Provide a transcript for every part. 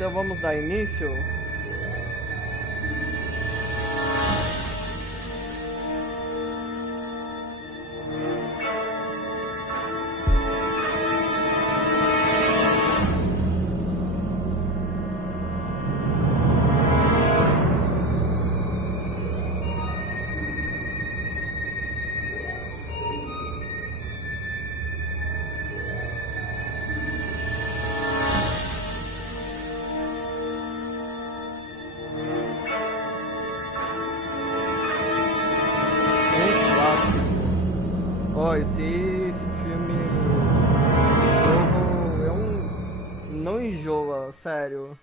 Então vamos dar início. Esse filme, esse jogo não enjoa, sério.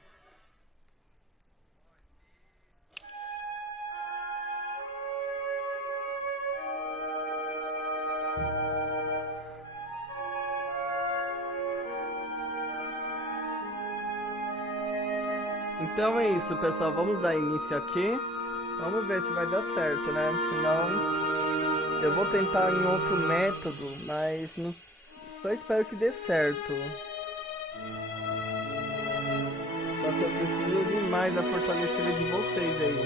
Então é isso, pessoal, vamos dar início aqui. Vamos ver se vai dar certo, né? Senão eu vou tentar em outro método, mas não, só espero que dê certo. Só que eu preciso demais da fortalecida de vocês aí.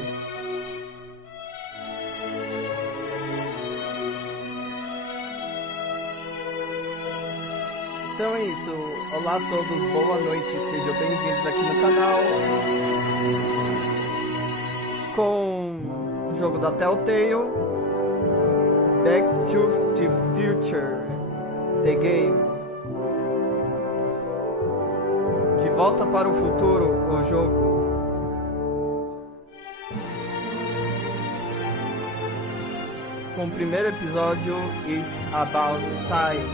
Então é isso. Olá a todos, boa noite, sejam bem-vindos aqui no canal. Com o jogo da Telltale. Back to the Future, The Game. De volta para o futuro, o jogo. Com o primeiro episódio, It's About Time.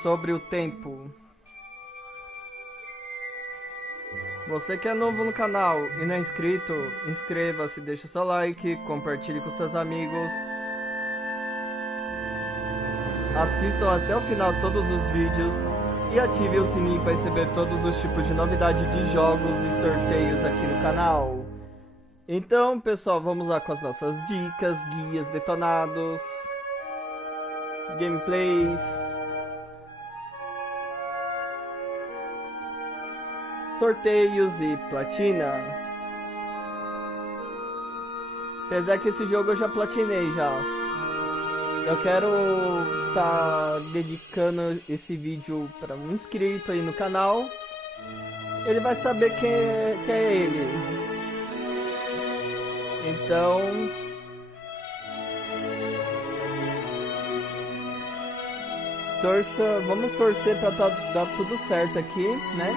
Sobre o tempo. Você que é novo no canal e não é inscrito, inscreva-se, deixe o seu like, compartilhe com seus amigos. Assistam até o final todos os vídeos e ative o sininho para receber todos os tipos de novidade de jogos e sorteios aqui no canal. Então, pessoal, vamos lá com as nossas dicas, guias, detonados, gameplays, sorteios e platina. Apesar que esse jogo eu já platinei já. Eu quero estar dedicando esse vídeo para um inscrito aí no canal. Ele vai saber quem é ele. Então vamos torcer para dar tudo certo aqui, né?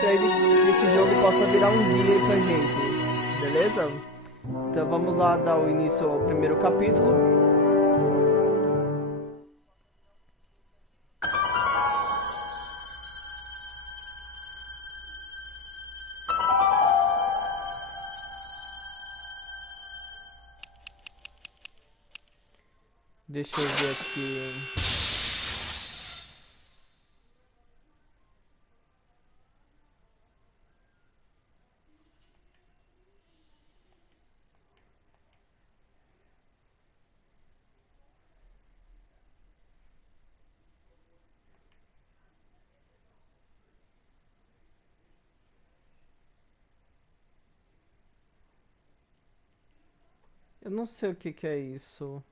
Para esse jogo possa virar um guia aí pra gente, beleza? Então vamos lá dar o início ao primeiro capítulo. Deixa eu ver aqui. Eu não sei o que é isso.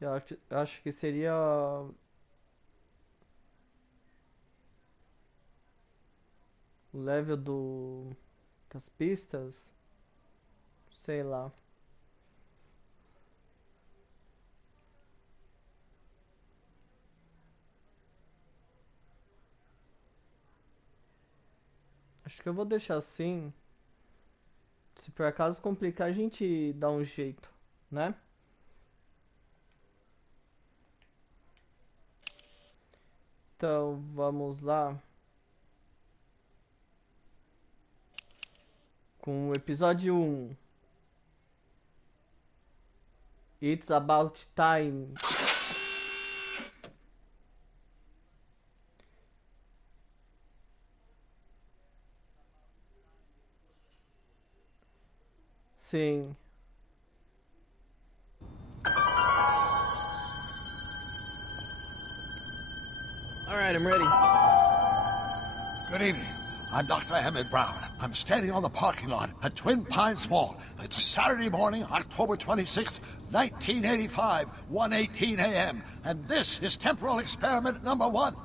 Eu acho que seria o level das pistas. Sei lá. Acho que eu vou deixar assim. Se por acaso complicar, a gente dá um jeito, né? Então, vamos lá. Com o episódio 1. It's About Time. Sim. All right, I'm ready. Good evening. I'm Dr. Emmett Brown. I'm standing on the parking lot at Twin Pines Mall. It's Saturday morning, October 26th, 1985, 1:18 a.m. And this is temporal experiment number 1.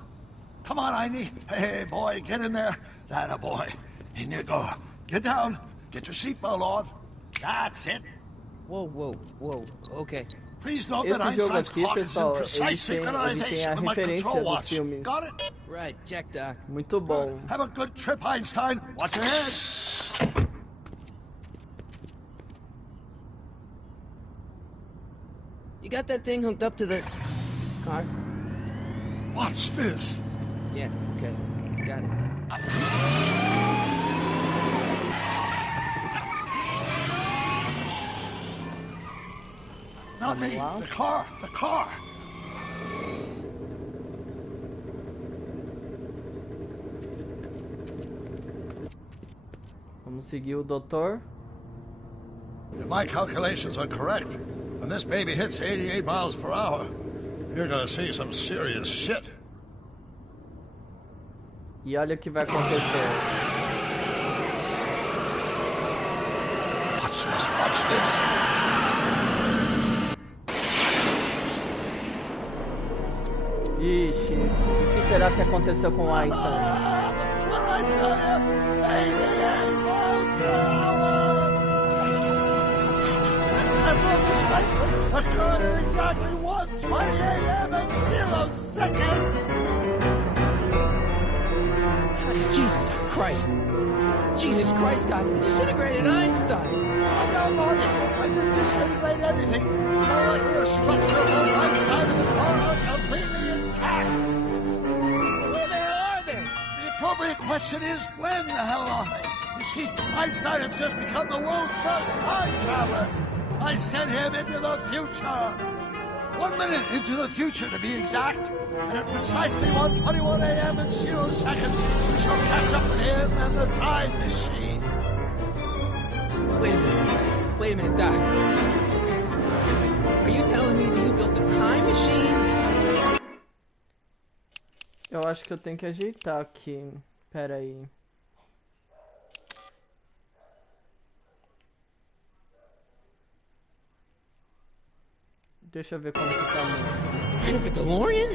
Come on, Einie. Hey, boy, get in there. That a boy. In you go. Get down. Get your seatbelt on. That's it. Whoa. Okay. Please note that Esse jogo Einstein's aqui, clock is in pessoal, precise ele tem a synchronization with my referência control dos watch. filmes. Got it? Right, check, Doc. Muito bom. Have a good trip, Einstein. Watch your head. You got that thing hooked up to the car? Watch this. Yeah, okay. Got it. Not me. The car. The car. Vamos seguir o doutor. If my calculations are correct, when this baby hits 88 miles per hour, you're gonna see some serious shit. E olha o que vai acontecer. Watch this, watch this. Ixi, o que será que aconteceu com o Einstein? What I tell you? 88 miles per hour! The temporal displacement occurred at exactly 1:20 a.m. and 0 seconds! Jesus Christ. Jesus Christ, Doc. You disintegrated Einstein. Calm down, Marty. I didn't disintegrate anything. The molecular structure of both Einstein and the car are completely intact. Where the hell are they? The appropriate question is, when the hell are they? You see, Einstein has just become the world's first time traveler. I sent him into the future. 1 minute into the future, to be exact. And at precisely 1:21 a.m. and 0 seconds, we shall catch up with him and the time machine. Wait a minute, Doc. Are you telling me that you built a time machine? Eu acho que eu tenho que ajeitar aqui. Pera aí. Deixa eu ver como que tá a música. Kind of a DeLorean?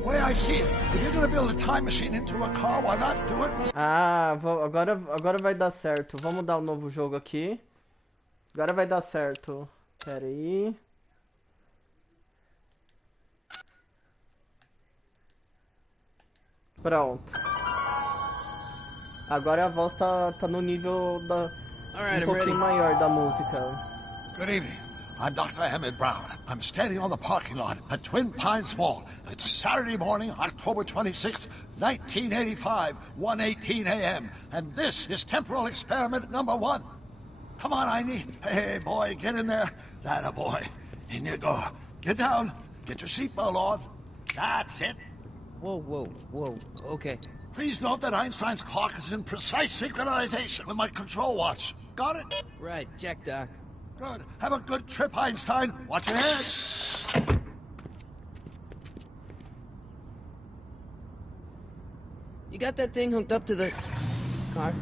The way I see it, if you're gonna build a time machine into a car, why not do it? Ah, agora vai dar certo. Vamos dar um novo jogo aqui. Agora vai dar certo. Pera aí. Pronto. Agora a voz tá no nível da Alright, um pouquinho ready. maior da música. Good evening. I'm Dr. Emmett Brown. I'm standing on the parking lot at Twin Pines Mall. It's Saturday morning, October 26th, 1985, 1:18 a.m. And this is temporal experiment number 1. Come on, Einie. Hey, boy, get in there. That a boy. In you go. Get down. Get your seatbelt on. That's it. Whoa. Okay. Please note that Einstein's clock is in precise synchronization with my control watch. Got it? Right, check, Doc. Good. Have a good trip, Einstein. Watch your head. You got that thing hooked up to the car?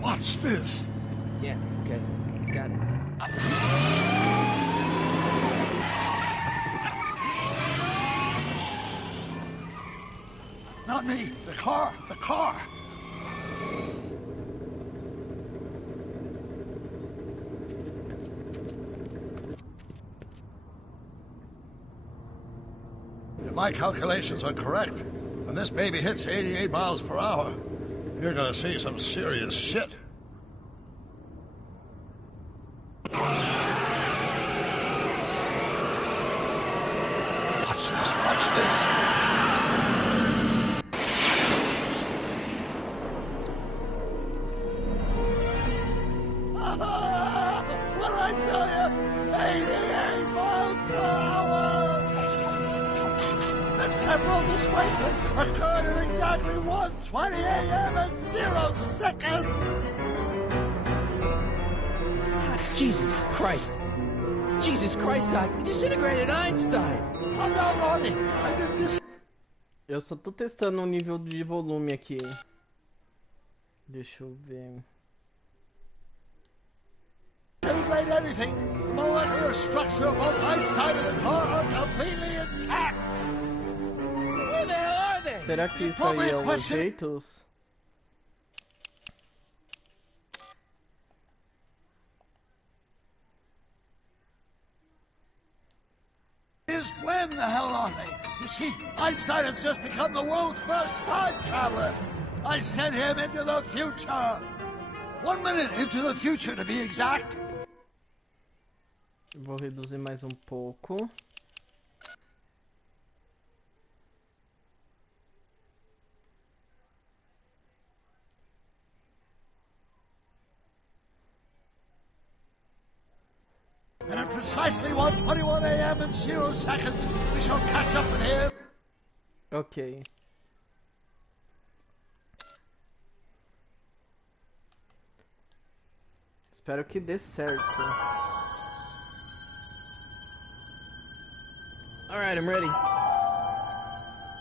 Watch this. Yeah, okay. Got it. Not me. The car. The car. If my calculations are correct, when this baby hits 88 miles per hour, you're gonna see some serious shit. Watch this, watch this. What did I tell you? 88 miles per hour! The temporal displacement occurred at exactly 1:20 a.m. and 0 seconds! Jesus Christ. Jesus Christ, Doc. You disintegrated Einstein. Calm down, Marty. I did this. Eu só tô testando o nível de volume aqui. Deixa eu ver. Disintegrate anything. The molecular structure of both Einstein and the car are completely intact. Where the hell are they? Será que isso aí é os feitos? Is when the hell are they? You see, Einstein has just become the world's first time traveler. I sent him into the future. 1 minute into the future, to be exact. Vou reduzir mais um pouco. And at precisely 1:21 a.m. and 0 seconds, we shall catch up with him. Ok. Espero que dê certo. All right, I'm ready.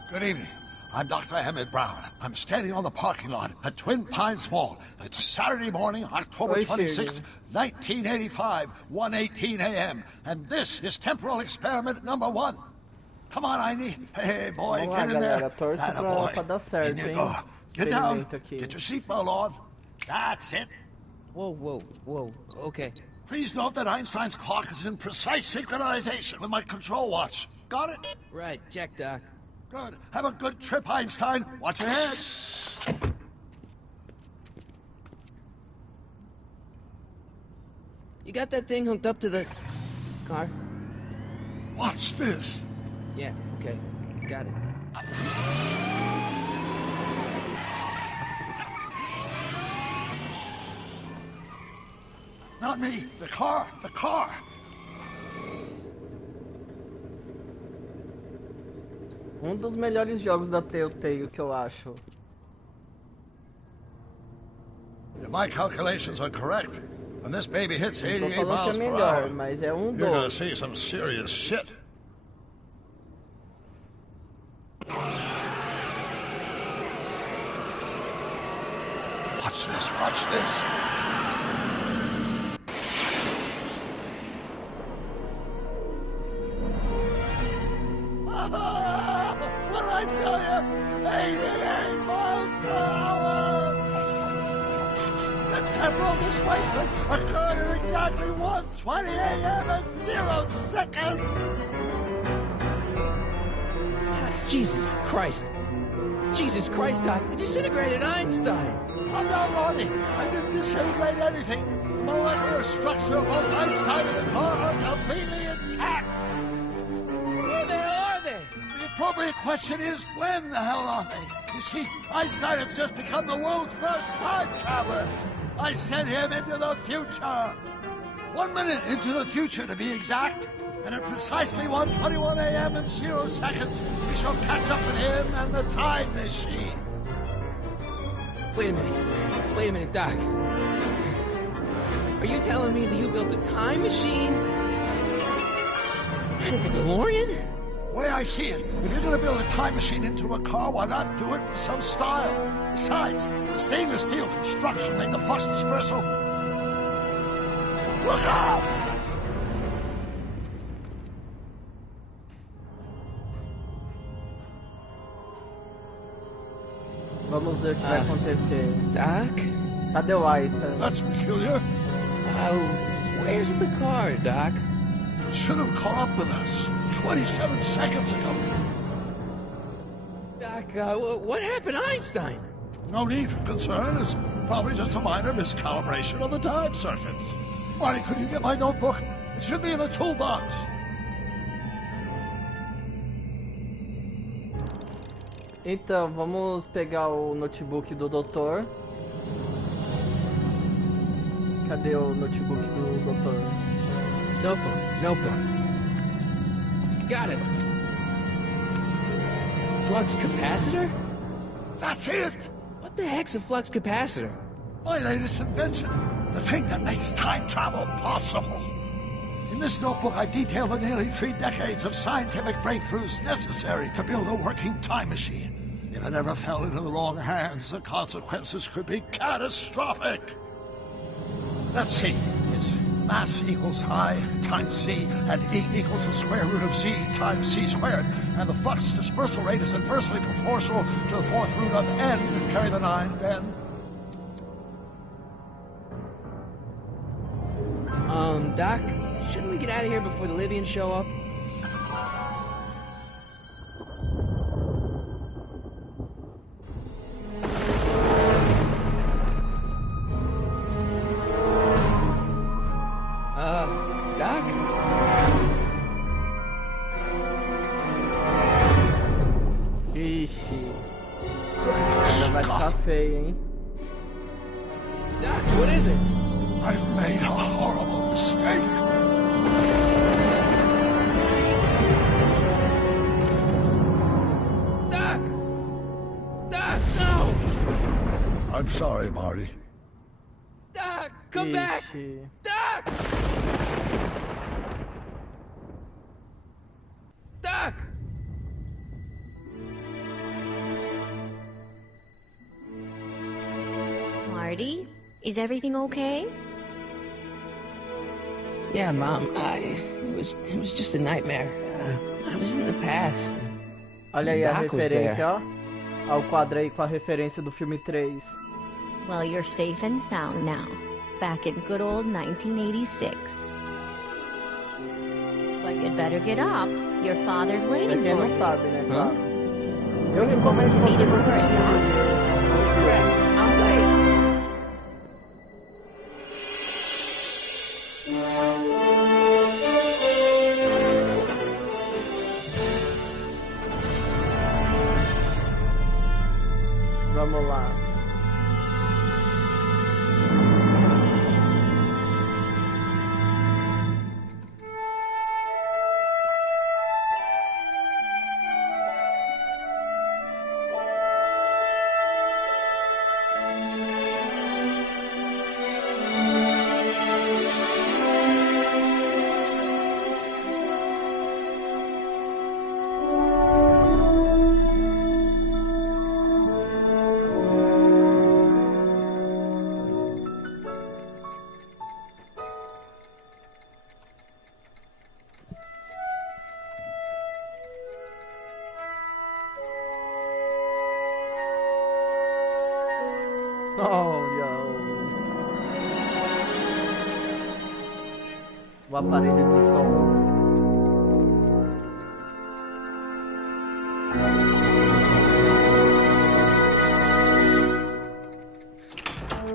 Good evening. I'm Dr. Emmett Brown. I'm standing on the parking lot at Twin Pines Mall. It's Saturday morning, October 26th, 1985, 1:18 a.m. And this is temporal experiment number 1. Come on, Einie. Hey, boy, Vamos get lá, in galera. there. Torce pra dar certo, In you hein? go. Get down. Aqui. Get your seatbelt on. That's it. Whoa, whoa, whoa. Okay. Please note that Einstein's clock is in precise synchronization with my control watch. Got it? Right, check, Doc. Good. Have a good trip, Einstein. Watch your head. You got that thing hooked up to the car? Watch this. Yeah, okay. Got it. Not me. The car. The car. Dos melhores jogos da Telltale que eu acho. If my calculations are correct, when this baby hits Não tô 88 falando que miles é per melhor, hour, mas é you're gonna dos. see some serious shit. Watch this, watch this. What did I tell you? 88 miles per hour! The temporal displacement occurred at exactly 1:20 a.m. and 0 seconds! Jesus Christ. Jesus Christ, Doc. It disintegrated Einstein. Calm down, Marty. I didn't disintegrate anything. The molecular structure of both Einstein and the car are completely intact. Where the hell are they? The appropriate question is, when the hell are they? You see, Einstein has just become the world's first time traveler. I sent him into the future. 1 minute into the future, to be exact. And at precisely 1:21 a.m. and 0 seconds, we shall catch up with him and the time machine. Wait a minute, Doc. Are you telling me that you built a time machine out of a DeLorean? The way I see it, if you're gonna build a time machine into a car, why not do it with some style? Besides, the stainless steel construction made the fuss dispersal. Look out! Vamos ver o que vai acontecer. Doc? Cadê o Einstein? That's peculiar. Where's the car, Doc? It should have caught up with us 27 seconds ago. Doc, what happened to Einstein? No need for concern. It's probably just a minor miscalibration of the time circuit. Marty, could you get my notebook? It should be in the toolbox. Então, vamos pegar o notebook do doutor. Cadê o notebook do doutor? Notebook. Got it. Flux capacitor? That's it! What the heck's a flux capacitor? My latest invention. The thing that makes time travel possible. In this notebook, I detail the nearly 3 decades of scientific breakthroughs necessary to build a working time machine. If it ever fell into the wrong hands, the consequences could be catastrophic. Let's see. It's mass equals I times C, and E equals the square root of Z times C squared. And the flux dispersal rate is inversely proportional to the 4th root of N. Carry the 9, Ben. Doc, shouldn't we get out of here before the Libyans show up? Doc? Ixi. Ainda vai ficar feio, hein? Doc, what is it? I've made a horrible mistake. Doc! Doc, no! I'm sorry, Marty. Doc, come back! Doc! Doc! Marty, is everything okay? Yeah, Mom, it was just a nightmare. I was in the past. Olha aí a Doc was referência, ó. Ao quadro aí com a referência do filme 3. Well, you're safe and sound now. Back in good old 1986. But you'd better get up. Your father's Pra waiting quem for não you. sabe, né? Claro. We're Eu recomendo going to meet vocês him assistirem os filmes. I'm late. Vamos lá. Oh, no. O aparelho de som.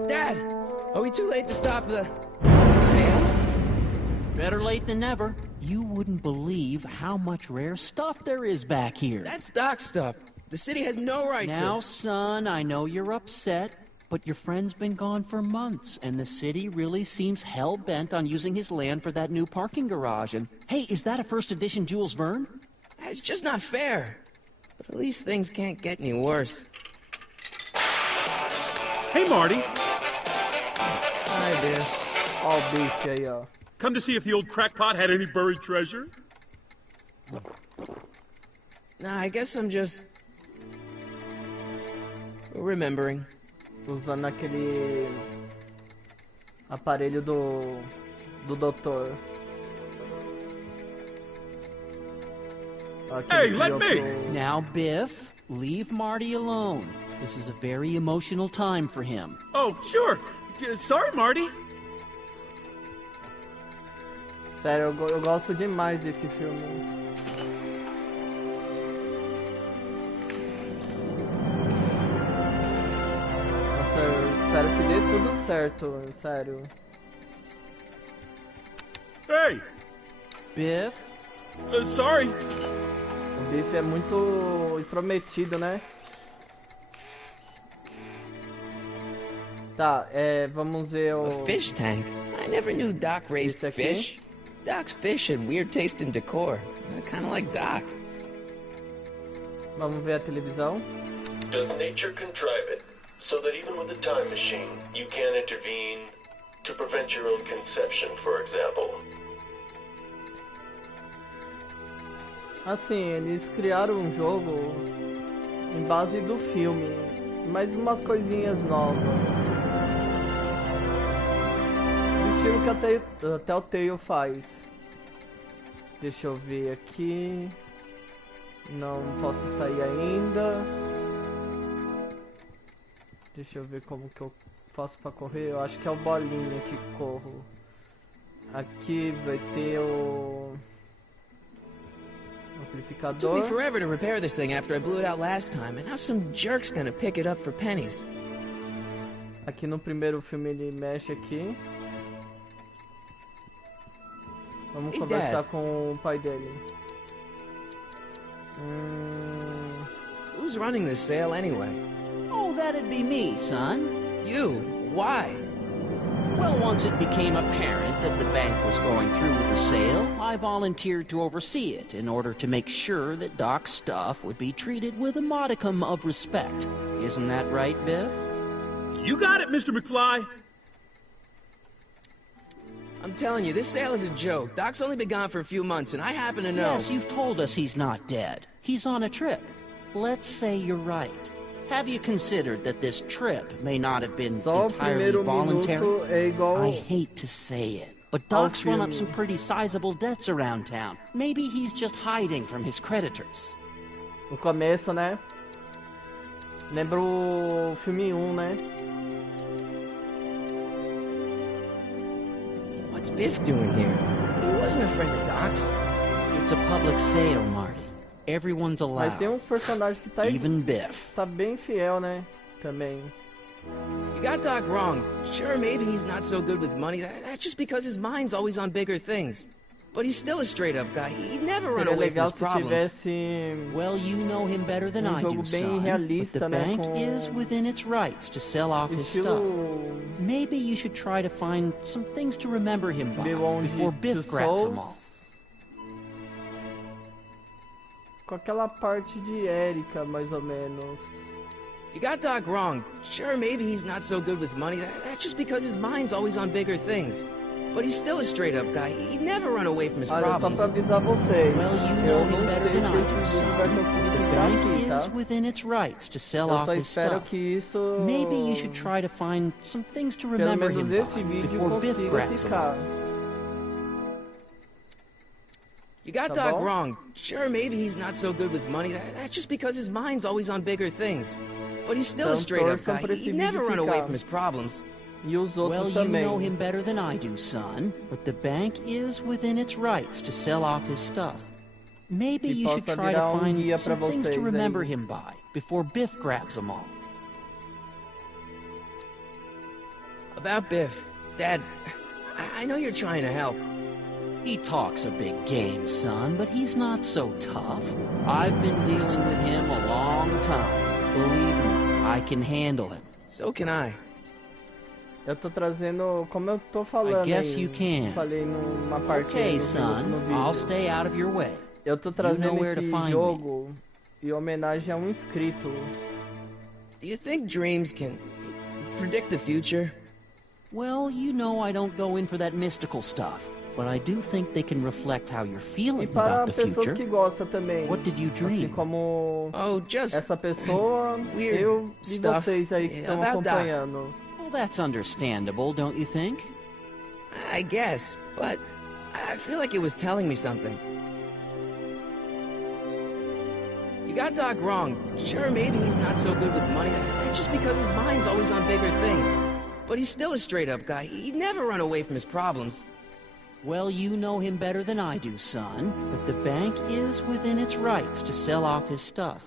Dad, are we too late to stop the sale? Better late than never. You wouldn't believe how much rare stuff there is back here. That's Doc stuff. The city has no right Now, to. son, I know you're upset, but your friend's been gone for months, and the city really seems hell-bent on using his land for that new parking garage. And, hey, is that a first edition Jules Verne? It's just not fair. But at least things can't get any worse. Hey, Marty. Hi, dear. Ó o bicho aí, ó. Come to see if the old crackpot had any buried treasure? Nah, I guess I'm just remembering. Usando aquele aparelho do doutor. Ó, que Hey, ele let criou me! pro- Now, Biff, leave Marty alone. This is a very emotional time for him. Oh, sure. Sorry, Marty. Sério, eu gosto demais desse filme. Nossa, eu espero que dê tudo certo, sério. Hey, Biff? sorry. O Biff é muito intrometido, né? Tá, vamos ver o... A fish tank? I never knew Doc raised Esse aqui? fish. Doc's fish had weird taste in decor. Kind of like Doc. Vamos ver a televisão. Does nature contrive it so that even with a time machine, you can intervene to prevent your own conception, for example? Assim, eles criaram um jogo em base do filme, mas umas coisinhas novas. Do estilo que a Telltale faz. Deixa eu ver aqui. Não posso sair ainda. Deixa eu ver como que eu faço pra correr. Eu acho que é o bolinha que corro. Aqui vai ter o Took me amplificador. forever to repair this thing after I blew it out last time, and now some jerk's gonna pick it up for pennies. Aqui no primeiro filme ele mexe aqui. Vamos Hey, conversar Dad. com o pai dele. Who's running this sale anyway? Oh, that'd be me, son. You? Why? Well, once it became apparent that the bank was going through with the sale, I volunteered to oversee it in order to make sure that Doc's stuff would be treated with a modicum of respect. Isn't that right, Biff? You got it, Mr. McFly. I'm telling you, this sale is a joke. Doc's only been gone for a few months, and I happen to know. Yes, you've told us he's not dead. He's on a trip. Let's say you're right. Have you considered that this trip may not have been Só o entirely primeiro voluntary? minuto é igual I hate to say it, but Doc's run up filme. some pretty sizable debts around town. Maybe he's just hiding from his creditors. no começo, né? Lembra o filme 1, né? What's Biff doing here? He wasn't a friend of Doc's. It's a public sale, Marty. Everyone's Mas tem allowed, uns personagens que tá, even Biff. tá bem fiel, né? Também. You got Doc wrong. Sure, maybe he's not so good with money. That's just because his mind's always on bigger things. But he's still a straight-up guy. He'd never run Seria away from legal his se problems. tivesse Well, you know him better than I jogo do, bem son. But realista, the né? bank Com is within its rights to sell off his stuff. estilo Maybe you should try to find some things to remember him by Beyond before Biff grabs them all. com aquela parte de Erika, mais ou menos. You got Doc wrong. Sure, maybe he's not so good with money. That's just because his mind's always on bigger things. But he's still a straight-up guy. He'd never run away from his Olha, só problems. pra avisar vocês, Well, you eu know não him better sei than se I esse do, vídeo vai son. conseguir The ficar aqui, bank tá? is within its rights to sell Eu off só his espero stuff. que isso, Maybe you should try to find some things to pelo remember menos him esse by vídeo before Biff consiga grabs them all. ficar. You got Tá Doc bom? wrong. Sure, maybe he's not so good with money. That's just because his mind's always on bigger things. But he's still a Então straight-up torçam guy. pra esse He'd never vídeo run away ficar. from his problems. E os outros Well, you também. know him better than I do, son. But the bank is within its rights to sell off his stuff. Maybe Que you should possa try virar to find guia pra some things to vocês remember aí. him by before Biff grabs them all. About Biff, Dad, I know you're trying to help. He talks a big game, son, but he's not so tough. I've been dealing with him a long time. Believe me, I can handle him. So can I. Eu tô trazendo, como eu tô falando I guess aí, you can. falei numa parte Okay, no son, vídeo. I'll stay out of your way. Eu tô trazendo where to esse find jogo em homenagem a um inscrito. Do you think dreams can predict the future? Well, you know I don't go in for that mystical stuff, but I do think they can reflect how you're E feeling para about the pessoas future. que gostam também. What did you Assim dream? como Oh, just essa pessoa, weird eu e stuff vocês aí que estão about Doc. acompanhando. Well, that's understandable, don't you think? I guess, but I feel like it was telling me something. You got Doc wrong. Sure, maybe he's not so good with money. That's just because his mind's always on bigger things. But he's still a straight-up guy. He'd never run away from his problems. Well, you know him better than I do, son, but the bank is within its rights to sell off his stuff.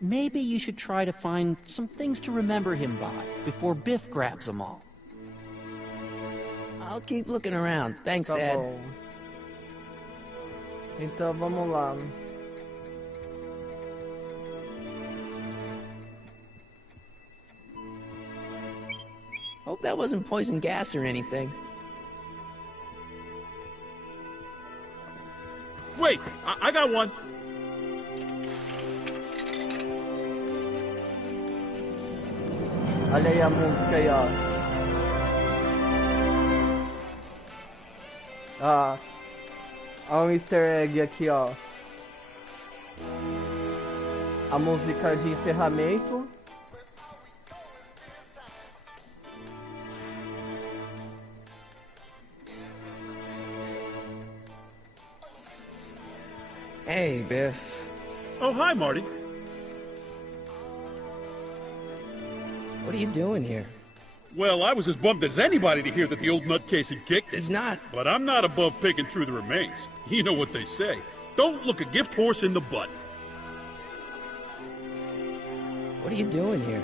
Maybe you should try to find some things to remember him by before Biff grabs them all. I'll keep looking around. Thanks, Tá Dad. bom. Então vamos lá. Hope that wasn't poison gas or anything. Wait, I got one. Olha aí a música aí, ó. Ah, ó um easter egg aqui, ó. a música de encerramento. Hey, Biff. Oh, hi, Marty. What are you doing here? Well, I was as bummed as anybody to hear that the old nutcase had kicked it. He's not. But I'm not above picking through the remains. You know what they say. Don't look a gift horse in the butt. What are you doing here?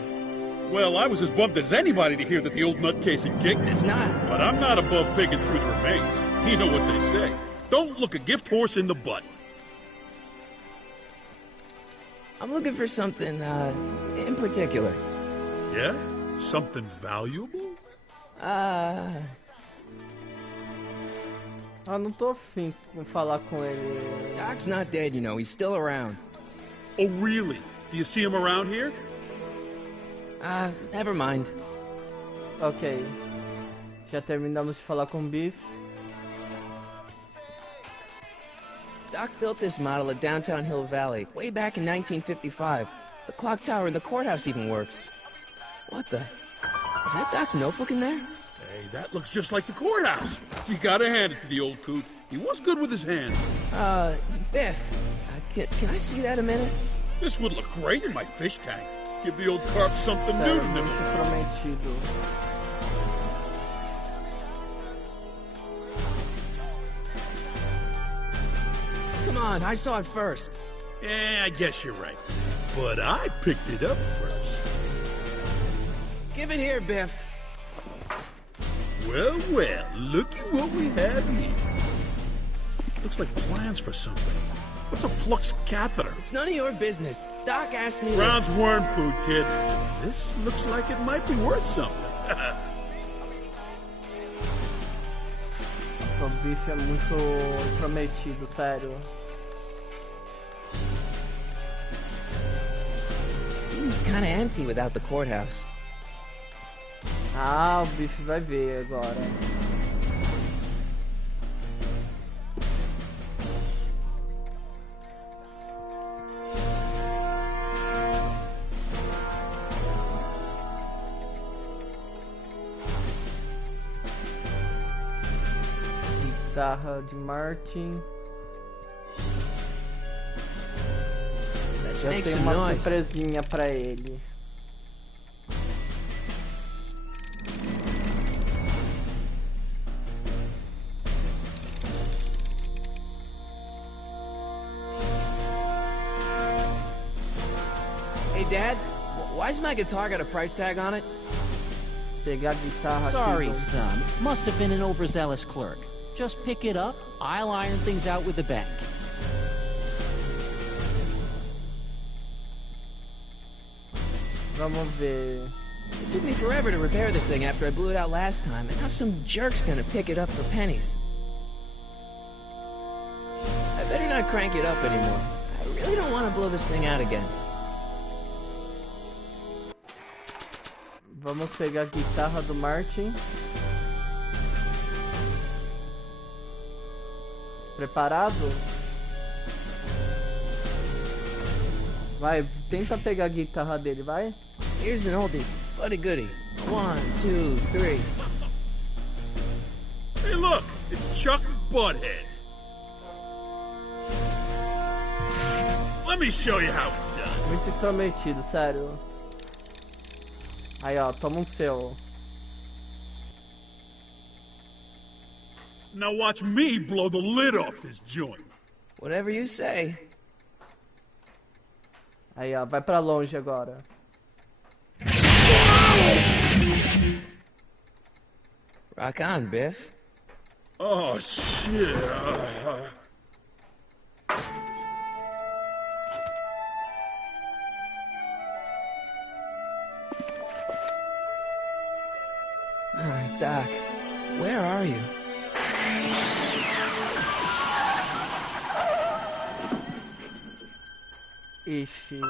Well, I was as bummed as anybody to hear that the old nutcase had kicked it. He's not. But I'm not above picking through the remains. You know what they say. Don't look a gift horse in the butt. I'm looking for something, in particular. Yeah? Something valuable? Ah, não tô afim de falar com ele. Doc's not dead, you know. He's still around. Oh, really? Do you see him around here? Never mind. Ok. Já terminamos de falar com o Biff. Doc built this model at downtown Hill Valley, way back in 1955. The clock tower in the courthouse even works. What the? Is that Doc's notebook in there? Hey, that looks just like the courthouse. You gotta hand it to the old coot. He was good with his hands. Biff, can I see that a minute? This would look great in my fish tank. Give the old carp something new Sério, to nibble. muito prometido. Come on, I saw it first. Yeah, I guess you're right. But I picked it up first. Give it here, Biff. Well, well, look at what we have here. Looks like plans for something. What's a flux catheter? It's none of your business. Doc asked me Brown's worm food, kid. This looks like it might be worth something. Nossa, o Biff é muito prometido, sério. Seems kind of empty without the courthouse. Ah, o Biff vai ver agora. Guitarra de Martin. Let's Eu make tenho some uma noise. surpresinha pra ele. Hey, Dad, why's my guitar got a price tag on it? Pegar a guitarra Sorry, aqui. son. Must have been an overzealous clerk. Just pick it up. I'll iron things out with the bank. Vamos ver. It took me forever to repair this thing after I blew it out last time, and now some jerk's gonna pick it up for pennies. I better not crank it up anymore. I really don't want to blow this thing out again. Vamos pegar a guitarra do Martin. Preparados? Vai, tenta pegar a guitarra dele, vai. Here's an oldie, but a goodie. 1, 2, 3. Hey, look! It's Chuck Butthead. Let me show you how it's done. Muito intrometido, sério. Aí, ó, toma um seu. Now watch me blow the lid off this joint. Whatever you say. Aí, ó, vai pra longe agora. Rock on, Biff. Oh, shit. Doc, where are you? Ixi.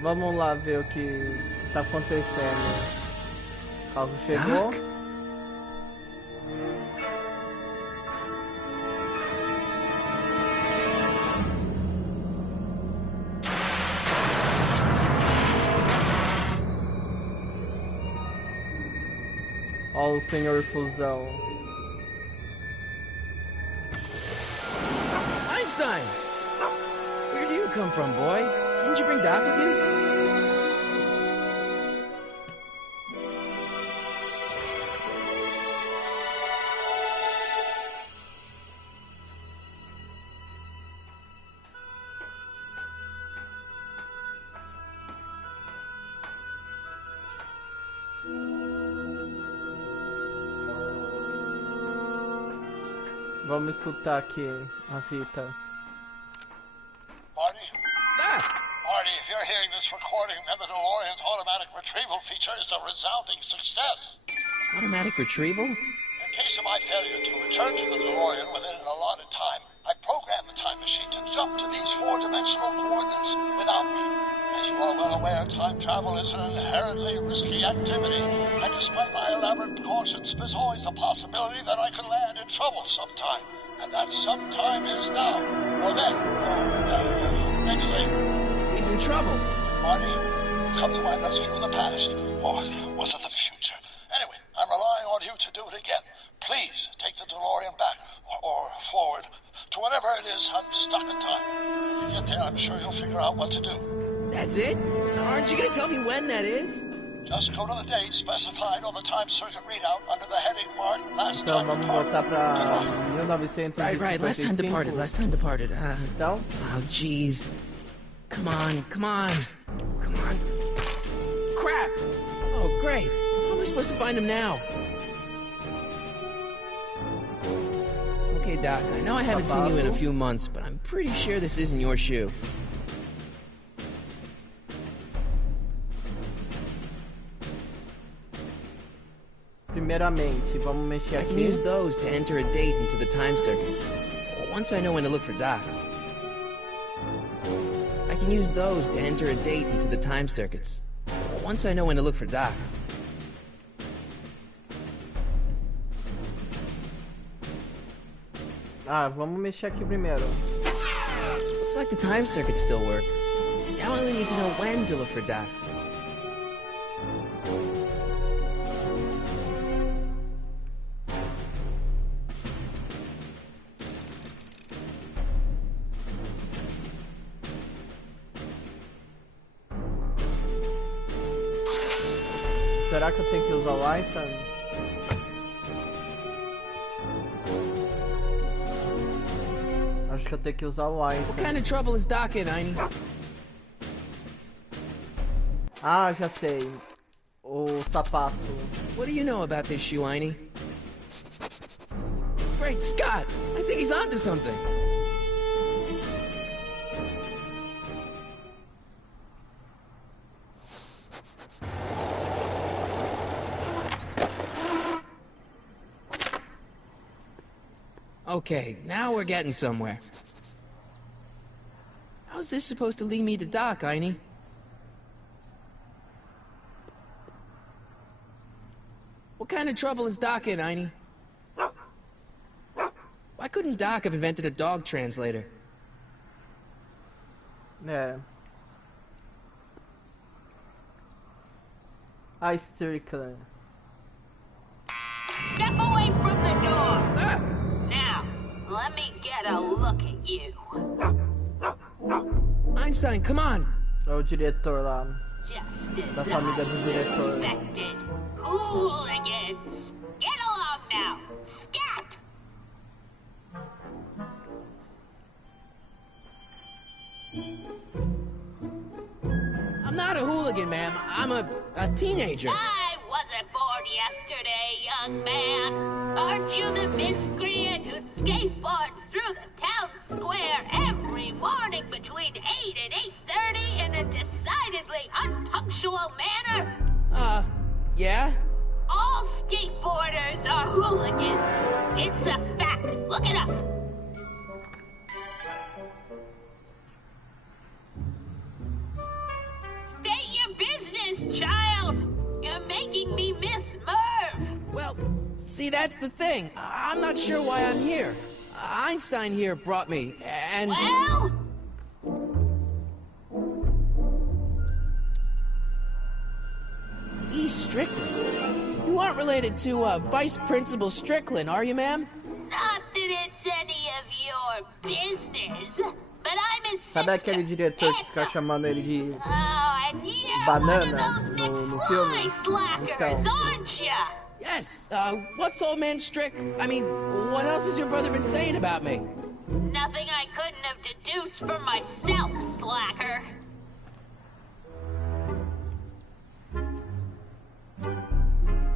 Vamos lá ver o que está acontecendo. O carro chegou. Doc? Ó, o Senhor Fusão. Einstein! Where do you come from, boy? Didn't you bring Doc with you? Vamos escutar aqui a fita. Marty? Ah! Marty, if you're hearing this recording, then the DeLorean's automatic retrieval feature is a resounding success. Automatic retrieval? In case of my failure to return to the DeLorean within an allotted time, I programmed the time machine to jump to these four-dimensional coordinates without me. As you are well aware, time travel is an inherently risky activity, and despite my elaborate precautions, there's always a possibility that I could land in trouble sometime. And that sometime is now, or then, or maybe later. He's in trouble. Marty, come to my rescue in the past, or was it the future? Anyway, I'm relying on you to do it again. Please take the DeLorean back, or forward, to whenever it is I'm stuck in time. When you get there, I'm sure you'll figure out what to do. That's it? Aren't you gonna tell me when that is? Just go to the date specified on the time circuit readout under the heading marked last Então time vamos departed. voltar pra 1955. Right. Last time departed. Então, Oh, jeez. Come on. Crap! Oh, great. How am I supposed to find him now? Okay, Doc, I know I haven't seen you in a few months, but I'm pretty sure this isn't your shoe. primeiramente, vamos mexer I can aqui. use those to enter a date into the time circuits. Once I know when to look for Doc. I can use those to enter a date into the time circuits. Once I know when to look for Doc. Ah, vamos mexer aqui primeiro. Looks like the time circuits still work. Now I only need to know when to look for Doc. Será que eu tenho que usar o Einstein? Acho que eu tenho que usar o What Einstein. kind of trouble is Doc in, Einie? Ah, já sei. O sapato. What do you know about this shoe, Einie? Great Scott! I think he's onto something. Okay, now we're getting somewhere. How's this supposed to lead me to Doc, Einie? What kind of trouble is Doc in, Einie? Why couldn't Doc have invented a dog translator? É. A Strickler. Step away from the door. Now, let me get a look at you. Einstein, come on! É o diretor lá. Just Da as família do diretor. expected. Hooligans. Get along now. Scat! I'm not a hooligan, ma'am. I'm a teenager. I wasn't born yesterday, young man. Aren't you the miscreant who skateboards through the town square every morning between 8 and 8:30 in a decidedly unpunctual manner? Yeah? All skateboarders are hooligans. It's a fact. Look it up. that's the thing. I'm not sure why I'm here. Einstein here brought me, and... Well? E. Strickland. You aren't related to, Vice Principal Strickland, are you, ma'am? Not that it's any of your business, but I'm a Sabe aquele diretor que fica chamando ele de Oh, and you're banana one of those no filme? McFly slackers, Então. aren't ya? Yes, what's old man Strick? I mean, what else has your brother been saying about me? Nothing I couldn't have deduced for myself, slacker.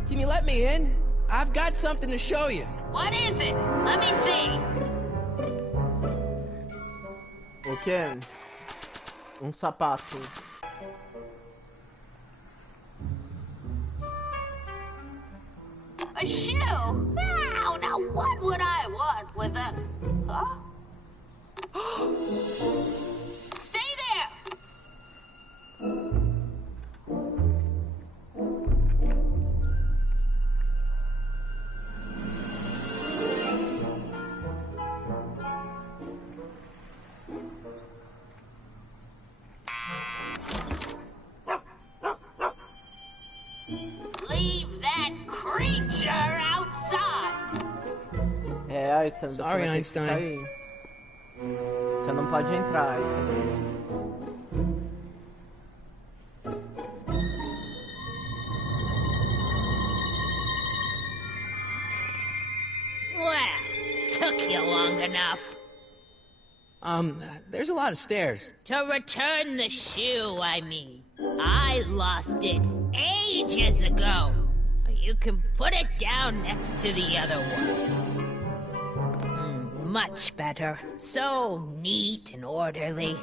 Can you let me in? I've got something to show you. What is it? Let me see. O quê? Sapato. A shoe? Wow, now what would I want with a... Huh? Stay there! Leave that creature outside! É, Einstein, você Sorry, vai ter que Einstein. ficar aí. Você não pode entrar, Einstein. Well, took you long enough. There's a lot of stairs. To return the shoe, I mean. I lost it ages ago. You can put it down next to the other one. Much better. So neat and orderly.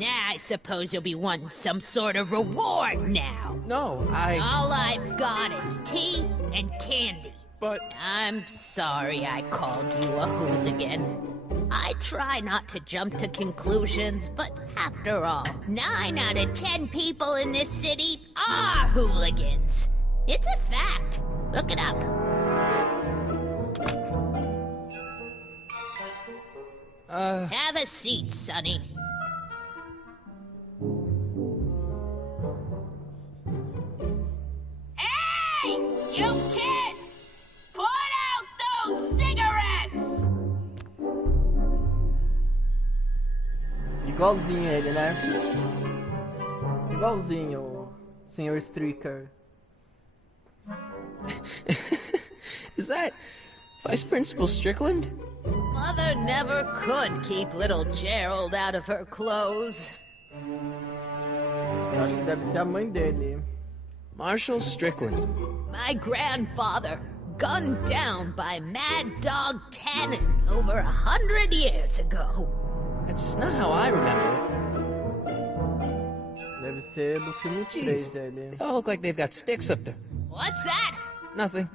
I suppose you'll be wanting some sort of reward now. No, All I've got is tea and candy. But... I'm sorry I called you a hooligan. I try not to jump to conclusions, but after all, 9 out of 10 people in this city are hooligans. It's a fact. Look it up. Have a seat, Sonny. Hey! You kids! Put out those cigarettes! Igualzinho ele, né? Igualzinho, Sr. Stricker. Is that Vice Principal Strickland? Mother never could keep little Gerald out of her clothes. Eu acho que deve ser a mãe dele. Marshall Strickland. My grandfather, gunned down by Mad Dog Tannen over 100 years ago. That's not how I remember Deve ser do filme 3 Jeez. dele. it. They all look like they've got sticks up there. What's that? Nothing.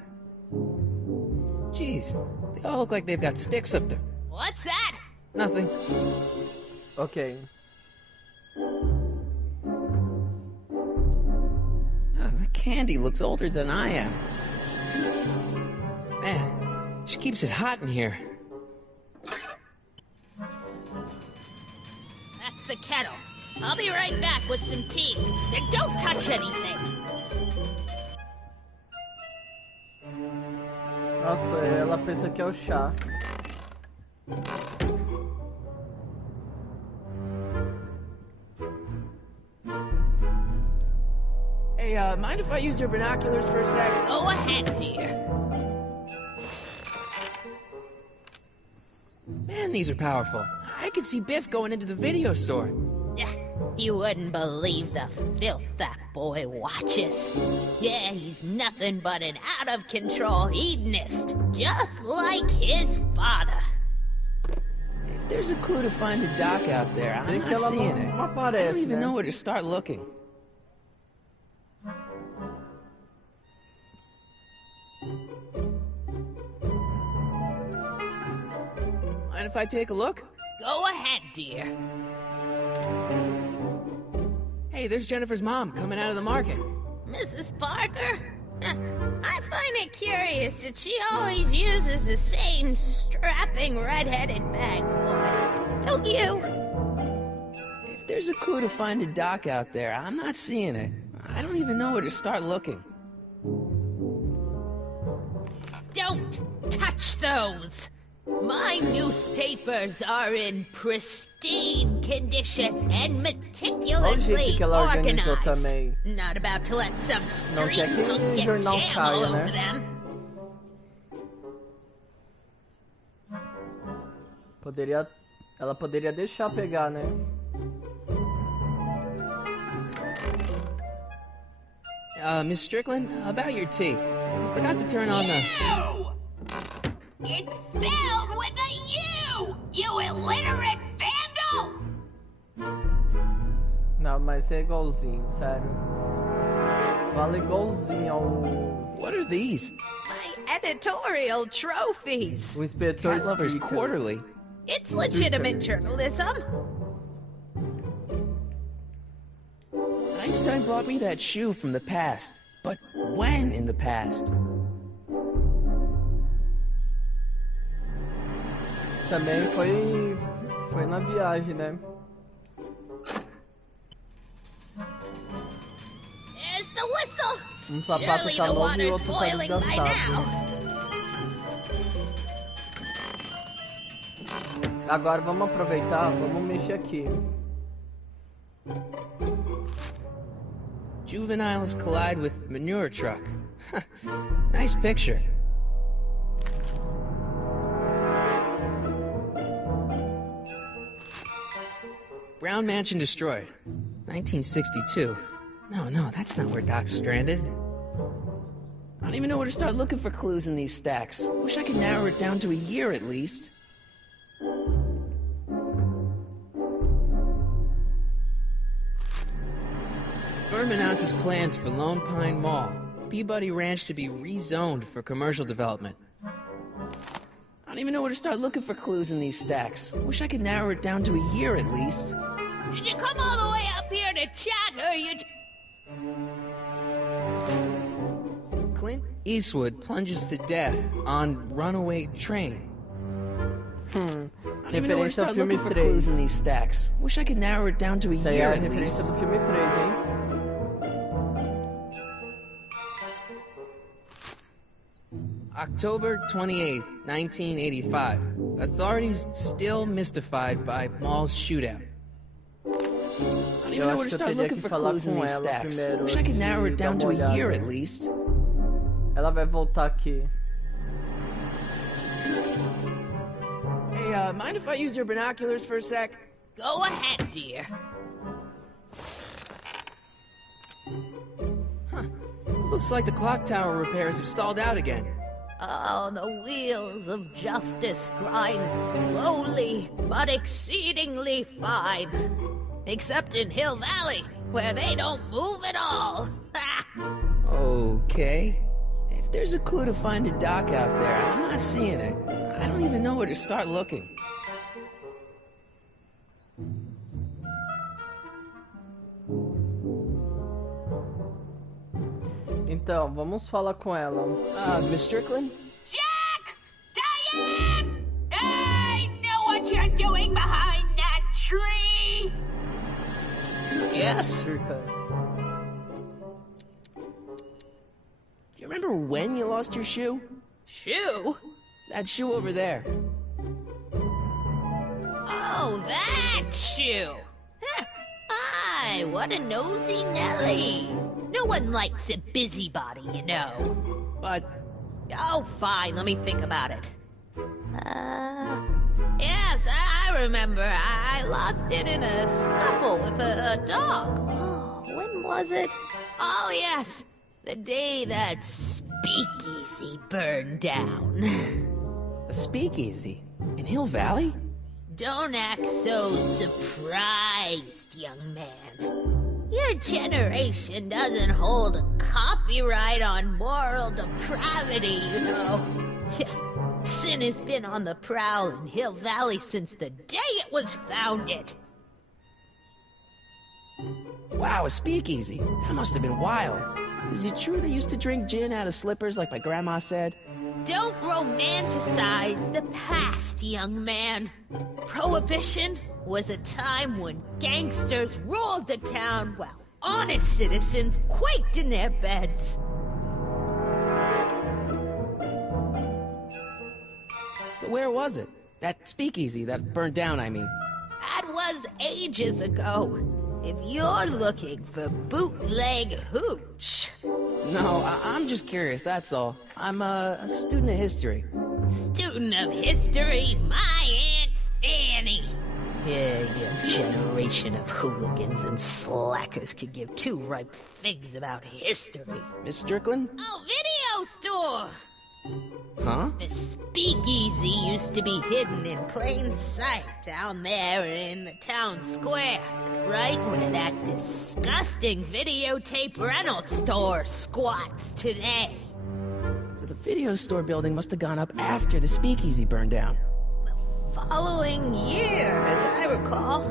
Jeez, they all look like they've got sticks up there. What's that? Nothing. Ok. The candy looks older than I am. Man, she keeps it hot in here. That's the kettle. I'll be right back with some tea. Then don't touch anything. Nossa, ela pensa que é o chá. Hey, mind if I use your binoculars for a sec? Go ahead, dear. Man, these are powerful. I could see Biff going into the video store. You wouldn't believe the filth that boy watches. Yeah, he's nothing but an out-of-control hedonist, just like his father. If there's a clue to find a doc out there, I'm Bem que not ela seeing não it. I aparece, don't even né? know where to start looking. Mind if I take a look? Go ahead, dear. Hey, there's Jennifer's mom coming out of the market. Mrs. Parker? I find it curious that she always uses the same strapping red-headed bag boy. Don't you? If there's a clue to find a dock out there, I'm not seeing it. I don't even know where to start looking. Don't touch those! My newspapers are in pristine condition and meticulously organized. Not about to let some street punk get jam all over them. Ela poderia deixar pegar, né? Miss Strickland, about your tea. Forgot to turn on the... It's spelled with a U! You illiterate vandal! Não, mas é igualzinho, sério. Fala igualzinho ao... What are these? My editorial trophies! O inspetor Cat Lovers Quarterly. It's legitimate journalism. Einstein brought me that shoe from the past. But when in the past? Também foi na viagem, né? There's the whistle. Sapato tá novo e outro tá desgastado. Agora vamos aproveitar, vamos mexer aqui. Juveniles collide with manure truck. Nice picture. Brown Mansion destroyed. 1962. No, that's not where Doc's stranded. I don't even know where to start looking for clues in these stacks. Wish I could narrow it down to a year at least. Firm announces plans for Lone Pine Mall. Peabody Ranch to be rezoned for commercial development. I don't even know where to start looking for clues in these stacks. Wish I could narrow it down to a year at least. Did you come all the way up here to chat, or you... Clint Eastwood plunges to death on runaway train. I don't even know where to start looking for clues in these stacks. Wish I could narrow it down to a year at least. Do filme 3, hein? October 28th, 1985. Authorities still mystified by mall shootout. I don't even know where to start looking for clues in these stacks. Wish I could narrow it down to a year at least. Ela vai voltar aqui. Hey, mind if I use your binoculars for a sec? Go ahead, dear. Huh. Looks like the clock tower repairs have stalled out again. Oh, the wheels of justice grind slowly, but exceedingly fine. Except in Hill Valley, where they don't move at all. Okay. If there's a clue to find a dock out there, I'm not seeing it. I don't even know where to start looking. Então, vamos falar com ela. Miss Strickland? Jack! Diane! I know what you're doing behind that tree! Yes? Do you remember when you lost your shoe? Shoe? That shoe over there. Oh, that shoe! Aye, what a nosy Nelly! No one likes a busybody, you know. But... Oh, fine, let me think about it. Yes, I remember. I lost it in a scuffle with a dog. Oh, when was it? Oh, yes, the day that speakeasy burned down. A speakeasy? In Hill Valley? Don't act so surprised, young man. Your generation doesn't hold a copyright on moral depravity, you know. Sin has been on the prowl in Hill Valley since the day it was founded. Wow, a speakeasy. That must have been wild. Is it true they used to drink gin out of slippers like my grandma said? Don't romanticize the past, young man. Prohibition was a time when gangsters ruled the town while honest citizens quaked in their beds. So where was it? That speakeasy that burnt down, I mean. That was ages ago. If you're looking for bootleg hooch. No, I'm just curious, that's all. I'm a student of history. Student of history, my Aunt Fanny. Yeah, your generation of hooligans and slackers could give two ripe figs about history. Miss Strickland? Oh, video store! Huh? The speakeasy used to be hidden in plain sight down there in the town square, right where that disgusting videotape rental store squats today. So the video store building must have gone up after the speakeasy burned down. The following year, as I recall.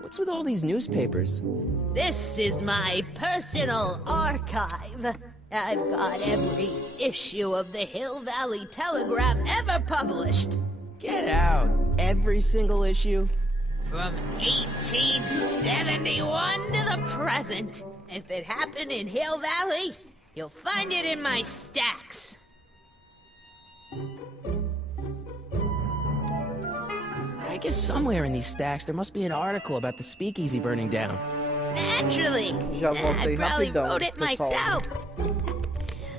What's with all these newspapers? This is my personal archive. I've got every issue of the Hill Valley Telegraph ever published. Get out! Every single issue? From 1871 to the present. If it happened in Hill Valley, you'll find it in my stacks. I guess somewhere in these stacks there must be an article about the speakeasy burning down. Naturally. Já voltei I probably rapidão, wrote it pessoal. myself.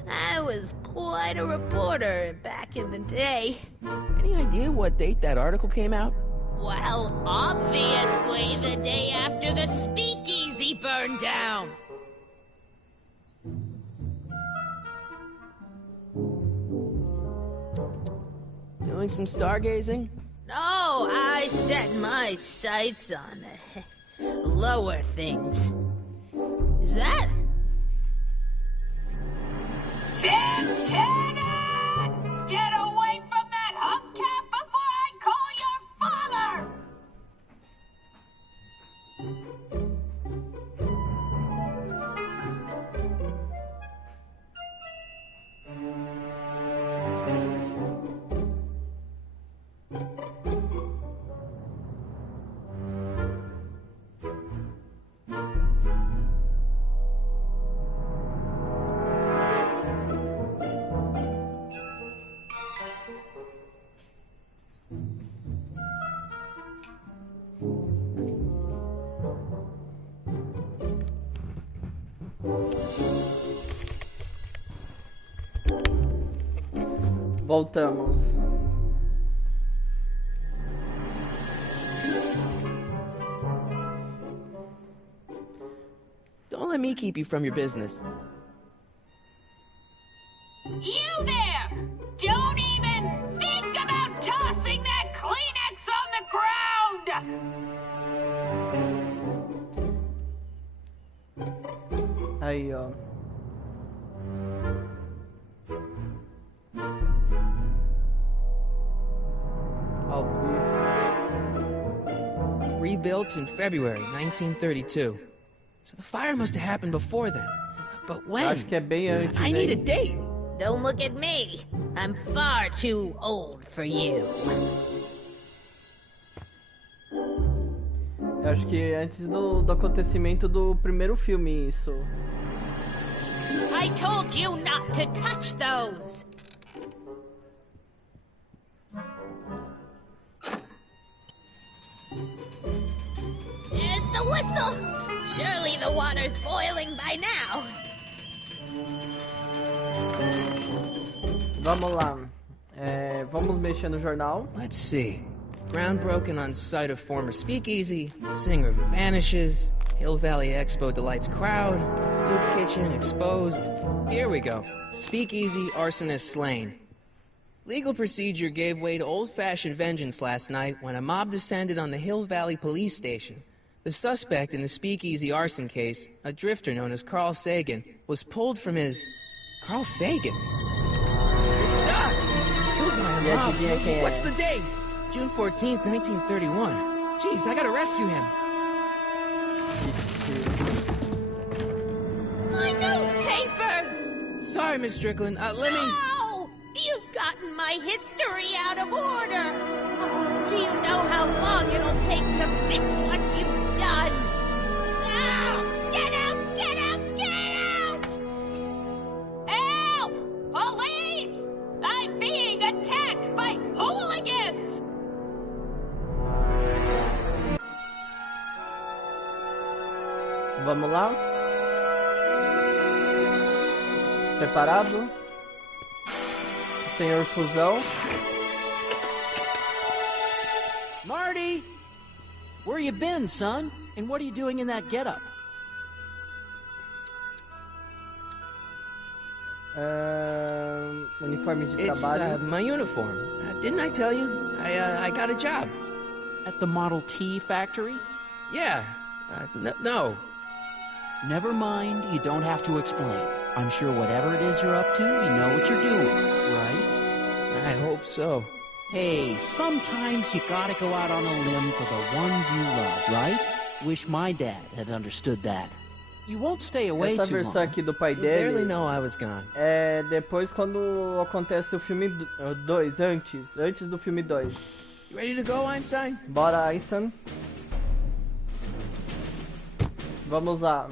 I was quite a reporter back in the day. Any idea what date that article came out? Well, obviously the day after the speakeasy burned down. Doing some stargazing? No, I set my sights on lower things. Is that? Lieutenant! Get away from that hubcap before I call your father! Voltamos. Don't let me keep you from your business. You there! Don't even think about tossing that Kleenex on the ground! Aí, ó. Ó, o bife. Rebuilt in February 1932. So the fire must have happened before then. But when? Acho que é bem antes. I need a hein? date! Don't look at me. I'm far too old for you. Eu acho que antes do acontecimento do primeiro filme, isso. I told you not to touch those. There's the whistle. Surely the water's boiling by now. Vamos lá. Vamos mexer no jornal. Let's see. Ground broken on site of former speakeasy. Singer vanishes. Hill Valley Expo delights crowd. Soup kitchen exposed. Here we go. Speakeasy arsonist slain. Legal procedure gave way to old-fashioned vengeance last night when a mob descended on the Hill Valley police station. The suspect in the speakeasy arson case, a drifter known as Carl Sagan, was pulled from his... Carl Sagan? It's dark! Killed by a E mob. adivinha quem é? What's the date? June 14th, 1931. Jeez, I gotta rescue him. My newspapers! Sorry, Miss Strickland. Let me... Ow! You've gotten my history out of order! Do you know how long it'll take to fix what you've done? Ow! Get out! Get out! Get out! Help! Police! I'm being attacked by hooligans! Vamos lá? Preparado? Senhor Fusão. Marty! Where you been, son? And what are you doing in that getup? Uniforme de It's trabalho. my uniform. Didn't I tell you? I got a job. At the Model T factory? Yeah. No. Never mind, you don't have to explain. I'm sure whatever it is you're up to, you know what you're doing, right? I hope so. Hey, sometimes you gotta go out on a limb for the ones you love, right? Wish my dad had understood that. You won't stay away Essa too versão long. aqui do pai You barely dele know I was gone. é depois quando acontece o filme 2, antes do filme 2. You ready to go, Einstein? Bora, Einstein. Vamos lá.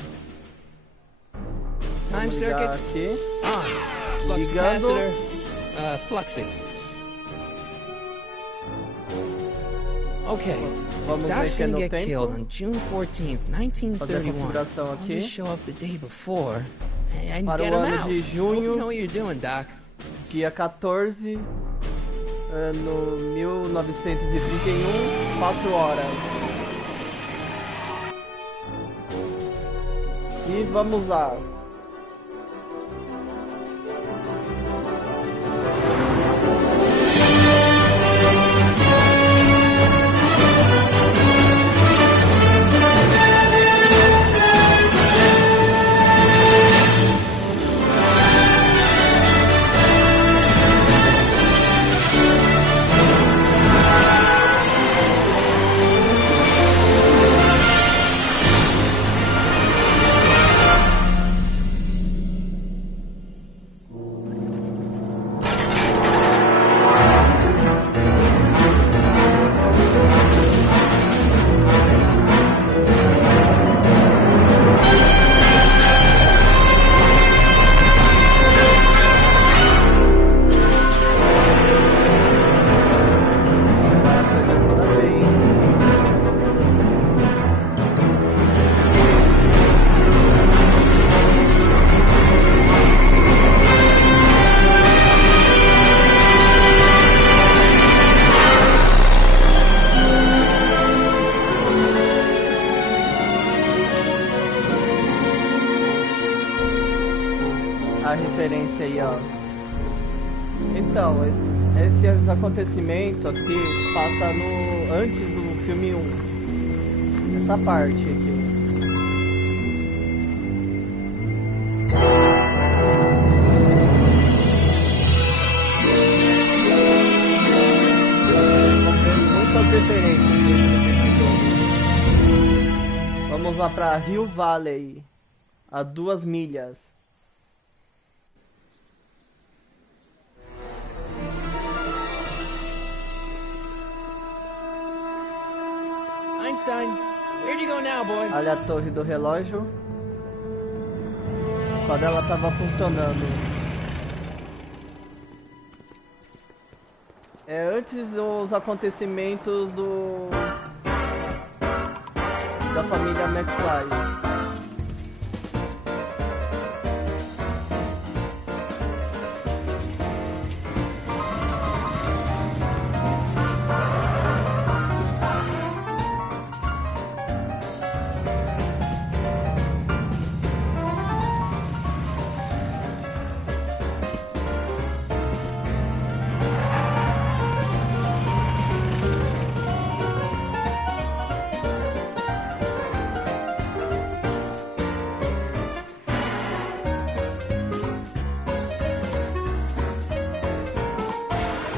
Time Vamos ligar circuits. aqui. On. Flux Ligando. capacitor. Fluxing. Okay. Vamos Doc's mexer gonna no get tempo. killed on June 14th, Fazer a 1931. configuração I'll aqui. just show up the day before and Para get o him ano out. de Hope junho. you know what you're doing, Doc. Dia 14, ano 1931, 4 horas. E vamos lá. A referência aí, ó. Então, esses acontecimentos aqui passa no antes do filme 1. Essa parte aqui. Muitas referências dentro desse jogo. Vamos lá pra Hill Valley, a 2 milhas. Einstein, where'd you go now, boy? Olha a torre do relógio. Quando ela tava funcionando. É antes dos acontecimentos da família McFly.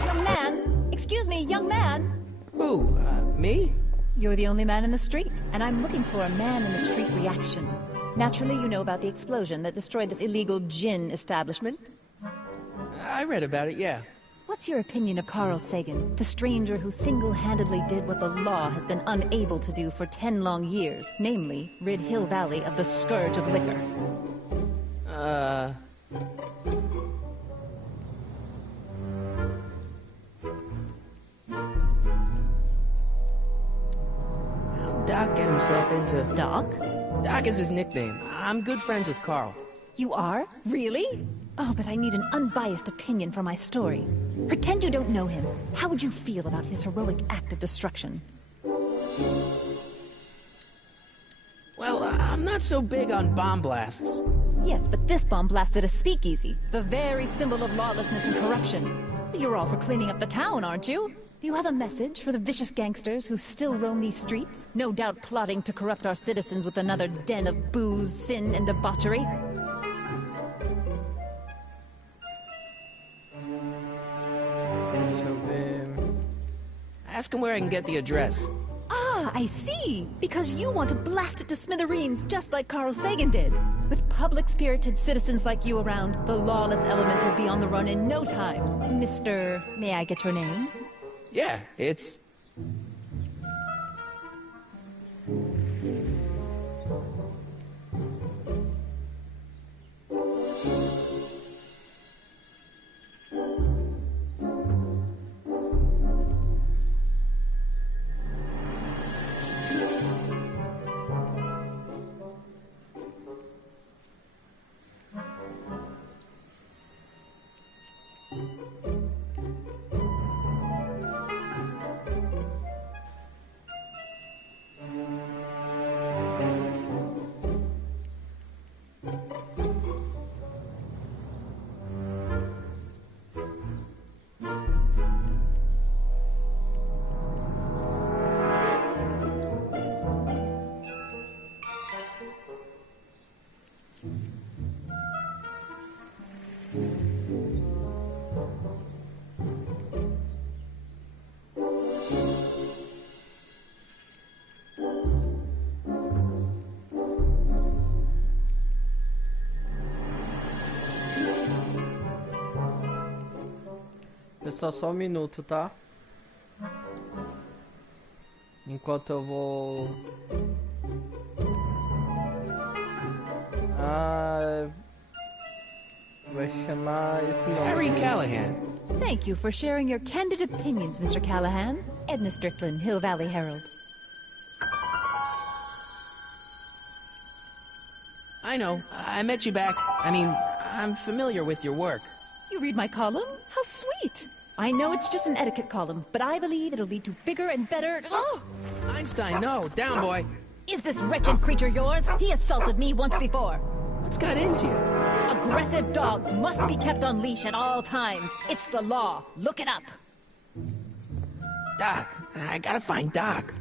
Young man, excuse me, young man. Who? Me? You're the only man in the street, and I'm looking for a man-in-the-street reaction. Naturally, you know about the explosion that destroyed this illegal gin establishment. I read about it, yeah. What's your opinion of Carl Sagan, the stranger who single-handedly did what the law has been unable to do for 10 long years, namely, rid Hill Valley of the scourge of liquor? How'd Doc get himself into... Doc? Doc is his nickname. I'm good friends with Carl. You are? Really? Oh, but I need an unbiased opinion for my story. Pretend you don't know him. How would you feel about his heroic act of destruction? Well, I'm not so big on bomb blasts. Yes, but this bomb blasted a speakeasy, the very symbol of lawlessness and corruption. You're all for cleaning up the town, aren't you? Do you have a message for the vicious gangsters who still roam these streets? No doubt plotting to corrupt our citizens with another den of booze, sin, and debauchery. Ask him where I can get the address. Ah, I see. Because you want to blast it to smithereens just like Carl Sagan did. With public-spirited citizens like you around, the lawless element will be on the run in no time. Mr. May I get your name? Yeah, it's... Pessoal, só um minuto, tá? Enquanto eu vou... vai chamar esse nome. Harry Callahan. Thank you for sharing your candid opinions, Mr. Callahan. Edna Strickland, Hill Valley Herald. I know. I met you back. I mean, I'm familiar with your work. You read my column? How sweet! I know it's just an etiquette column, but I believe it'll lead to bigger and better... Oh! Einstein, no. Down, boy. Is this wretched creature yours? He assaulted me once before. What's got into you? Aggressive dogs must be kept on leash at all times. It's the law. Look it up. Doc. I gotta find Doc.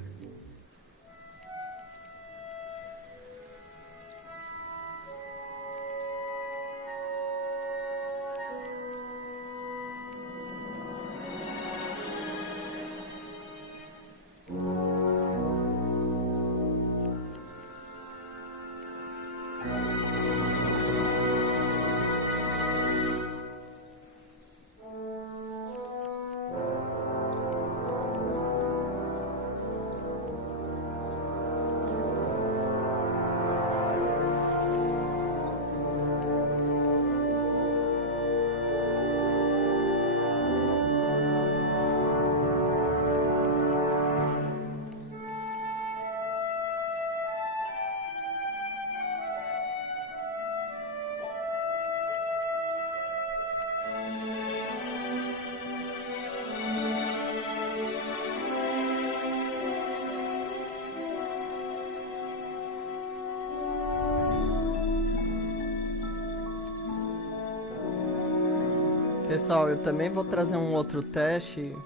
Pessoal, eu também vou trazer um outro teste.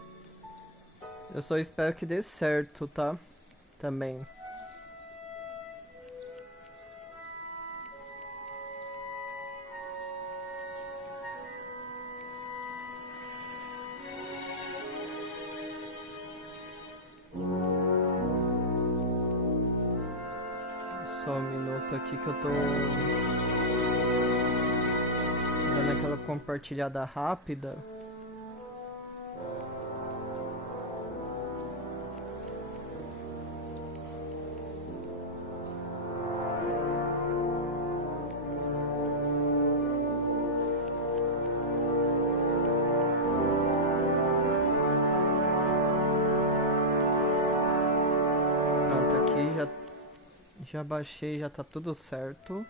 Eu só espero que dê certo, tá? Também. Só um minuto aqui que eu tô dando aquela compartilhada rápida. Já baixei, já tá tudo certo.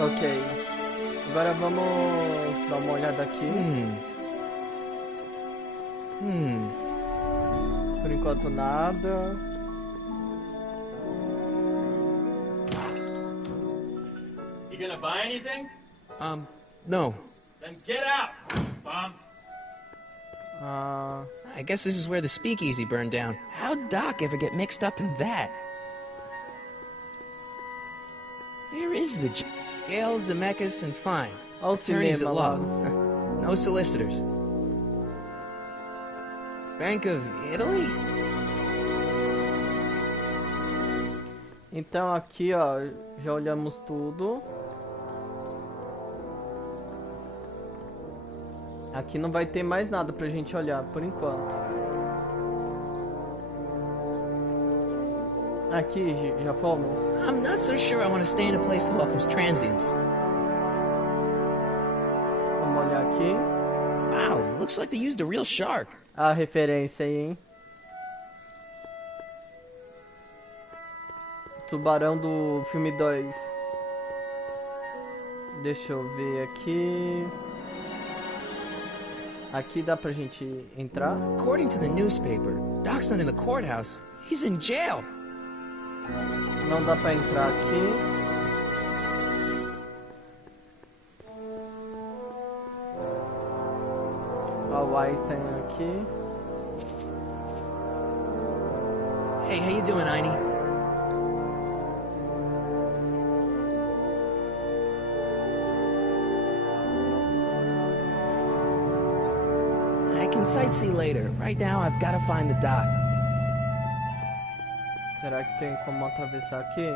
Ok, agora vamos dar uma olhada aqui. Por enquanto nada. You gonna buy anything? No. Then get out, bum. I guess this is where the speakeasy burned down. How'd Doc ever get mixed up in that? Where is the Gale, Zemeckis, and Fine? Attorneys at law. No solicitors. Bank of Italy? Então aqui, ó, já olhamos tudo. Aqui não vai ter mais nada pra gente olhar por enquanto. Aqui já fomos. I'm not so sure I want to stay in a place that welcomes transients. Vamos olhar aqui. Wow, looks like they used a real shark. A referência aí, hein? Tubarão do filme 2. Deixa eu ver aqui. Aqui dá pra gente entrar? According to the newspaper, Doc's not in the courthouse. He's in jail. Não dá pra entrar aqui. Ó, o Einstein aqui. Hey, how you doing, Einie? I can sightsee later. Right now, I've got to find the dock. Será que tem como atravessar aqui?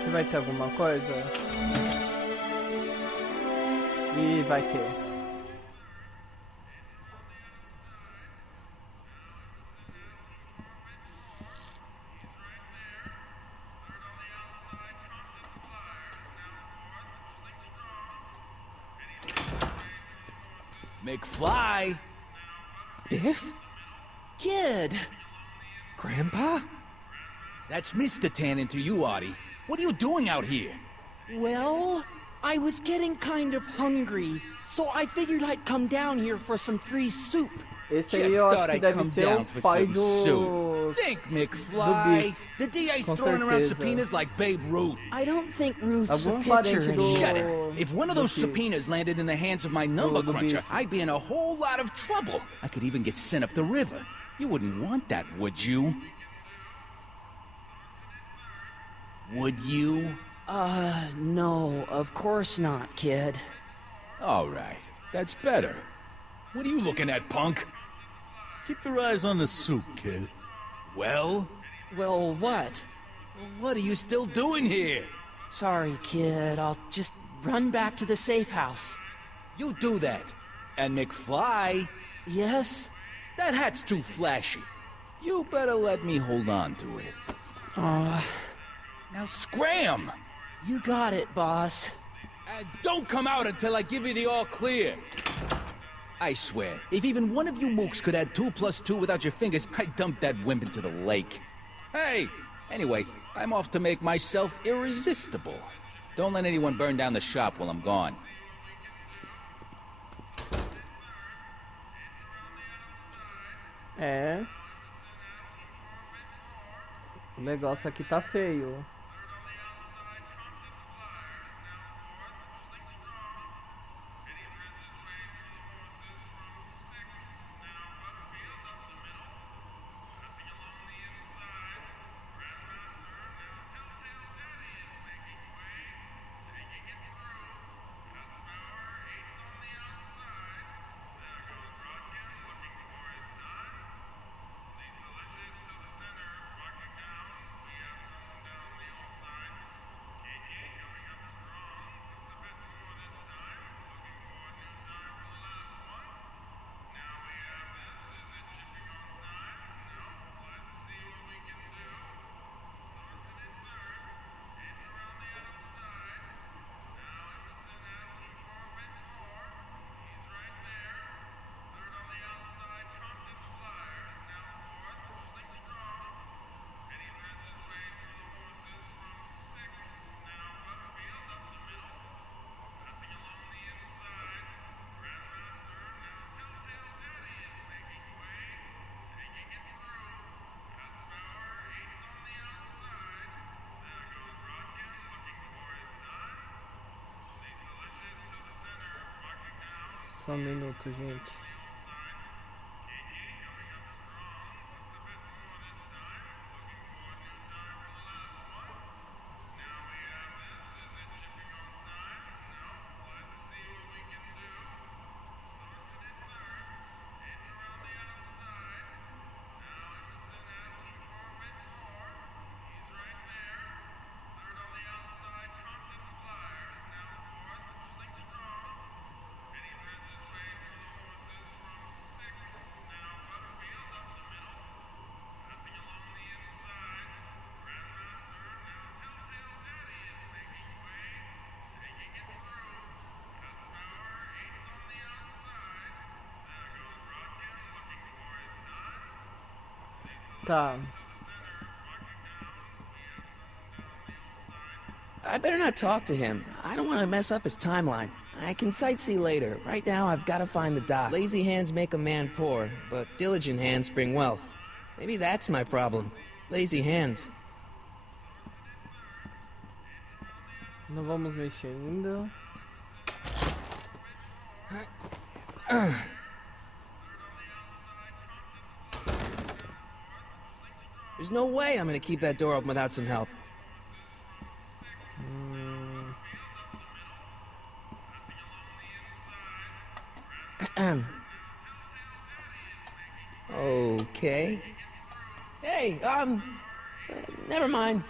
Aqui vai ter alguma coisa? E vai ter. McFly! Biff? Kid! Grandpa? That's Mr. Tannen to you, Artie. What are you doing out here? Well, I was getting kind of hungry, so I figured I'd come down here for some free soup. Esse aí eu acho que deve ser o pai do... Think, McFly. The DA's throwing around subpoenas like Babe Ruth. I don't think Ruth's a Algum pitcher parente do... Shut it. If one of those subpoenas landed in the hands of my number cruncher, I'd be in a whole lot of trouble. I could even get sent up the river. You wouldn't want that, would you? Would you? No, of course not, kid. All right. That's better. What are you looking at, punk? Keep your eyes on the soup, kid. Well? Well, what? What are you still doing here? Sorry, kid. I'll just run back to the safe house. You do that. And McFly? Yes? That hat's too flashy. You better let me hold on to it. Now scram! You got it, boss. Don't come out until I give you the all clear. I swear, if even one of you mooks could add 2 + 2 without your fingers, I'd dump that wimp into the lake. Hey, anyway, I'm off to make myself irresistible. Don't let anyone burn down the shop while I'm gone. É. O negócio aqui tá feio. Só um minuto, gente. Tá. I better not talk to him. I don't want to mess up his timeline. I can sightsee later. Right now, I've got to find the dock. Lazy hands make a man poor, but diligent hands bring wealth. Maybe that's my problem. Lazy hands. Não vamos mexer ainda. There's no way I'm gonna keep that door open without some help. Okay. Hey, never mind.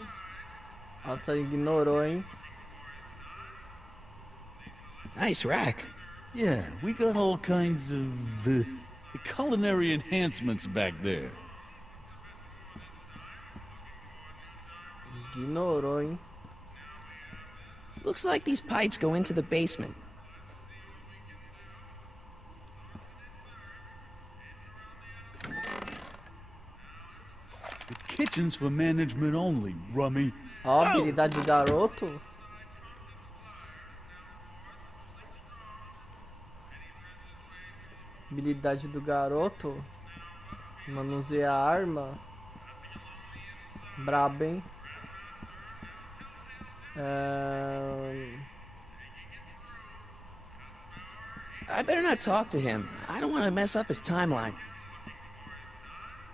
Nossa, ignorou, hein? Nice rack. Yeah, we got all kinds of culinary enhancements back there. Ignorou, hein? Looks like these pipes go into the basement. The kitchen's for management only, rummy. Ó, habilidade do garoto. Habilidade do garoto. Manusear a arma. Brabo, hein? I better not talk to him. I don't want to mess up his timeline.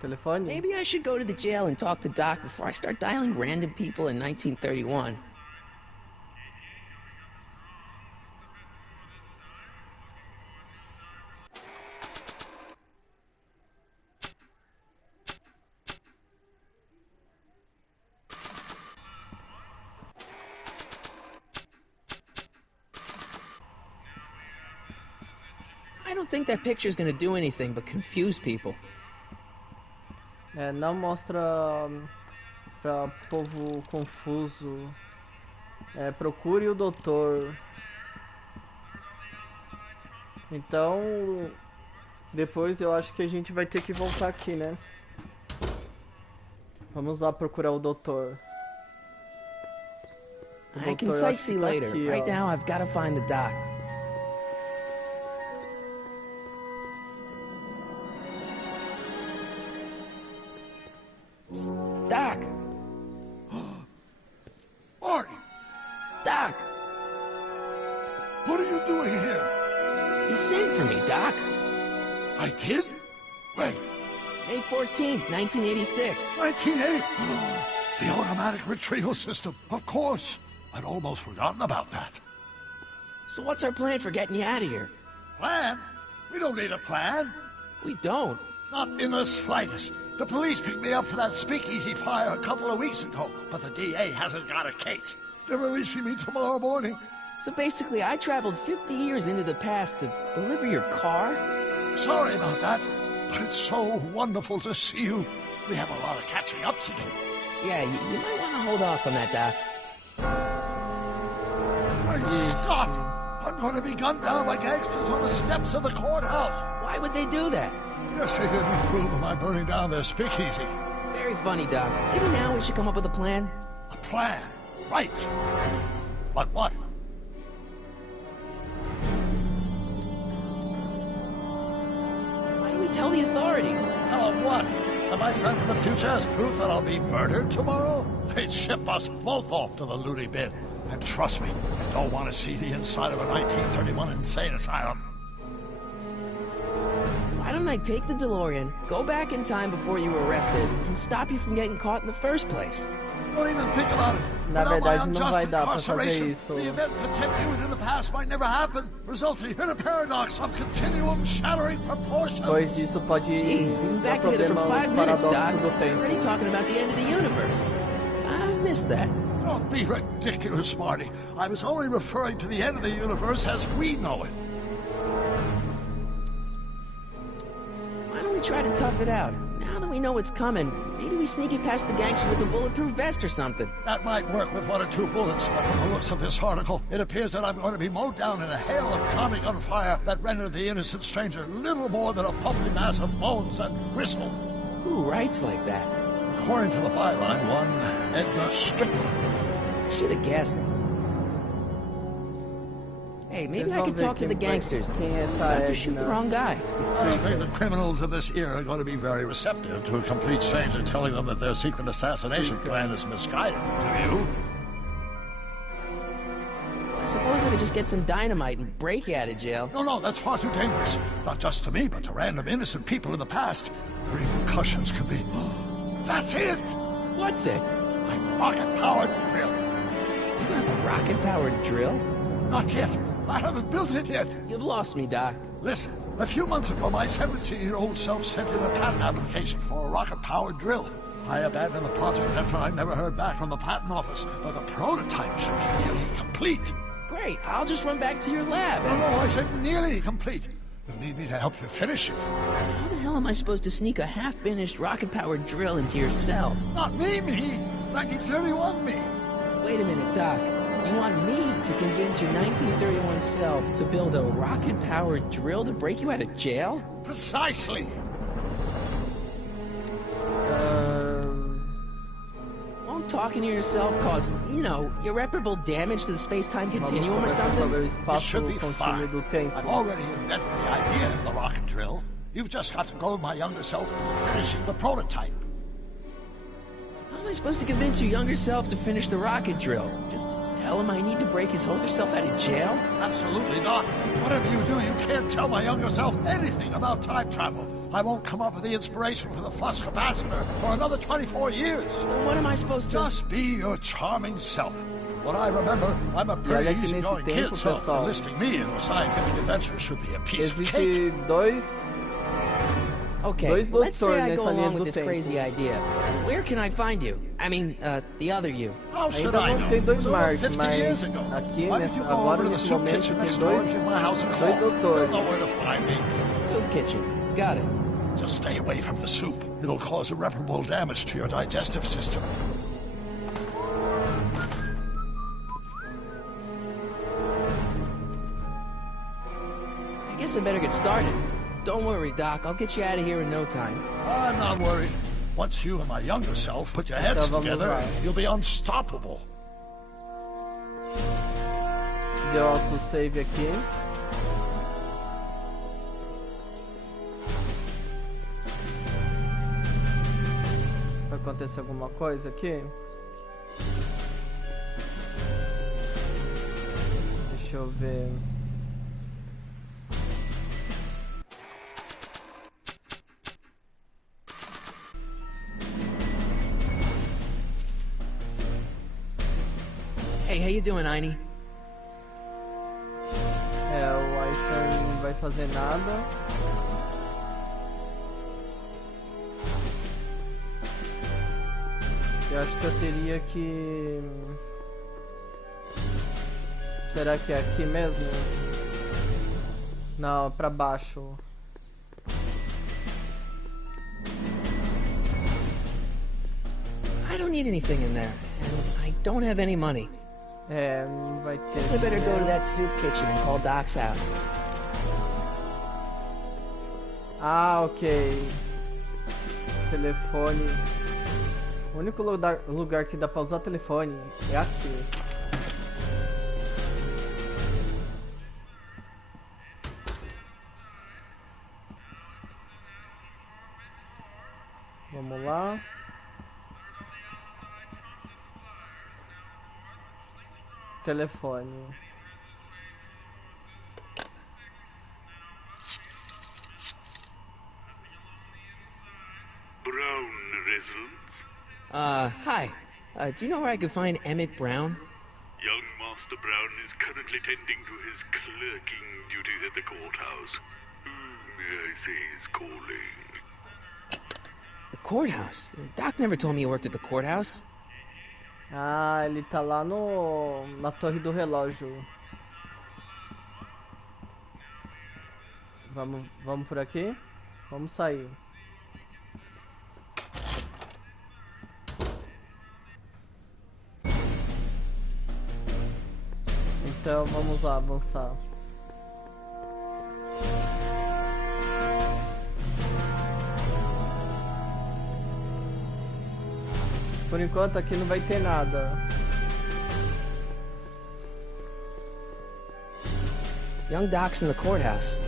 Telefone? Maybe I should go to the jail and talk to Doc before I start dialing random people in 1931. I don't think that picture's gonna do anything but confuse people. É, não mostra pra povo confuso. Procure o doutor. Então, depois eu acho que a gente vai ter que voltar aqui, né? Vamos lá procurar o doutor. I can sightsee later. Aqui, right now, I've got to find the doc. Doc! Marty! Doc! What are you doing here? You sent for me, Doc. I did? When? May 14th, 1986. 1980? The automatic retrieval system, of course. I'd almost forgotten about that. So what's our plan for getting you out of here? Plan? We don't need a plan. We don't. Not in the slightest. The police picked me up for that speakeasy fire a couple of weeks ago, but the DA hasn't got a case. They're releasing me tomorrow morning. So basically, I traveled 50 years into the past to deliver your car? Sorry about that, but it's so wonderful to see you. We have a lot of catching up to do. Yeah, you might want to hold off on that, Doc. Great Scott! I'm going to be gunned down by gangsters on the steps of the courthouse. Why would they do that? Yes, they didn't approve of my burning down their speakeasy. Very funny, Doc. Maybe now we should come up with a plan. A plan? Right. But what? Why do we tell the authorities? Tell them what? That my friend from the future has proof that I'll be murdered tomorrow? They'd ship us both off to the loony bin. And trust me, I don't want to see the inside of a 1931 insane asylum. Why don't I take the DeLorean, go back in time before you were arrested, and stop you from getting caught in the first place? Don't even think about it. Na Without my verdade, não vai dar pra fazer incarceration, isso. the events that sent you into the past might never happen, resulting in a paradox of continuum shattering proportions. Pois isso pode Jeez, we've been dar back together for problema 5 no minutes, Doc. paradoxo do We're tempo. already talking about the end of the universe. I've missed that. Don't be ridiculous, Marty. I was only referring to the end of the universe as we know it. Why don't we try to tough it out? Now that we know what's coming, maybe we sneak it past the gangster with a bulletproof vest or something. That might work with 1 or 2 bullets, but from the looks of this article, it appears that I'm going to be mowed down in a hail of Tommy gun fire that rendered the innocent stranger little more than a puffy mass of bones and gristle. Who writes like that? According to the byline, one Edna Strickland. Should have guessed. Hey, maybe I could talk to the gangsters. Quem é essa Not to shoot the Edna? wrong guy. I don't think the criminals of this era are going to be very receptive to a complete stranger telling them that their secret assassination plan is misguided, do you? I suppose I could just get some dynamite and break you out of jail. No, that's far too dangerous. Not just to me, but to random innocent people in the past. The repercussions could be... That's it! What's it? My rocket-powered drill. You have a rocket-powered drill? Not yet. I haven't built it yet. You've lost me, Doc. Listen, a few months ago, my 17-year-old self sent in a patent application for a rocket-powered drill. I abandoned the project after I never heard back from the patent office, but the prototype should be nearly complete. Great, I'll just run back to your lab. No, I said nearly complete. You'll need me to help you finish it. How the hell am I supposed to sneak a half-finished rocket-powered drill into your cell? Not me. 1931 me. Wait a minute, Doc. You want me to convince your 1931 self to build a rocket-powered drill to break you out of jail? Precisely. Won't talking to yourself cause, irreparable damage to the space-time continuum or something? It should be fine. I've already invented the idea of the rocket drill. You've just got to goad my younger self into finishing the prototype. How am I supposed to convince your younger self to finish the rocket drill? Just tell him I need to break his older self out of jail? Absolutely not. Whatever you do, you can't tell my younger self anything about time travel. I won't come up with the inspiration for the flux capacitor for another 24 years. Then what am I supposed to... Just be your charming self. From what I remember, I'm a pretty easygoing kid, so enlisting me in a scientific adventure should be a piece of cake. Okay, let's say I go along with this crazy idea. Where can I find you? I mean, the other you. How should I know? Tem dois It was over Mark, 50 mas years ago. aqui, Why did you go over to the soup kitchen next door and give my house a call? You'll know where to find me. Soup kitchen. Got it. Just stay away from the soup. It'll cause irreparable damage to your digestive system. Guess I better get started. Don't worry, Doc. I'll get you out of here in no time. I'm not worried. Once you and my younger self put your heads together, you'll be unstoppable. Deu autosave aqui. Vai acontecer alguma coisa aqui? Deixa eu ver. Hey, how you doing, Einie? O Einstein não vai fazer nada. Eu acho que eu teria que... Será que é aqui mesmo? Não, pra baixo. I don't need anything in there, and I don't have any money. Não vai ter. Guess I better go to that soup kitchen and call Doc's house. Ah, ok. Telefone. O único lugar que dá pra usar telefone é aqui. Vamos lá. Telefone. Brown residence? Hi. Do you know where I could find Emmett Brown? Young Master Brown is currently tending to his clerking duties at the courthouse. Who may I say is calling? The courthouse? Doc never told me he worked at the courthouse. Ah, ele tá lá na torre do relógio. Vamos por aqui? Vamos sair. Então vamos lá, avançar. Por enquanto aqui não vai ter nada. Young Doc's in the courthouse. I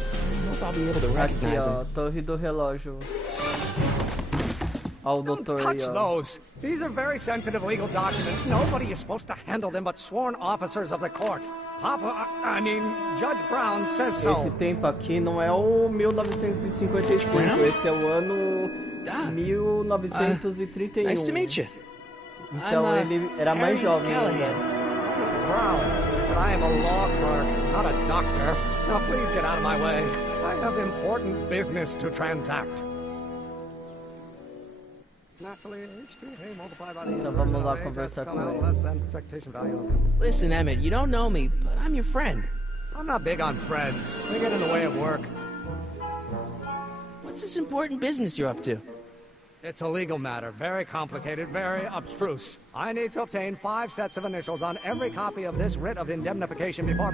hope I'll be able to recognize Aqui, ó, him. torre do relógio. Ó, o doutor aí, Touch ó. those. These are very sensitive legal documents. Nobody is supposed to handle them but sworn officers of the court. Papa, I mean, Judge Brown says so. Esse tempo aqui não é o 1955, esse é o ano 1931. Nice to meet you. Então ele era mais jovem ainda. Brown, but I am a law clerk, not a doctor. Now please get out of my way. I have important business to transact. Então vamos lá conversar com ele. Listen, Emmett, you don't know me, but I'm your friend. I'm not big on friends. They get in the way of work. What's this important business you're up to? It's a legal matter, very complicated, very abstruse. I need to obtain 5 sets of initials on every copy of this writ of indemnification before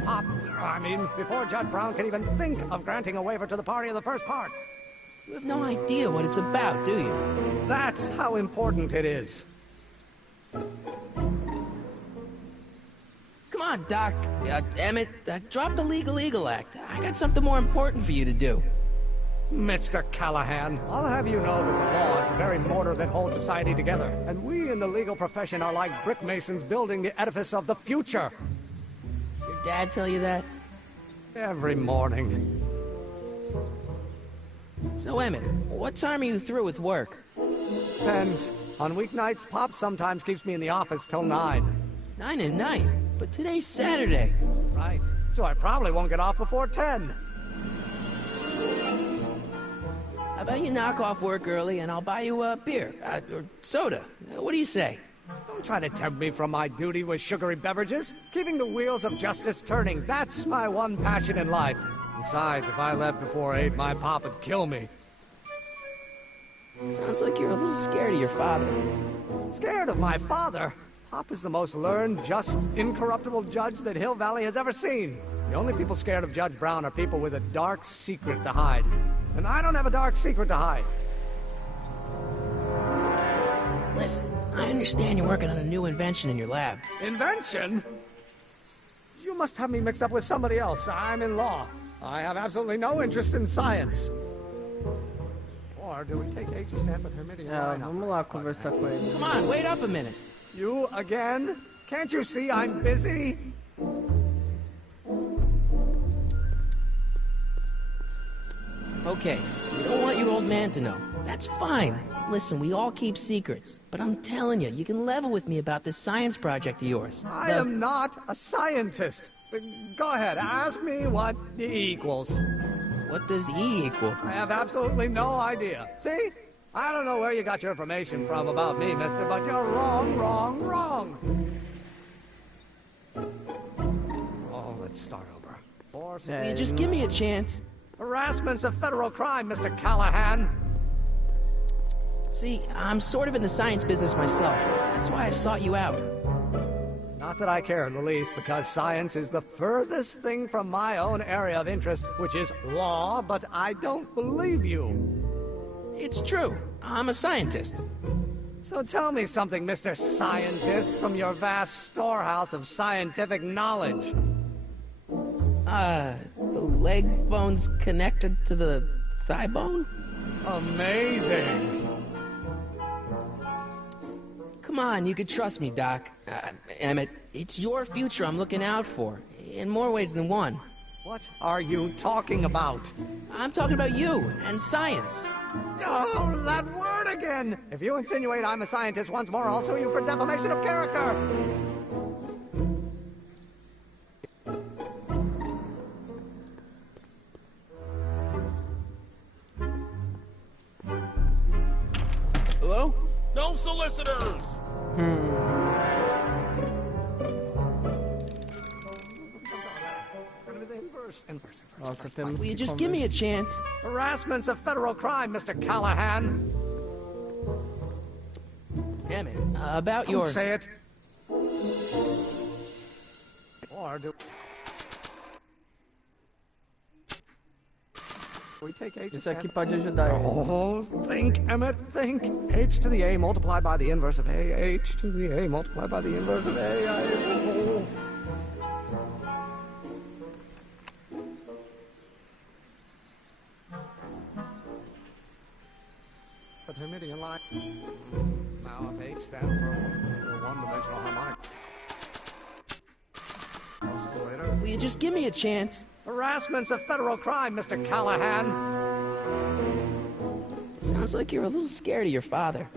before Judge Brown can even think of granting a waiver to the party of the first part. You have no idea what it's about, do you? That's how important it is. Come on, Doc. Emmett, drop the Legal Eagle Act. I got something more important for you to do. Mr. Callahan, I'll have you know that the law is the very mortar that holds society together, and we in the legal profession are like brick masons building the edifice of the future. Your dad tell you that? Every morning. So, Emmett, what time are you through with work? Depends. On weeknights, Pop sometimes keeps me in the office till 9. 9 at night? But today's Saturday. Right. So I probably won't get off before 10. How about you knock off work early and I'll buy you a beer, or soda. What do you say? Don't try to tempt me from my duty with sugary beverages. Keeping the wheels of justice turning, that's my one passion in life. Besides, if I left before 8, my pop would kill me. Sounds like you're a little scared of your father. Scared of my father? Pop is the most learned, just, incorruptible judge that Hill Valley has ever seen. The only people scared of Judge Brown are people with a dark secret to hide. And I don't have a dark secret to hide. Listen, I understand you're working on a new invention in your lab. Invention? You must have me mixed up with somebody else. I'm in law. I have absolutely no interest in science. Or do we take H to stand with Hermidian? Vamos lá conversar com ele. Come on, wait up a minute. You again? Can't you see I'm busy? Okay, you don't want your old man to know. That's fine. Listen, we all keep secrets. But I'm telling you, you can level with me about this science project of yours. I am not a scientist. Go ahead, ask me what E equals. What does E equal? I have absolutely no idea. See? I don't know where you got your information from about me, mister, but you're wrong, wrong, wrong. Oh, let's start over. Will you just give me a chance? Harassment's a federal crime, Mr. Callahan. See, I'm sort of in the science business myself. That's why I sought you out. Not that I care in the least, because science is the furthest thing from my own area of interest, which is law, but I don't believe you. It's true. I'm a scientist. So tell me something, Mr. Scientist, from your vast storehouse of scientific knowledge. The leg bone's connected to the thigh bone? Amazing. Come on, you can trust me, Doc. Emmett, it's your future I'm looking out for, in more ways than one. What are you talking about? I'm talking about you and science. Oh, that word again! If you insinuate I'm a scientist once more, I'll sue you for defamation of character! Hello? No solicitors! Will you just give me a chance? Harassment's a federal crime, Mr. Callahan. Emmett, about your... Don't say it. Or do... We take H. Isso aqui pode ajudar ele. Oh, think, Emmett, think. H to the A multiplied by the inverse of A. H to the A multiplied by the inverse of A. But Hermidian line. Now if H stands for one-dimensional harmonic. Oscillator. Will you just give me a chance? Harassment's a federal crime, Mr. Callahan. Sounds like you're a little scared of your father.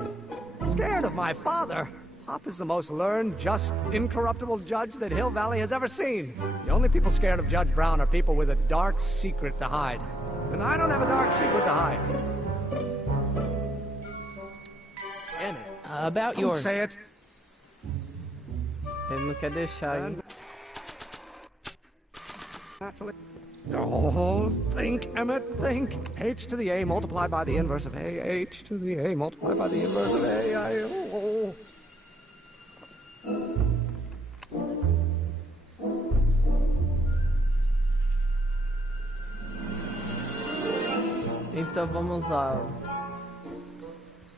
Scared of my father? Pop is the most learned, just, incorruptible judge that Hill Valley has ever seen. The only people scared of Judge Brown are people with a dark secret to hide. And I don't have a dark secret to hide. Emmett, about your... Don't say it. Ele não quer deixar aí. Naturally. Oh, think, Emmett, think. H to the A multiplied by the inverse of A. H to the A multiplied by the inverse of A. Então vamos lá.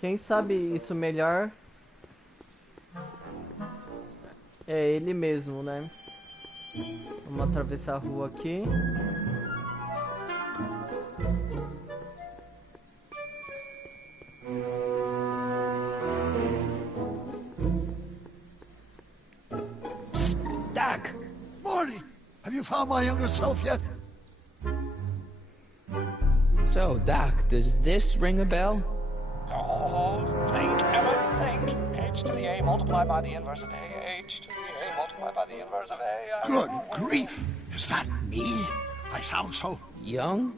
Quem sabe isso melhor é ele mesmo, né? Vamos atravessar a rua aqui. Psst, Doc! Morty, have you found my younger self yet? So, Doc, does this ring a bell? Oh, think, Emmett, think. H to the A multiplied by the inverse of A. H to the A multiplied by the inverse of A. Good grief! Is that me? I sound so... Young?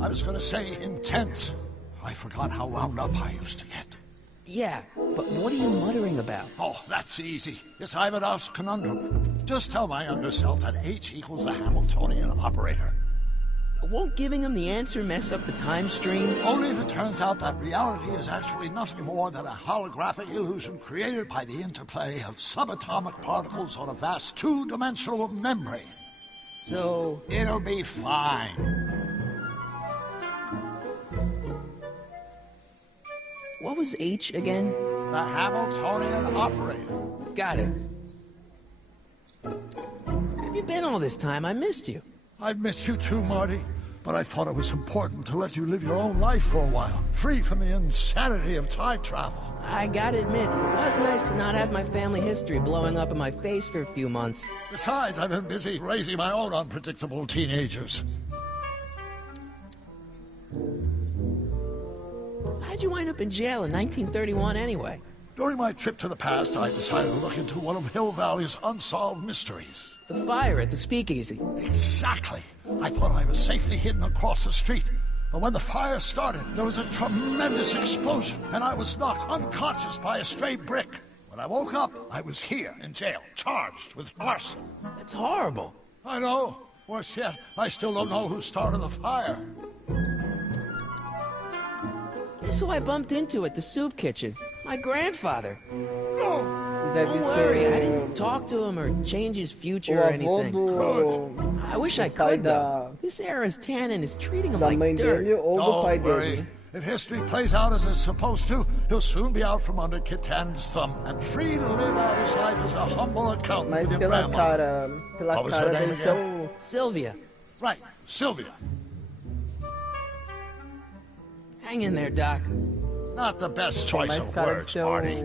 I was gonna say intense. I forgot how wound up I used to get. Yeah, but what are you muttering about? Oh, that's easy. It's Ivanov's conundrum. Just tell my younger self that H equals the Hamiltonian operator. Won't giving him the answer mess up the time stream? Only if it turns out that reality is actually nothing more than a holographic illusion created by the interplay of subatomic particles on a vast two-dimensional membrane. So... It'll be fine. What was H again? The Hamiltonian operator. Got it. Where have you been all this time? I missed you. I've missed you too, Marty. But I thought it was important to let you live your own life for a while, free from the insanity of time travel. I gotta admit, it was nice to not have my family history blowing up in my face for a few months. Besides, I've been busy raising my own unpredictable teenagers. How'd you wind up in jail in 1931 anyway? During my trip to the past, I decided to look into one of Hill Valley's unsolved mysteries. The fire at the speakeasy. Exactly. I thought I was safely hidden across the street. But when the fire started, there was a tremendous explosion, and I was knocked unconscious by a stray brick. When I woke up, I was here in jail, charged with arson. That's horrible. I know. Worse yet, I still don't know who started the fire. Guess who I bumped into at the soup kitchen? My grandfather. Oh! Don't worry, I didn't talk to him or change his future or anything. I wish I could, though. This era's tannin is treating him like dirt. Don't worry. If history plays out as it's supposed to, he'll soon be out from under Kit Tannen's thumb and free to live out his life as a humble accountant with your grandma. What was her name again? Sylvia. Right, Sylvia. Hang in there, Doc. Not the best choice of words, Marty.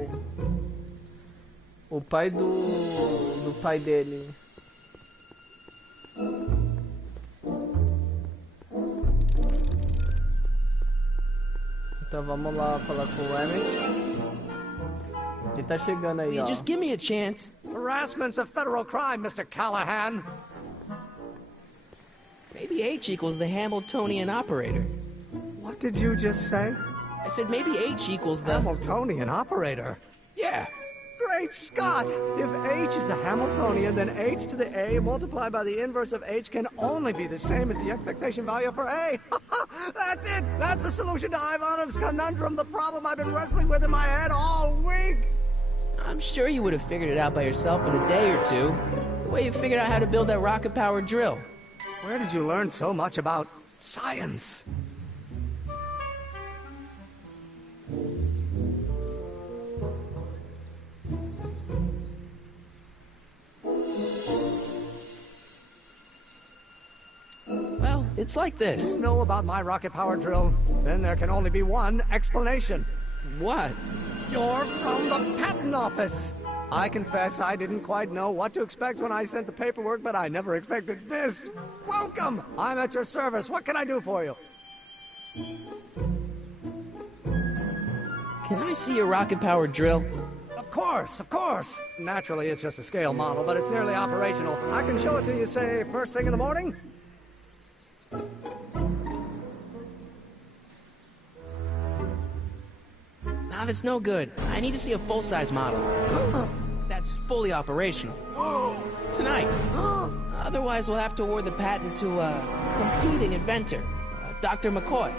O pai do pai dele. Então vamos lá falar com o Emmett. Ele tá chegando aí, ó. Just give me a chance. Harassment's a federal crime, Mr. Callahan. Maybe H equals the Hamiltonian operator. What did you just say? I said maybe H equals the... Hamiltonian operator? Yeah. Great Scott! If H is the Hamiltonian, then H to the A multiplied by the inverse of H can only be the same as the expectation value for A. That's it! That's the solution to Ivanov's conundrum, the problem I've been wrestling with in my head all week! I'm sure you would have figured it out by yourself in a day or two. The way you figured out how to build that rocket-powered drill. Where did you learn so much about science? Well, it's like this. You know about my rocket power drill? Then there can only be one explanation. What? You're from the patent office. I confess I didn't quite know what to expect when I sent the paperwork, but I never expected this. Welcome! I'm at your service. What can I do for you? Can I see your rocket-powered drill? Of course, of course. Naturally, it's just a scale model, but it's nearly operational. I can show it to you, say, first thing in the morning? Nah, that's no good. I need to see a full-size model. That's fully operational. Tonight. Otherwise, we'll have to award the patent to a competing inventor, Dr. McCoy.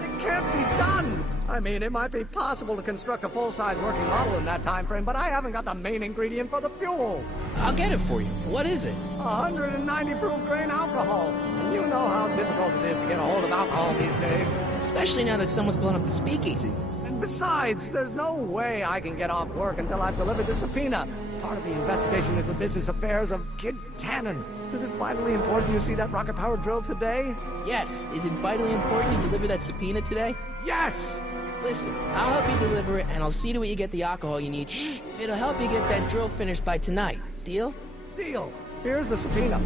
It can't be done! I mean, it might be possible to construct a full-size working model in that time frame, but I haven't got the main ingredient for the fuel. I'll get it for you. What is it? 190 proof grain alcohol. And you know how difficult it is to get a hold of alcohol these days. Especially now that someone's blown up the speakeasy. And besides, there's no way I can get off work until I've delivered the subpoena. Part of the investigation into the business affairs of Kid Tannen. Is it vitally important you see that rocket-powered drill today? Yes. Is it vitally important you deliver that subpoena today? Yes! Listen, I'll help you deliver it, and I'll see to it you get the alcohol you need. It'll help you get that drill finished by tonight. Deal? Deal. Here's the subpoena.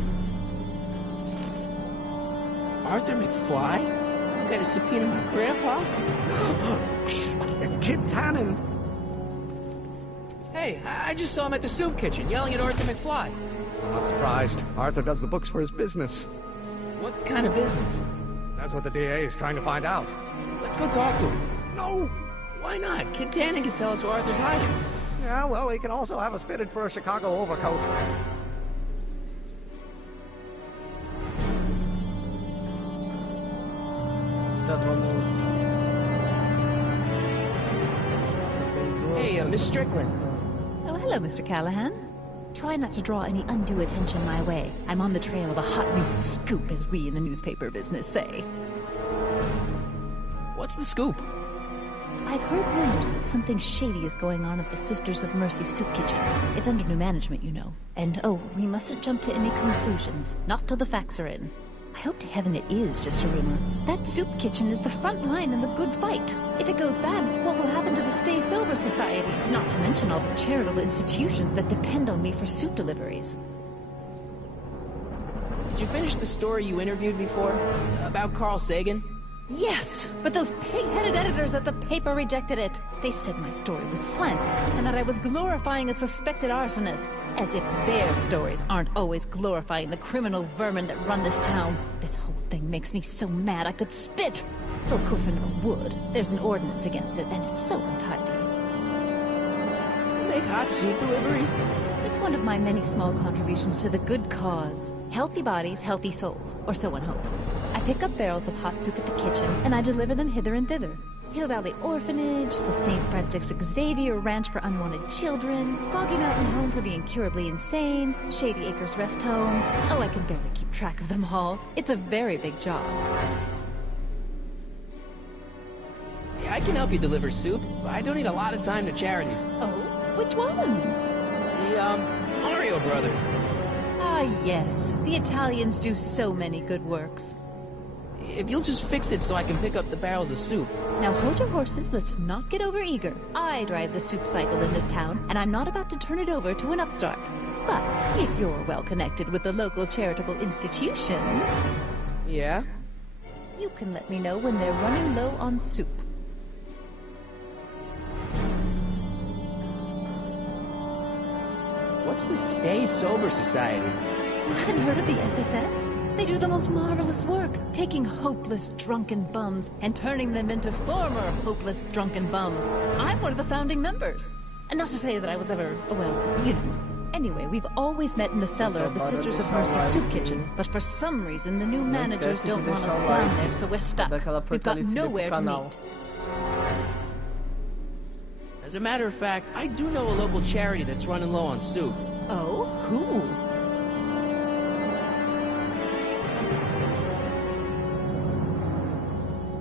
Arthur McFly? You got a subpoena my grandpa? It's Kid Tannen. Hey, I just saw him at the soup kitchen, yelling at Arthur McFly. I'm not surprised. Arthur does the books for his business. What kind of business? That's what the DA is trying to find out. Let's go talk to him. No! Why not? Kid Tannen can tell us where Arthur's hiding. Yeah, well, he can also have us fitted for a Chicago overcoat. Hey, Miss Strickland. Oh, hello, Mr. Callahan. Try not to draw any undue attention my way. I'm on the trail of a hot new scoop, as we in the newspaper business say. What's the scoop? I've heard rumors that something shady is going on at the Sisters of Mercy Soup Kitchen. It's under new management, you know. And oh, we mustn't jump to any conclusions. Not till the facts are in. I hope to heaven it is just a rumor. That soup kitchen is the front line in the good fight. If it goes bad, what will happen to the Stay Sober Society? Not to mention all the charitable institutions that depend on me for soup deliveries. Did you finish the story you interviewed me for? About Carl Sagan? Yes, but those pig-headed editors at the paper rejected it. They said my story was slanted, and that I was glorifying a suspected arsonist. As if their stories aren't always glorifying the criminal vermin that run this town. This whole thing makes me so mad I could spit. Though of course I never would. There's an ordinance against it, and it's so untidy. You make hot soup deliveries? It's one of my many small contributions to the good cause. Healthy bodies, healthy souls, or so one hopes. I pick up barrels of hot soup at the kitchen, and I deliver them hither and thither. Hill Valley Orphanage, the St. Francis Xavier Ranch for Unwanted Children, Foggy Mountain Home for the Incurably Insane, Shady Acres Rest Home. Oh, I can barely keep track of them all. It's a very big job. Yeah, I can help you deliver soup, but I donate a lot of time to charities. Oh? Which ones? The, Mario Brothers. Ah, yes. The Italians do so many good works. If you'll just fix it so I can pick up the barrels of soup. Now hold your horses, let's not get overeager. I drive the soup cycle in this town, and I'm not about to turn it over to an upstart. But if you're well connected with the local charitable institutions... Yeah? You can let me know when they're running low on soup. What's the Stay Sober Society? You haven't heard of the SSS? They do the most marvelous work, taking hopeless drunken bums and turning them into former hopeless drunken bums. I'm one of the founding members. And not to say that I was ever, well, you know. Anyway, we've always met in the cellar of the Sisters of Mercy Soup Kitchen, but for some reason the new managers don't want us down there, so we're stuck. We've got nowhere to meet. As a matter of fact, I do know a local charity that's running low on soup. Oh? Who?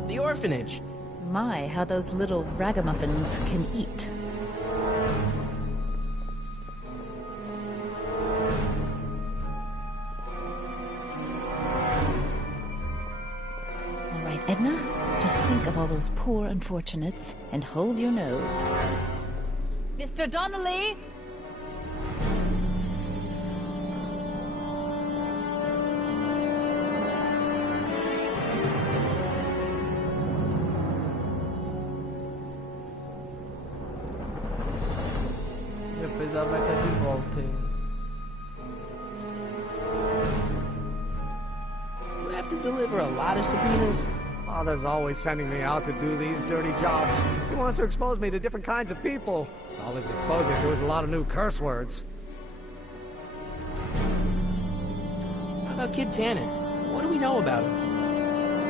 The orphanage. My, how those little ragamuffins can eat. All right, Edna, just think of all those poor unfortunates and hold your nose. Mr. Donnelly! Depois ela vai estar de volta aí. You have to deliver a lot of subpoenas. Father's always sending me out to do these dirty jobs. He wants to expose me to different kinds of people. All he's exposed me to is a lot of new curse words. How about Kid Tannen? What do we know about him?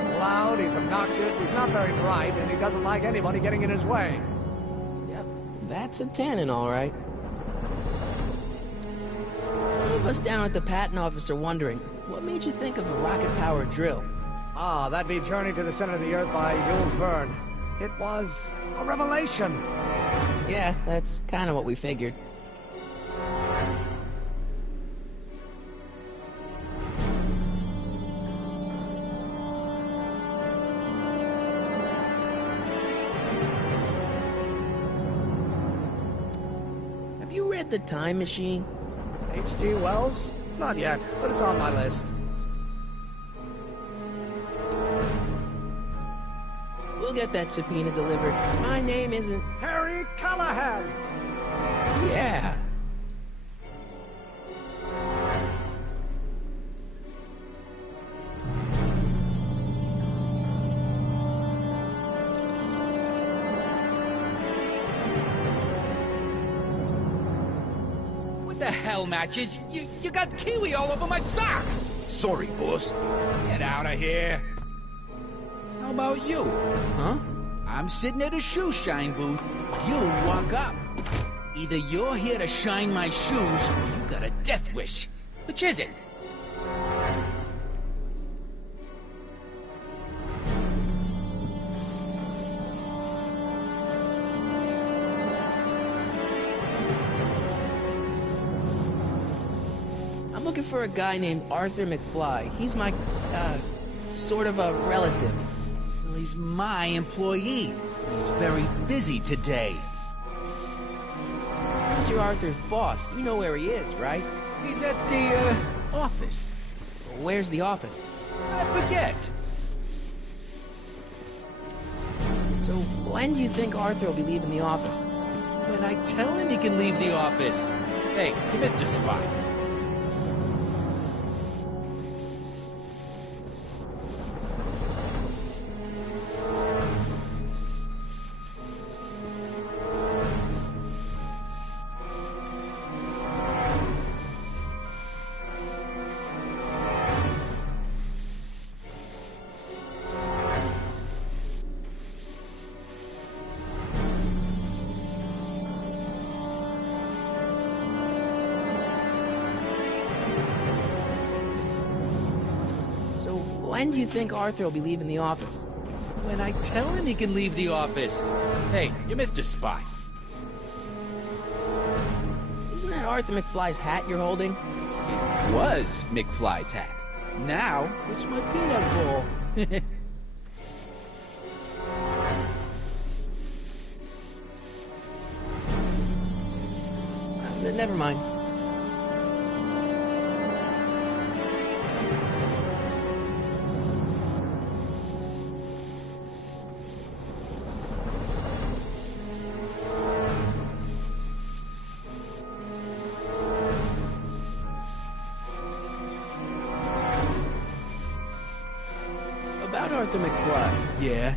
He's loud, he's obnoxious, he's not very bright, and he doesn't like anybody getting in his way. Yep, that's a Tannen, all right. Some of us down at the patent office are wondering, what made you think of a rocket-powered drill? Ah, that'd be Journey to the Center of the Earth by Jules Verne. It was a revelation. Yeah, that's kind of what we figured. Have you read The Time Machine? H.G. Wells? Not yet, but it's on my list. We'll get that subpoena delivered. My name isn't... Harry Callahan! Yeah. What the hell, Matches? You got kiwi all over my socks! Sorry, boss. Get out of here. How about you? Huh? I'm sitting at a shoe shine booth. You walk up. Either you're here to shine my shoes, or you got a death wish. Which is it? I'm looking for a guy named Arthur McFly. He's my, sort of a relative. Well, he's my employee. He's very busy today. Since you're Arthur's boss, you know where he is, right? He's at the, office. Where's the office? I forget. So when do you think Arthur will be leaving the office? When I tell him he can leave the office. Hey, you missed a spot. When do you think Arthur will be leaving the office? When I tell him he can leave the office. Hey, you missed a spot. Isn't that Arthur McFly's hat you're holding? It was McFly's hat. Now, it's my peanut bowl. Never mind. About Arthur McFly. Yeah?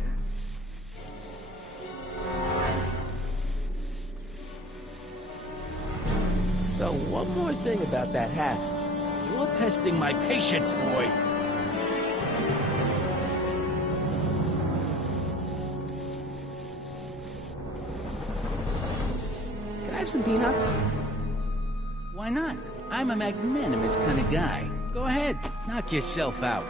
So, one more thing about that hat. You're testing my patience, boy. Can I have some peanuts? Why not? I'm a magnanimous kind of guy. Go ahead, knock yourself out.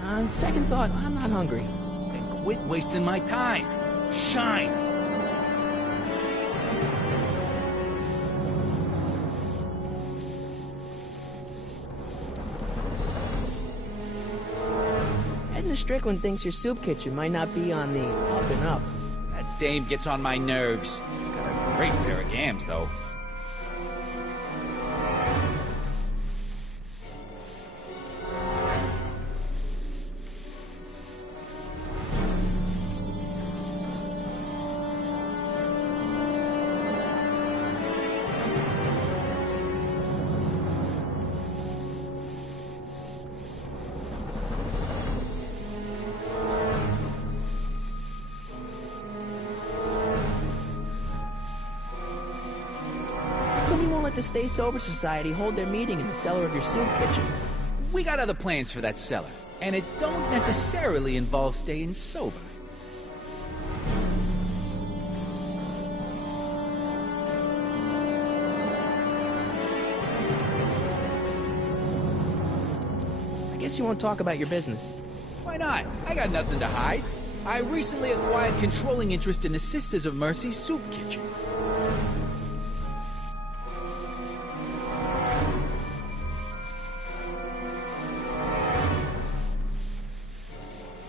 On second thought, I'm not hungry. Then quit wasting my time. Shine! Edna Strickland thinks your soup kitchen might not be on the up and up. That dame gets on my nerves. Got a great pair of gams, though. The Stay Sober Society hold their meeting in the cellar of your soup kitchen. We got other plans for that cellar, and it don't necessarily involve staying sober. I guess you won't talk about your business. Why not? I got nothing to hide. I recently acquired controlling interest in the Sisters of Mercy soup kitchen.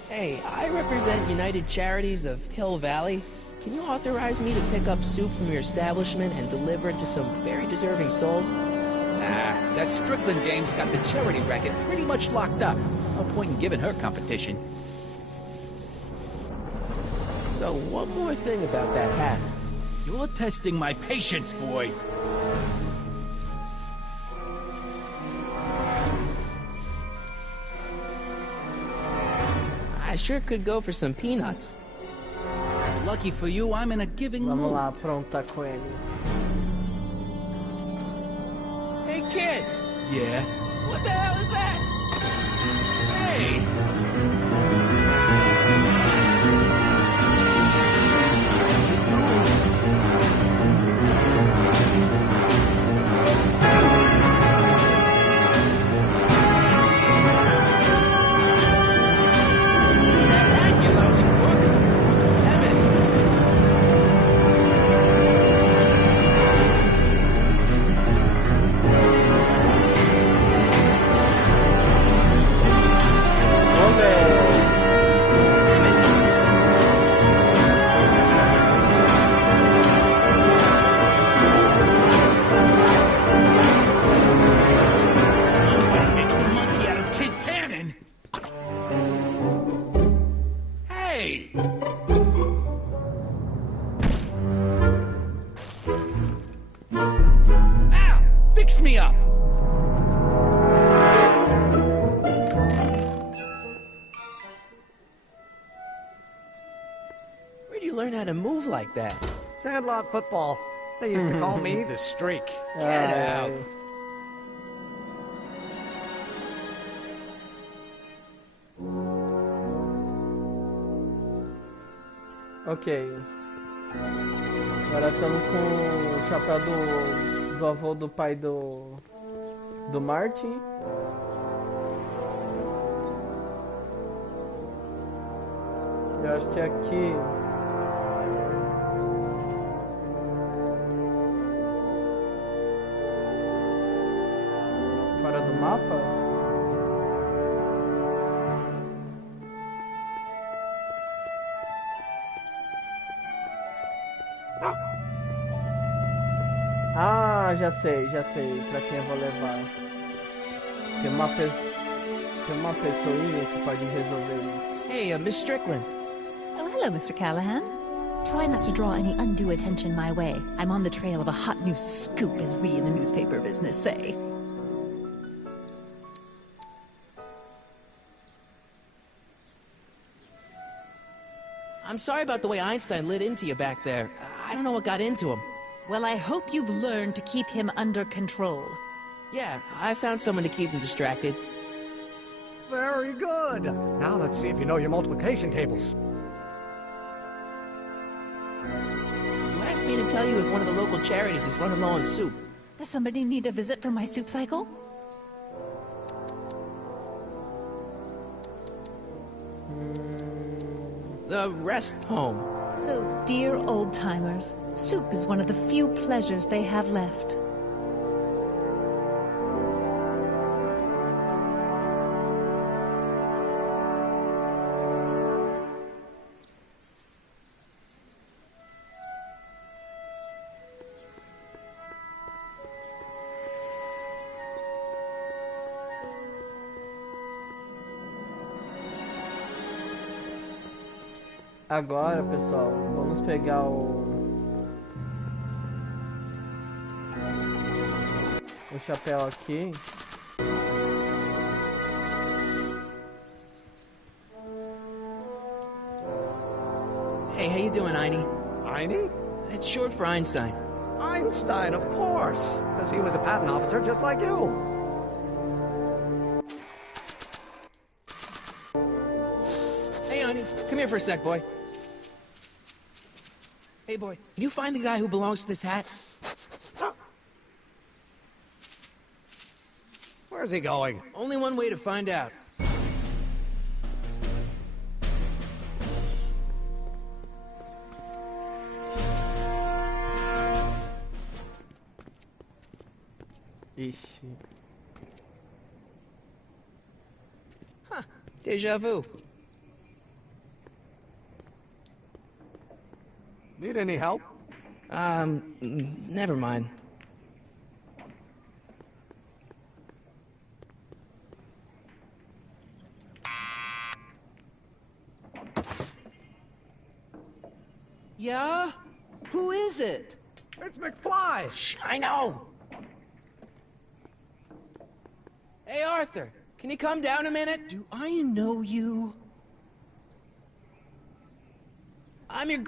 Hey, I represent United Charities of Hill Valley. Can you authorize me to pick up soup from your establishment and deliver it to some very deserving souls? Nah, that Strickland dame's got the charity racket pretty much locked up. No point in giving her competition. So, one more thing about that hat. You're testing my patience, boy. I sure could go for some peanuts. Lucky for you, I'm in a giving mood. Vamos lá, pronta com ele. Hey, kid! Yeah? What the hell is that? Hey! Me up! Where do you learn how to move like that? Sandlot football. They used to call me the Streak. Get out! Ok. Agora estamos com o chapéu do avô do pai do Martin. Eu acho que é aqui. Fora do mapa? Ah, já sei pra quem eu vou levar. Tem uma pessoinha que pode resolver isso. Hey, Miss Strickland. Oh, hello, Mr. Callahan. Try not to draw any undue attention my way. I'm on the trail of a hot new scoop, as we in the newspaper business say. I'm sorry about the way Einstein lit into you back there. I don't know what got into him. Well, I hope you've learned to keep him under control. Yeah, I found someone to keep him distracted. Very good. Now let's see if you know your multiplication tables. You asked me to tell you if one of the local charities is running low on soup. Does somebody need a visit for my soup cycle? The rest home. Those dear old-timers. Soup is one of the few pleasures they have left. Agora, pessoal, vamos pegar o chapéu aqui. Hey, how you doing, Einie? Einie? It's short for Einstein. Einstein, of course, because he was a patent officer just like you. Hey, Einie, come here for a sec, boy. Hey, boy, can you find the guy who belongs to this hat? Where's he going? Only one way to find out. Ixi. Huh. Deja vu. Need any help? Never mind. Yeah? Who is it? It's McFly! Shh, I know! Hey, Arthur, can you come down a minute? Do I know you? I'm your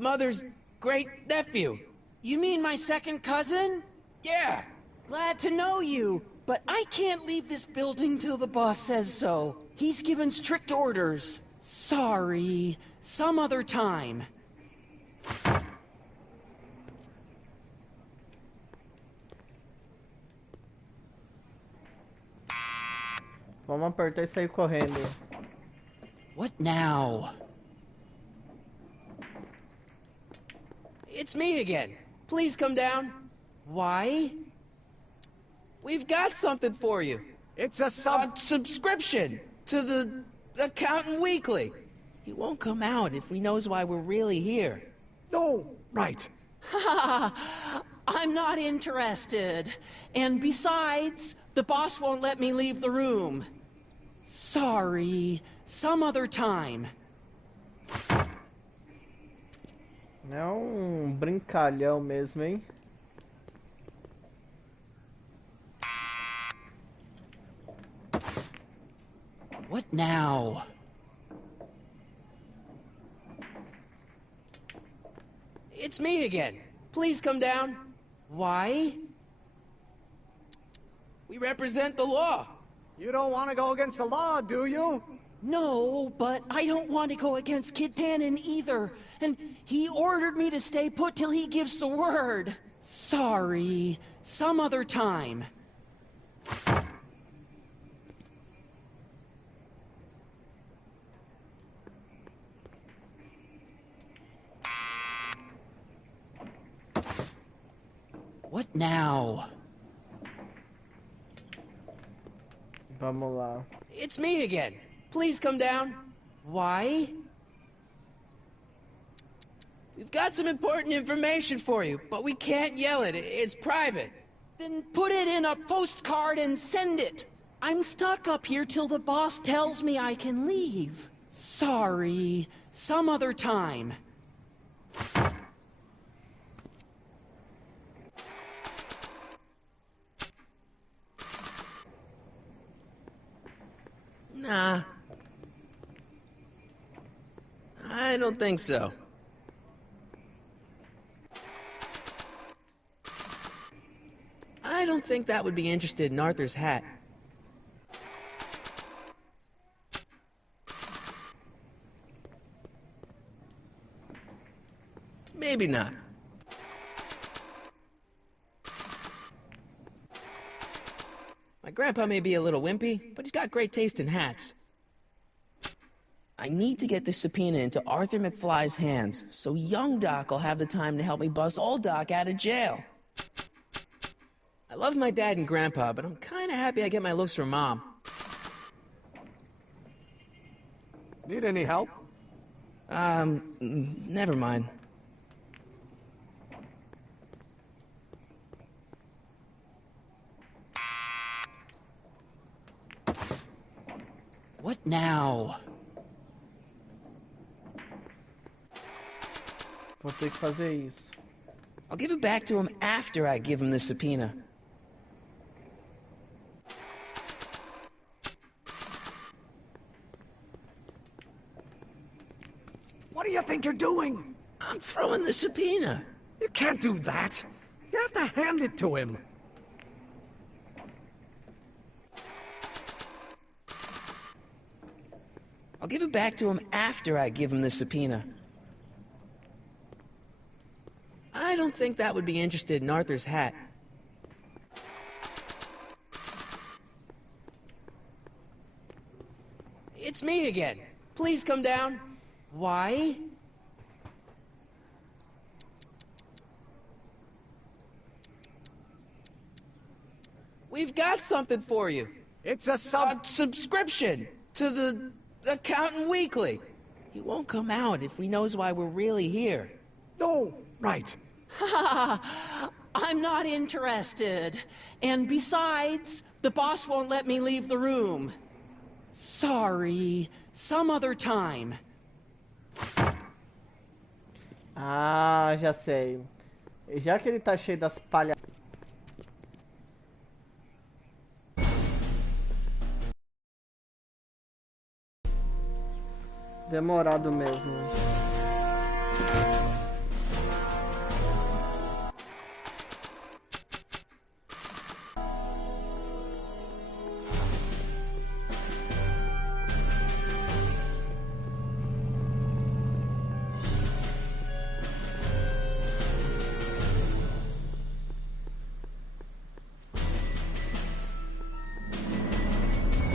mother's great-nephew. You mean my second cousin? Yeah. Glad to know you. but I can't leave this building till the boss says so. He's given strict orders. Sorry, some other time. Vamos apertar e sair correndo. What now? It's me again. Please come down. Why? We've got something for you. It's a subscription to the Accountant Weekly. He won't come out if he knows why we're really here. Oh, right. I'm not interested. And besides, the boss won't let me leave the room. Sorry, some other time. É brincalhão mesmo, hein? What now? It's me again. Please come down. Why? We represent the law. You don't want to go against the law, do you? No, but I don't want to go against Kid Tannen either. And he ordered me to stay put till he gives the word. Sorry, some other time. What now? Vamos lá. It's me again. Please come down. Why? We've got some important information for you, but we can't yell it. It's private. Then put it in a postcard and send it. I'm stuck up here till the boss tells me I can leave. Sorry, some other time. Nah. I don't think so. I don't think that would be interested in Arthur's hat. Maybe not. My grandpa may be a little wimpy, but he's got great taste in hats. I need to get this subpoena into Arthur McFly's hands, so young Doc will have the time to help me bust old Doc out of jail. I love my dad and grandpa, but I'm kinda happy I get my looks from Mom. Need any help? Never mind. What now? Vou ter que fazer isso. I'll give it back to him after I give him the subpoena. What do you think you're doing? I'm throwing the subpoena. You can't do that. You have to hand it to him. I'll give it back to him after I give him the subpoena. I don't think that would be interested in Arthur's hat. It's me again. Please come down. Why? We've got something for you. It's a subscription to the Accountant Weekly. He won't come out if he knows why we're really here. Oh, right. I'm not interested. And besides, the boss won't let me leave the room. Sorry, some other time. Ah, já sei. Já que ele tá cheio das palhaçadas. Demorado mesmo.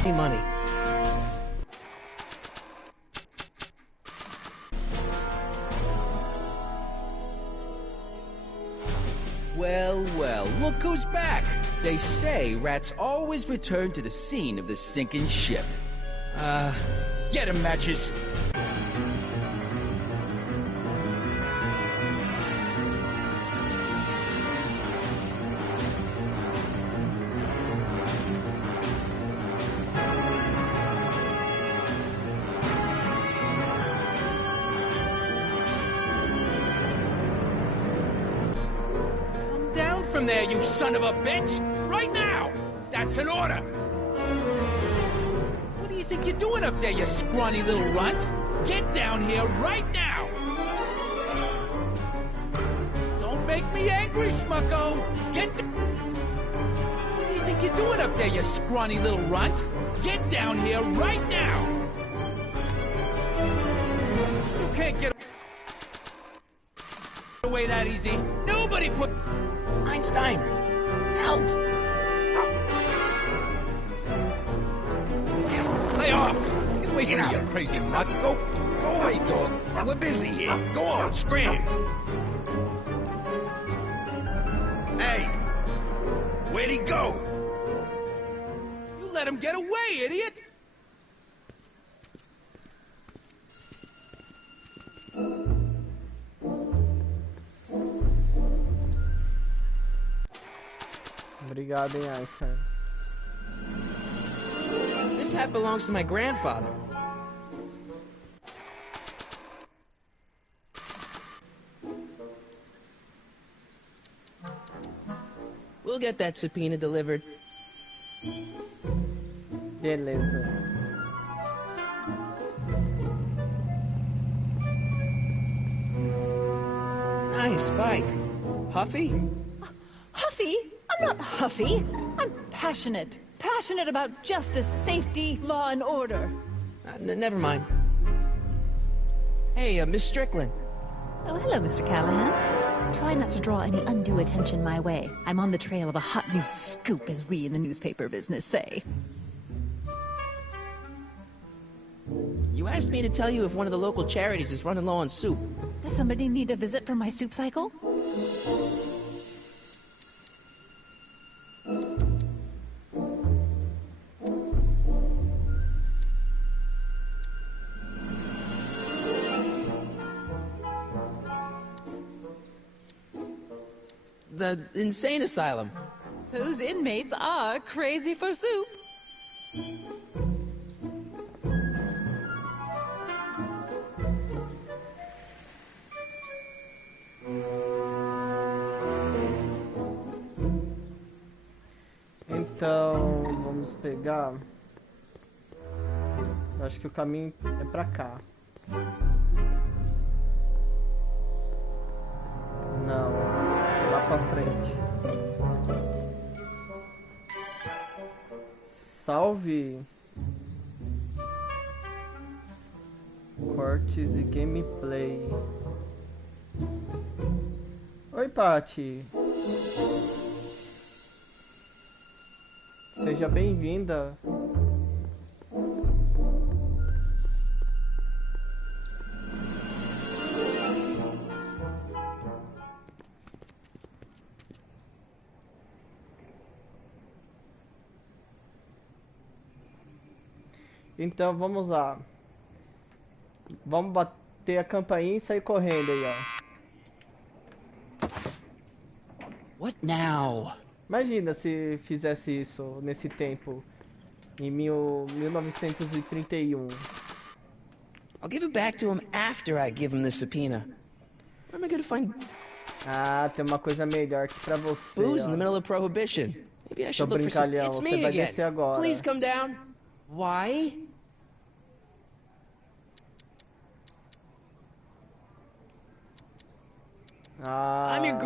me money. Well, well, look who's back! They say rats always return to the scene of the sinking ship. Get 'em, matches! From there, you son of a bitch! Right now! That's an order! What do you think you're doing up there, you scrawny little runt? Get down here right now! Don't make me angry, Smucko! Get the... What do you think you're doing up there, you scrawny little runt? Get down here right now! You can't get away that easy. Nobody put... Einstein! Help! Lay off! Get away from me, you crazy nut! Go away, dog. We're busy here. Go on, scram. Hey! Where'd he go? You let him get away, idiot! Obrigado, hein, Einstein. This hat belongs to my grandfather. We'll get that subpoena delivered. Beleza. Nice bike. Huffy? Huffy? I'm not huffy. I'm passionate. Passionate about justice, safety, law, and order. Never mind. Hey, Miss Strickland. Oh, hello, Mr. Callahan. Try not to draw any undue attention my way. I'm on the trail of a hot new scoop, as we in the newspaper business say. You asked me to tell you if one of the local charities is running low on soup. Does somebody need a visit from my soup cycle? The insane asylum. Those inmates are crazy for soup. Então, vamos pegar... Eu acho que o caminho é pra cá. Não, lá pra frente. Salve! Cortes e gameplay. Oi, Paty! Seja bem-vinda. Então vamos lá. Vamos bater a campainha e sair correndo aí, ó. What now? Imagina se fizesse isso nesse tempo, em 1931. I'll give it back to him after I give him the subpoena. Where am I gonna find... Ah, tem uma coisa melhor aqui pra você, booze ó. in the middle of prohibition. Maybe I should Tô look for some... brincalhão, It's você me vai again. descer agora. Please come down. Why? I'm your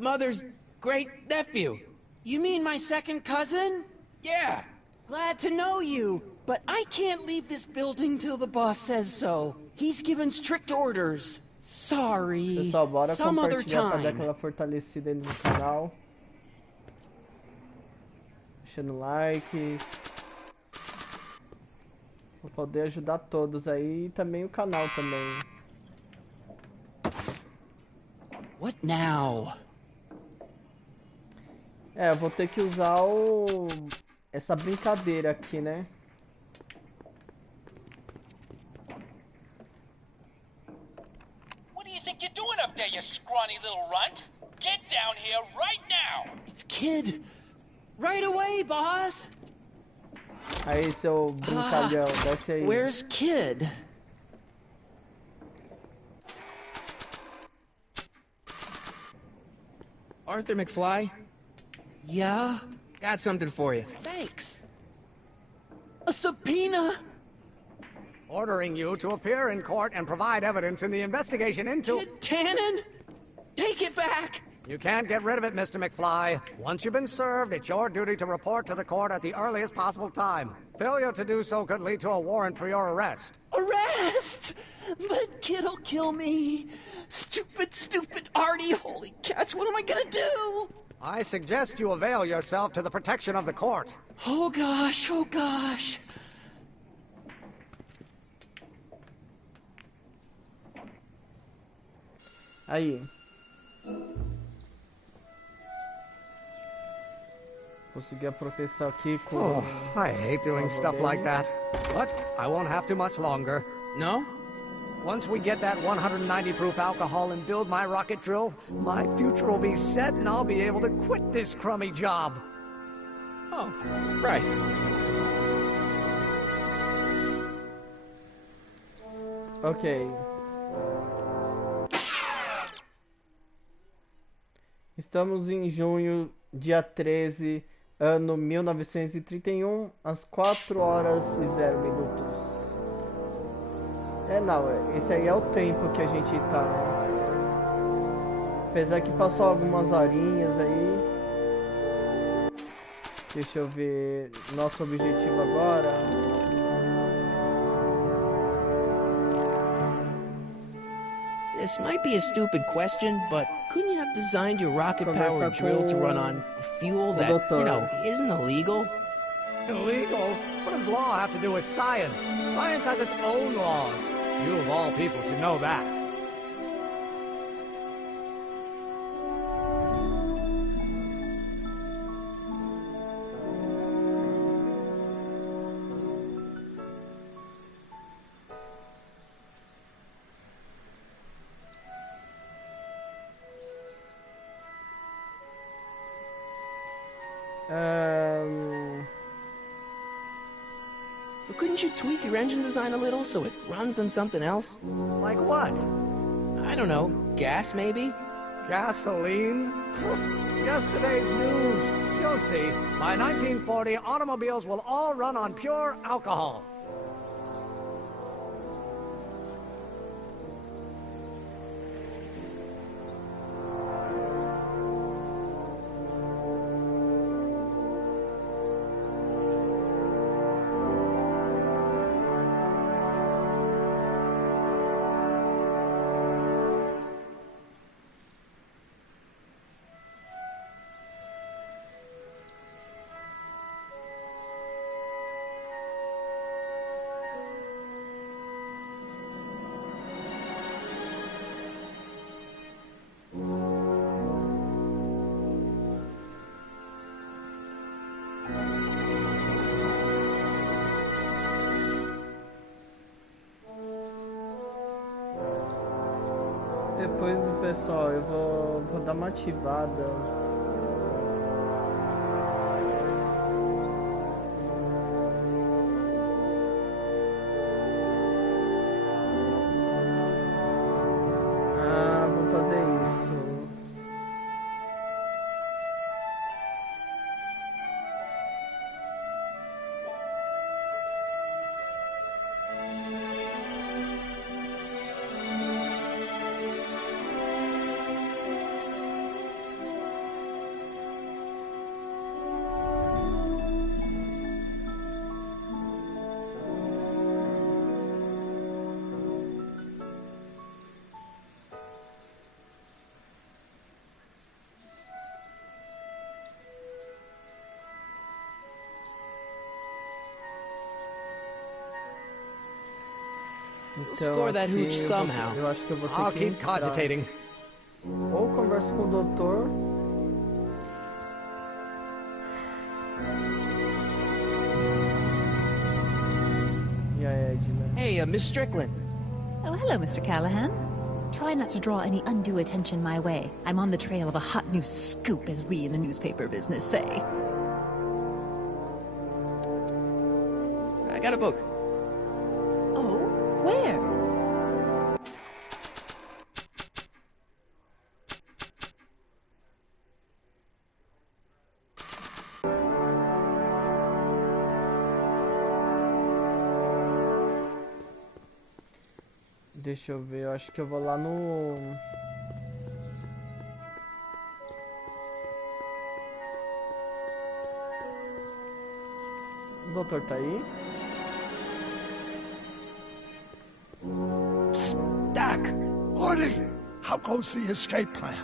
mother's great nephew. You mean my second cousin? Yeah. Glad to know you, but I can't leave this building till the boss says so. He's given strict orders. Sorry. Pessoal, bora Some other compartilhar pra dar time. aquela fortalecida aí no canal. Deixando likes. Vou poder ajudar todos aí e também o canal também. What now? É, eu vou ter que usar essa brincadeira aqui, né? What do you think you're doing up there, you scrawny little runt? Get down here right now! It's Kid! Right away, boss! Aí, seu brincalhão, desce aí. Where's Kid? Arthur McFly? Yeah? Got something for you. Thanks. A subpoena? Ordering you to appear in court and provide evidence in the investigation into... Kid Tannen? Take it back! You can't get rid of it, Mr. McFly. Once you've been served, it's your duty to report to the court at the earliest possible time. Failure to do so could lead to a warrant for your arrest. Arrest? But Kid'll kill me. Stupid, stupid Artie. Holy cats, what am I gonna do? I suggest you avail yourself to the protection of the court. Oh gosh, oh gosh. Aí. Consegui a proteção aqui com... Oh, I hate doing stuff like that. But I won't have to much longer. No? Once we get that 190 proof alcohol and build my rocket drill, my future will be set and I'll be able to quit this crummy job. Oh, right. Ok. Estamos em junho, dia 13, ano 1931, às 4 horas e 0 minutos. É, não, esse aí é o tempo que a gente tá. Apesar que passou algumas horinhas aí. Deixa eu ver nosso objetivo agora. This might be a stupid question, but couldn't you have designed your rocket-powered drill to run on fuel that, you know, isn't illegal? Illegal? What does law have to do with science? Science has its own laws. You of all people should know that. But couldn't you tweak your engine design a little so it runs on something else? Like what? I don't know. Gas, maybe? Gasoline? Yesterday's news. You'll see. By 1940, automobiles will all run on pure alcohol. Depois, pessoal, eu vou dar uma ativada. Vou fazer isso. We'll score that hooch somehow. Eu acho que eu vou ter I'll que keep entrar. cogitating. Ou converso com o doutor. E aí, Edna? Hey, Miss Strickland. Oh, hello, Mr. Callahan. Try not to draw any undue attention my way. I'm on the trail of a hot new scoop, as we in the newspaper business say. I got a book. Oh? Where? Deixa eu ver, eu acho que eu vou lá no... O doutor tá aí? Psst, Doc! Marty, how goes the escape plan?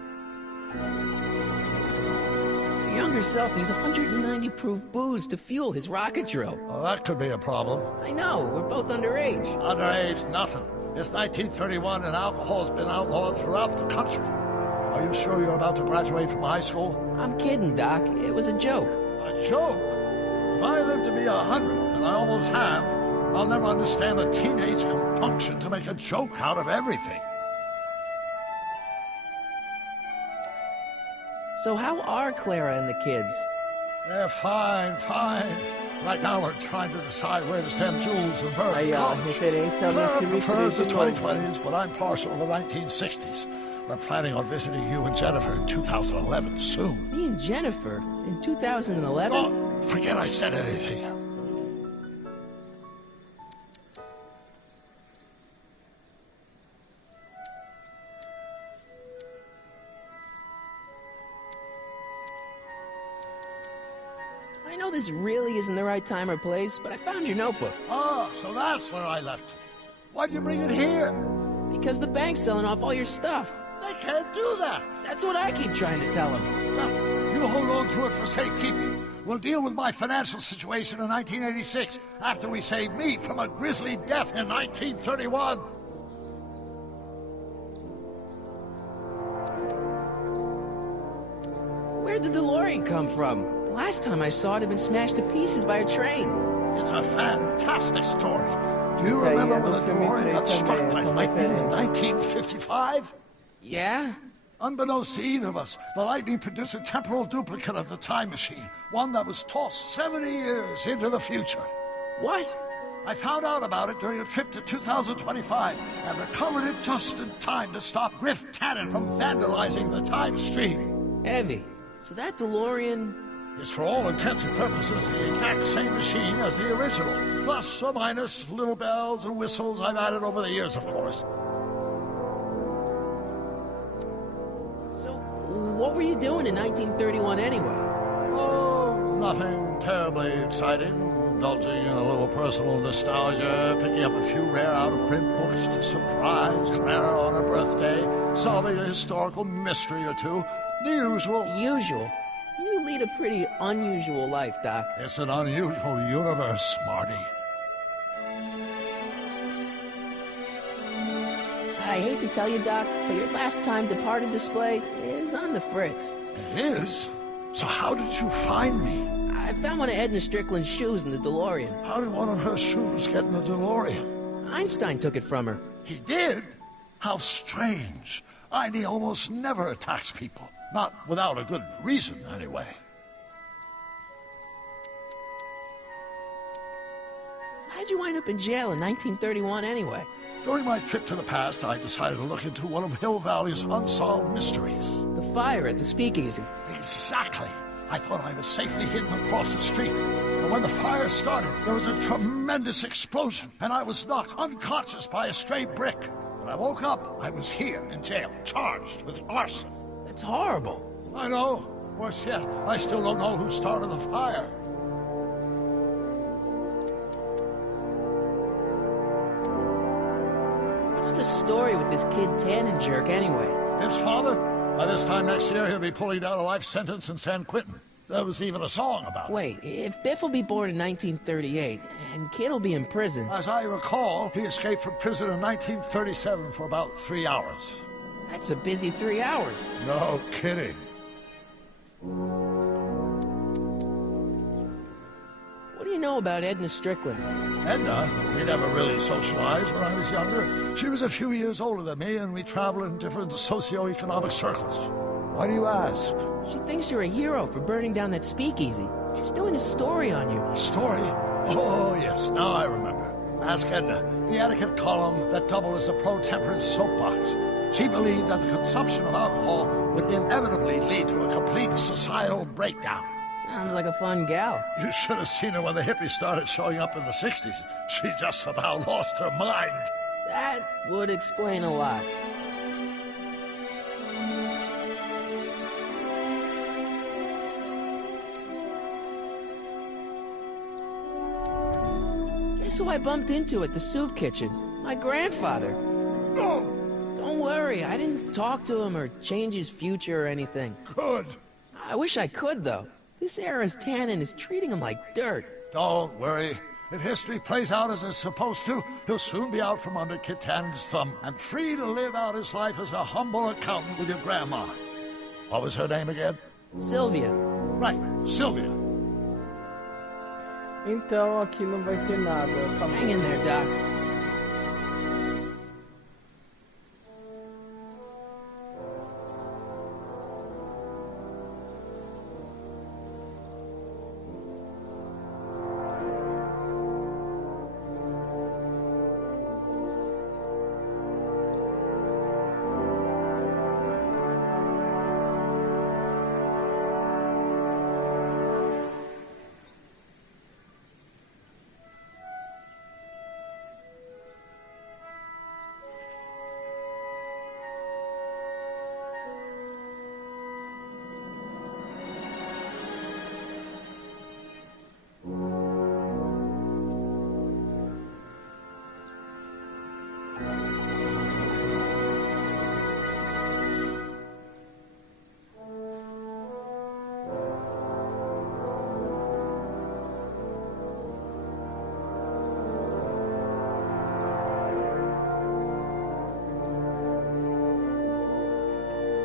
Your younger self needs 190 proof booze to fuel his rocket drill. Well, that could be a problem. I know, we're both underage. Underage, nothing. It's 1931 and alcohol's been outlawed throughout the country. Are you sure you're about to graduate from high school? I'm kidding, Doc. It was a joke. A joke? If I live to be 100, and I almost have, I'll never understand a teenage compunction to make a joke out of everything. So how are Clara and the kids? They're fine, fine. Right now we're trying to decide where to send Jules and Vern to college. Clara prefers the 2020s, but I'm partial to the 1960s. We're planning on visiting you and Jennifer in 2011 soon. Me and Jennifer? In 2011? Oh, forget I said anything. I know this really isn't the right time or place, but I found your notebook. Oh, so that's where I left it. Why'd you bring it here? Because the bank's selling off all your stuff. They can't do that. That's what I keep trying to tell them. Well, you hold on to it for safekeeping. We'll deal with my financial situation in 1986 after we save me from a grisly death in 1931. Where'd the DeLorean come from? Last time I saw it had been smashed to pieces by a train. It's a fantastic story. Do you remember when the DeLorean got struck by lightning in 1955? Yeah? Unbeknownst to either of us, the lightning produced a temporal duplicate of the time machine, one that was tossed 70 years into the future. What? I found out about it during a trip to 2025 and recovered it just in time to stop Griff Tannen from vandalizing the time stream. Heavy. So that DeLorean... is for all intents and purposes the exact same machine as the original. Plus or minus little bells and whistles I've added over the years, of course. So, what were you doing in 1931 anyway? Oh, nothing terribly exciting. Indulging in a little personal nostalgia, picking up a few rare out-of-print books to surprise Clara on her birthday, solving a historical mystery or two. The usual. Usual? You lead a pretty unusual life, Doc. It's an unusual universe, Marty. I hate to tell you, Doc, but your last time departed display is on the fritz. It is? So how did you find me? I found one of Edna Strickland's shoes in the DeLorean. How did one of her shoes get in the DeLorean? Einstein took it from her. He did? How strange. Ida almost never attacks people. Not without a good reason, anyway. How'd you wind up in jail in 1931 anyway? During my trip to the past, I decided to look into one of Hill Valley's unsolved mysteries. The fire at the speakeasy. Exactly. I thought I was safely hidden across the street. But when the fire started, there was a tremendous explosion, and I was knocked unconscious by a stray brick. When I woke up, I was here in jail, charged with arson. That's horrible. I know. Worse yet, I still don't know who started the fire. What's the story with this kid Tannen jerk anyway? His father? By this time next year, he'll be pulling down a life sentence in San Quentin. There was even a song about it. Wait, if Biff will be born in 1938, and Kid will be in prison... As I recall, he escaped from prison in 1937 for about 3 hours. That's a busy 3 hours. No kidding. What do you know about Edna Strickland? Edna? We never really socialized when I was younger. She was a few years older than me, and we traveled in different socio-economic circles. Why do you ask? She thinks you're a hero for burning down that speakeasy. She's doing a story on you. A story? Oh, yes, now I remember. Ask Edna, the etiquette column that doubled as a pro-temperance soapbox. She believed that the consumption of alcohol would inevitably lead to a complete societal breakdown. Sounds like a fun gal. You should have seen her when the hippies started showing up in the 60s. She just about lost her mind. That would explain a lot. Guess who I bumped into at the soup kitchen? My grandfather. No! Don't worry, I didn't talk to him or change his future or anything. Good. I wish I could, though. This era's tannin is treating him like dirt. Don't worry. If history plays out as it's supposed to, he'll soon be out from under Kit Tannen's thumb and free to live out his life as a humble accountant with your grandma. What was her name again? Sylvia. Right, Sylvia. Então aqui não vai ter nada. Hang in there, Doc.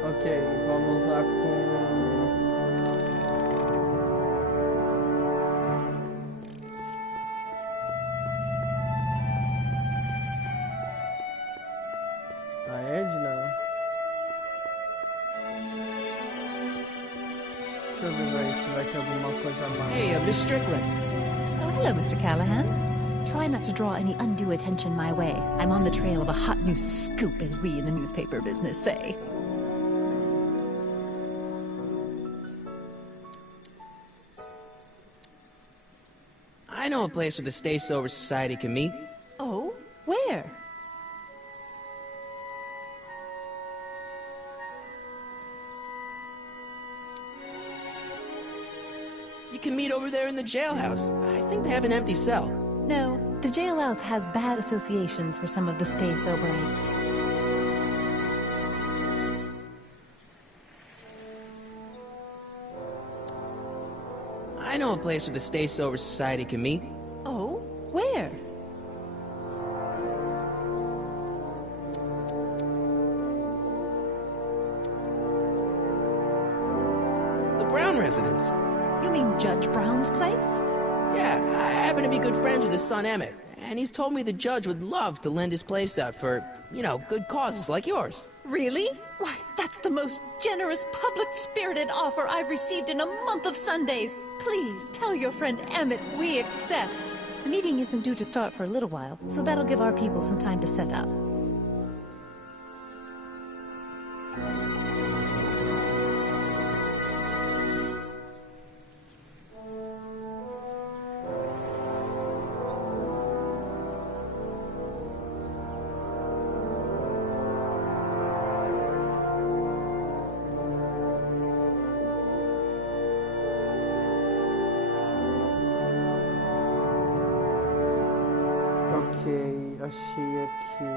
Ok, vamos lá com... a Edna. Deixa eu ver se vai ter alguma coisa mais. Hey, Miss Strickland. Oh, hello, Mr. Callahan. Try not to draw any undue attention my way. I'm on the trail of a hot new scoop, as we in the newspaper business say. I know a place where the Stay Sober Society can meet. Oh? Where? You can meet over there in the jailhouse. I think they have an empty cell. No, the jailhouse has bad associations for some of the Stay Soberites. I know a place where the Stay Sober Society can meet. Oh? Where? The Brown residence. You mean Judge Brown's place? Yeah, I happen to be good friends with his son Emmett, and he's told me the judge would love to lend his place out for, you know, good causes like yours. Really? Why, that's the most generous, public-spirited offer I've received in a month of Sundays. Please, tell your friend Emmett we accept. The meeting isn't due to start for a little while, so that'll give our people some time to set up. Ok, achei aqui.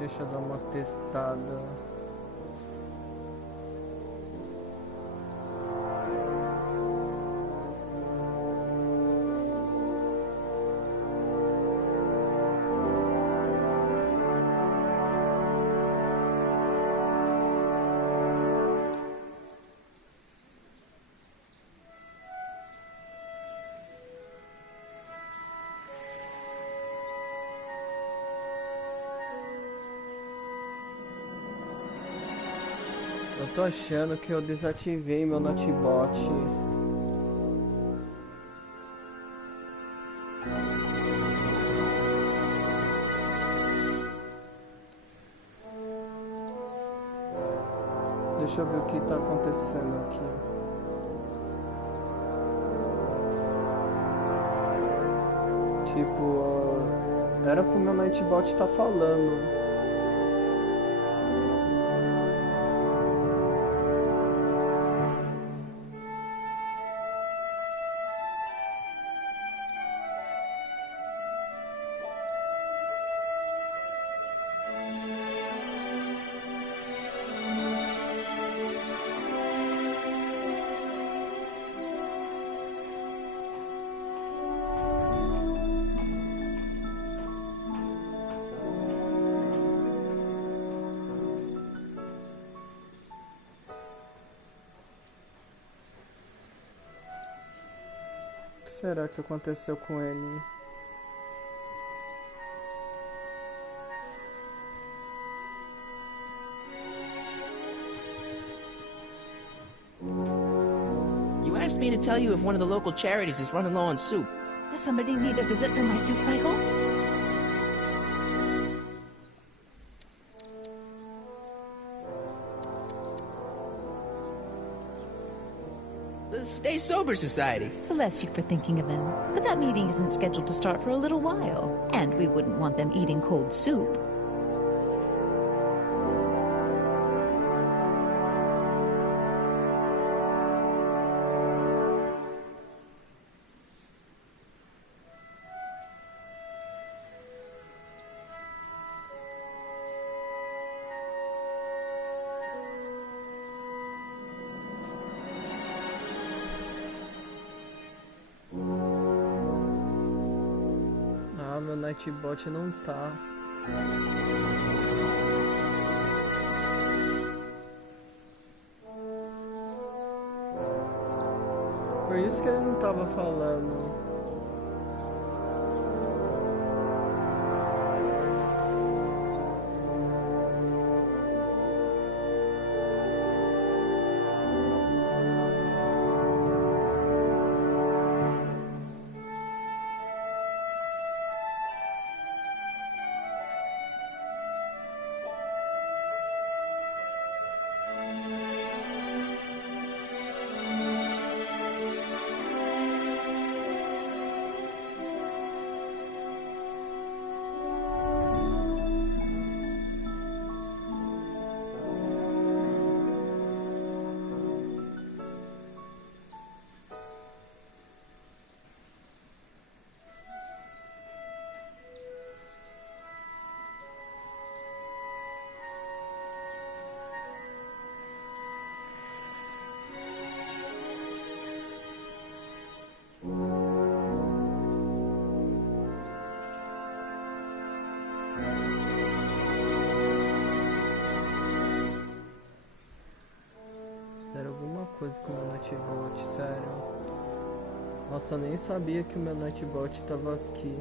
Deixa eu dar uma testada. Eu tô achando que eu desativei meu notebot. Deixa eu ver o que tá acontecendo aqui. Tipo, era pro meu notebot tá falando. O que será que aconteceu com ele? You asked me to tell you if one of the local charities is running low on soup. Does somebody need a visit from my soup cycle? The Stay Sober Society. Bless you for thinking of them. But that meeting isn't scheduled to start for a little while. And we wouldn't want them eating cold soup. Meu notebot não tá. Por isso que ele não tava falando. Coisa com o meu notebot, sério. Nossa, eu nem sabia que o meu notebot tava aqui.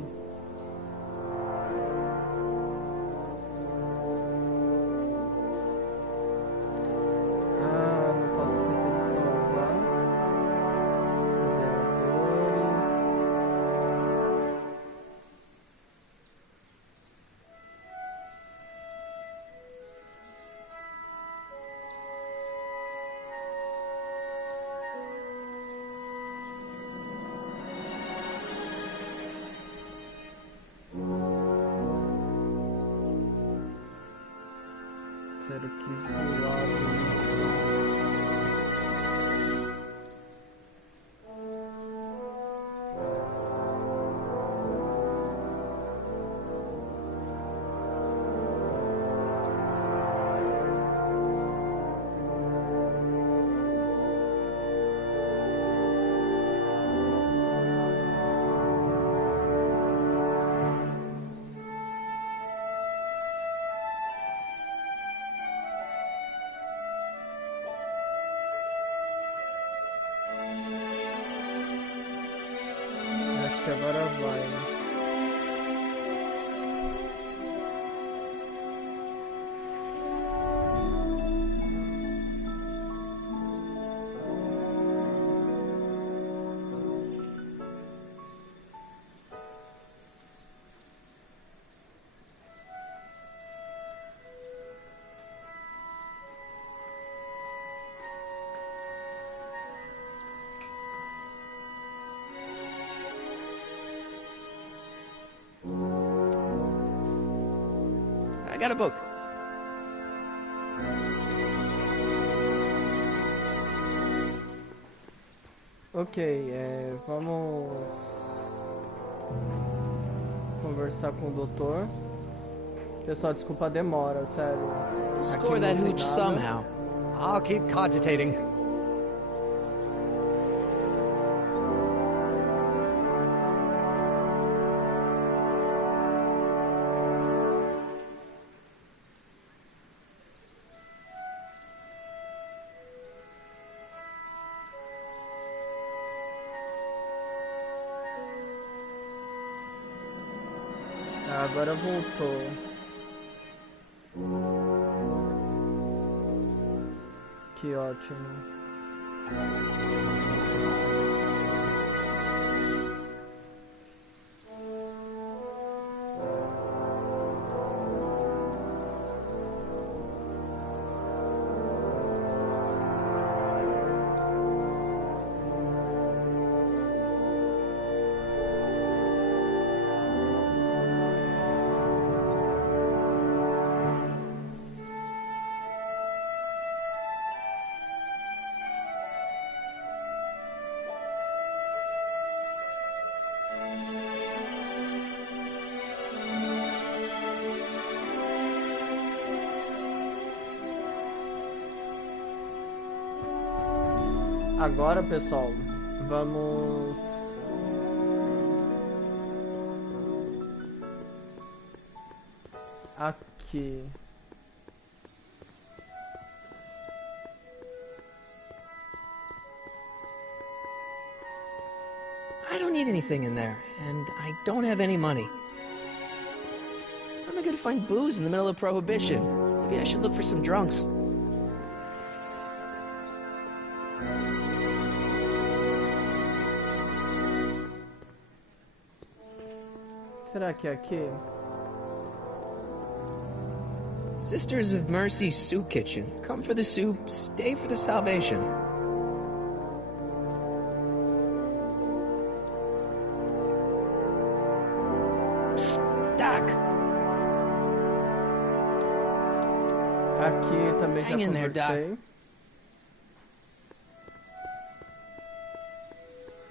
Ah, não posso esquecer de salvar. Jogadores. Sério, que zoado isso. I got a book. Ok, vamos conversar com o doutor. Pessoal, desculpa a demora, sério. Score that hooch somehow. I'll keep cogitating. Agora voltou. Que ótimo. Agora, pessoal, vamos aqui. I don't need anything in there, and I don't have any money. Where am I gonna find booze in the middle of Prohibition? Maybe I should look for some drunks. Será que é aqui? Sisters of Mercy Soup Kitchen. Come for the soup, stay for the salvation. Stuck. Aqui também já Hang in there, Doc. conversei.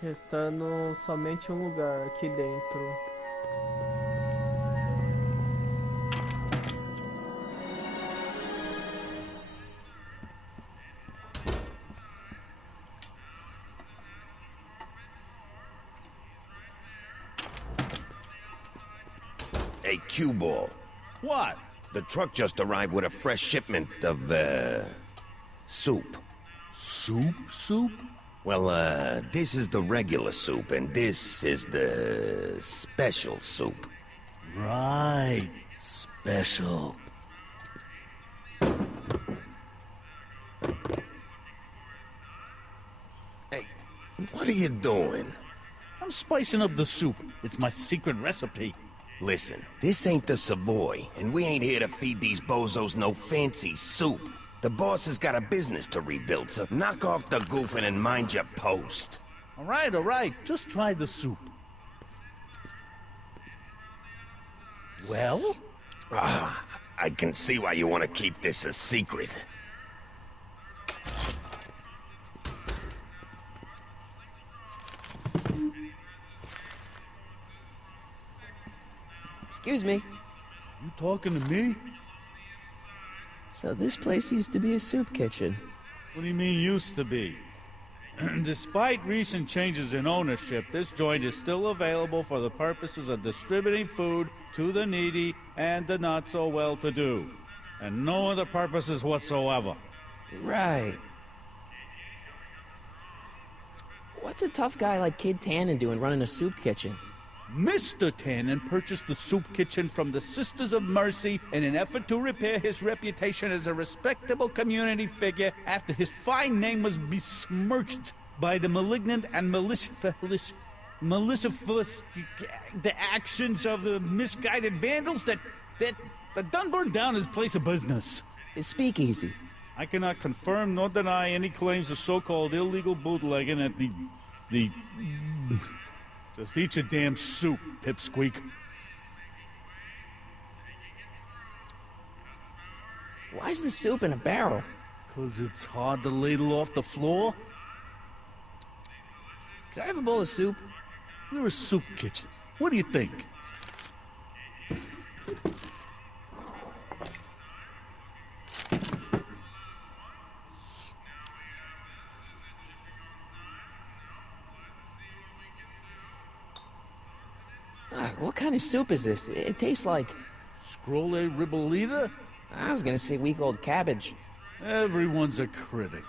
Restando somente um lugar aqui dentro. Hey, cue ball. What? The truck just arrived with a fresh shipment of, soup. Soup? Soup? Well, this is the regular soup, and this is the special soup. Right. Special. Hey, what are you doing? I'm spicing up the soup. It's my secret recipe. Listen, this ain't the Savoy, and we ain't here to feed these bozos no fancy soup. The boss has got a business to rebuild, so knock off the goofing and mind your post. All right. Just try the soup. Well? I can see why you want to keep this a secret. Excuse me. You talking to me? So this place used to be a soup kitchen. What do you mean used to be? Despite recent changes in ownership, this joint is still available for the purposes of distributing food to the needy and the not-so-well-to-do. And no other purposes whatsoever. Right. What's a tough guy like Kid Tannen doing running a soup kitchen? Mr. Tannen purchased the soup kitchen from the Sisters of Mercy in an effort to repair his reputation as a respectable community figure after his fine name was besmirched by the malignant and malicious the actions of the misguided vandals that done burned down his place of business. His speakeasy. I cannot confirm nor deny any claims of so-called illegal bootlegging at the... Just eat your damn soup, pipsqueak. Why's the soup in a barrel? 'Cause it's hard to ladle off the floor? Can I have a bowl of soup? We're a soup kitchen. What do you think? What kind of soup is this? It tastes like... Scrolle ribolita? I was gonna say week-old cabbage. Everyone's a critic.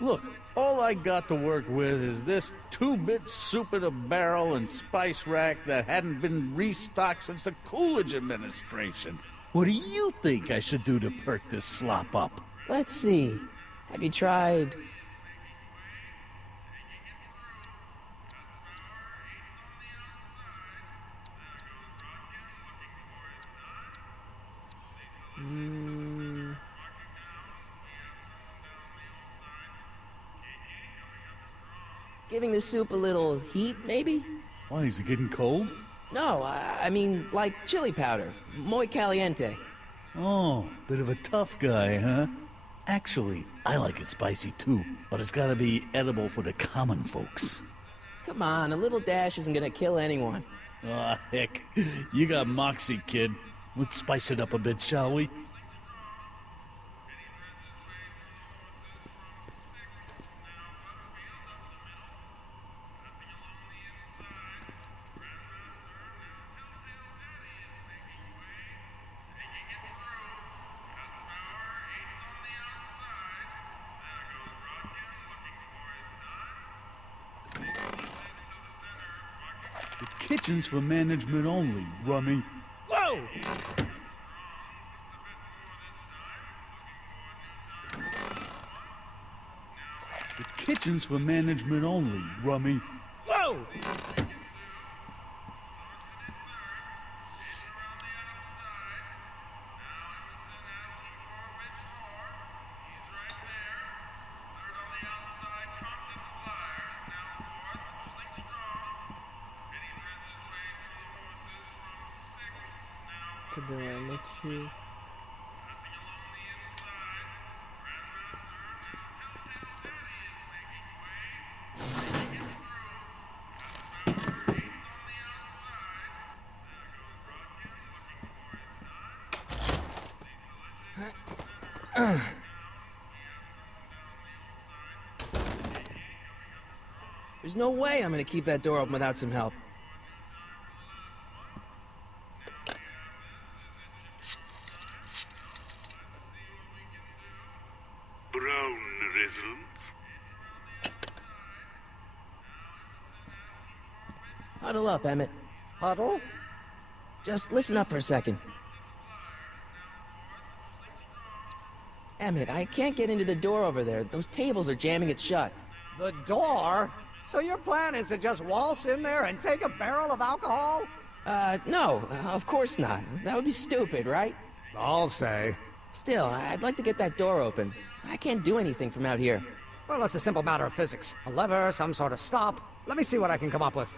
Look, all I got to work with is this 2-bit soup in a barrel and spice rack that hadn't been restocked since the Coolidge administration. What do you think I should do to perk this slop up? Let's see. Have you tried... Giving the soup a little heat, maybe? Why, is it getting cold? No, I mean, like chili powder. Muy caliente. Oh, bit of a tough guy, huh? Actually, I like it spicy too, but it's gotta be edible for the common folks. Come on, a little dash isn't gonna kill anyone. Aw, heck. You got moxie, kid. Let's spice it up a bit, shall we? The kitchen's for management only, Rummy. Whoa! The kitchen's for management only, Rummy. Whoa! Cadê? There's no way I'm gonna keep that door open without some help. Brown residents. Huddle up, Emmett. Huddle? Just listen up for a second. Emmett, I can't get into the door over there. Those tables are jamming it shut. The door? So your plan is to just waltz in there and take a barrel of alcohol? No, of course not. That would be stupid, right? I'll say. Still, I'd like to get that door open. I can't do anything from out here. Well, it's a simple matter of physics. A lever, some sort of stop. Let me see what I can come up with.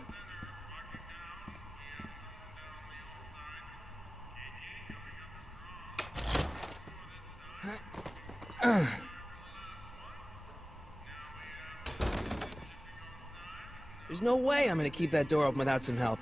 There's no way I'm gonna keep that door open without some help.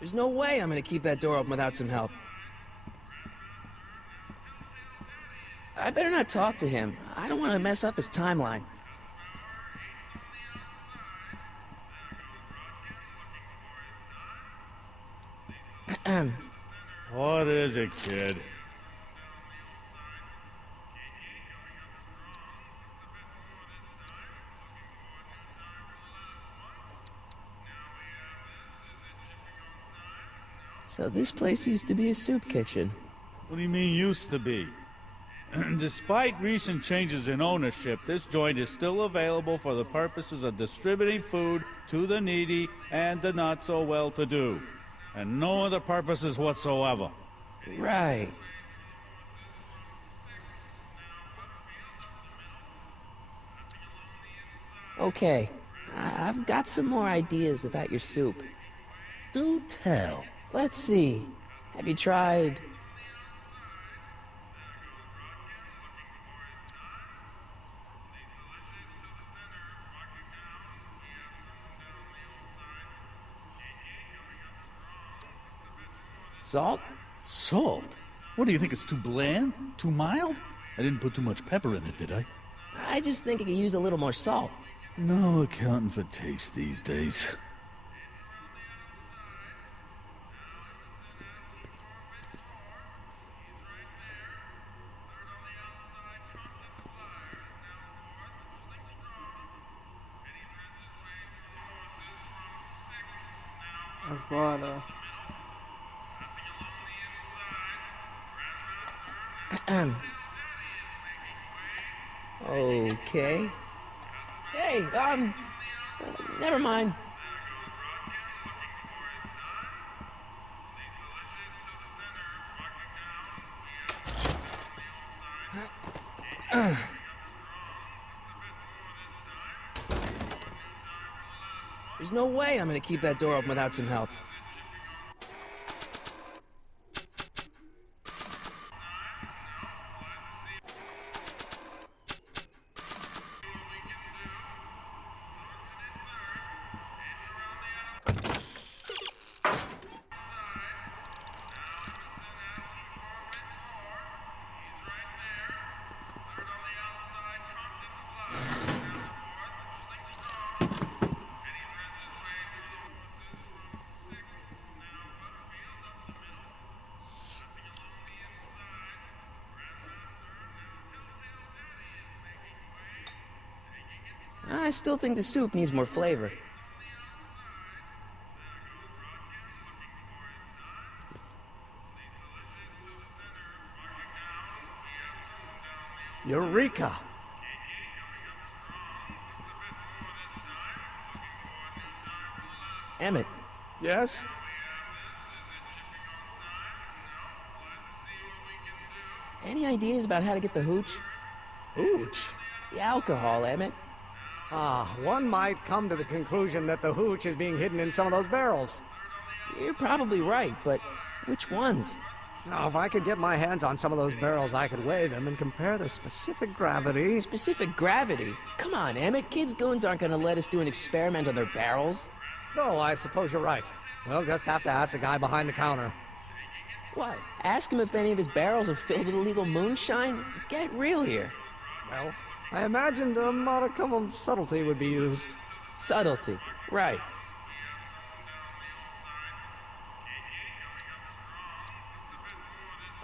There's no way I'm gonna keep that door open without some help. I better not talk to him. I don't want to mess up his timeline. What is it, kid? So this place used to be a soup kitchen. What do you mean used to be? Despite recent changes in ownership, this joint is still available for the purposes of distributing food to the needy and the not-so-well-to-do. and no other purposes whatsoever. Right. Okay, I've got some more ideas about your soup. Do tell. Let's see. Have you tried... salt? Salt? What, do you think it's too bland? Too mild? I didn't put too much pepper in it, did I? I just think it could use a little more salt. No accounting for taste these days. Agora. Okay. Hey, never mind. There's no way I'm gonna keep that door open without some help. I still think the soup needs more flavor. Eureka! Emmett. Yes? Any ideas about how to get the hooch? Hooch? The alcohol, Emmett. One might come to the conclusion that the hooch is being hidden in some of those barrels. You're probably right, but which ones? Now, if I could get my hands on some of those barrels, I could weigh them and compare their specific gravity. Specific gravity? Come on, Emmett. Kids' goons aren't gonna let us do an experiment on their barrels. No, I suppose you're right. We'll just have to ask the guy behind the counter. What? Ask him if any of his barrels are filled with illegal moonshine? Get real here. Well, I imagined a modicum of subtlety would be used. Subtlety, right.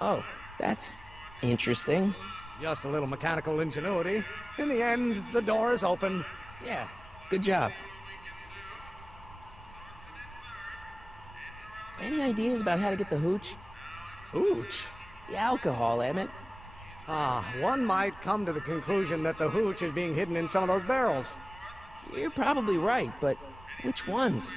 Oh, that's interesting. Just a little mechanical ingenuity. In the end, the door is opened. Yeah, good job. Any ideas about how to get the hooch? Hooch? The alcohol, Emmett. One might come to the conclusion that the hooch is being hidden in some of those barrels. You're probably right, but which ones?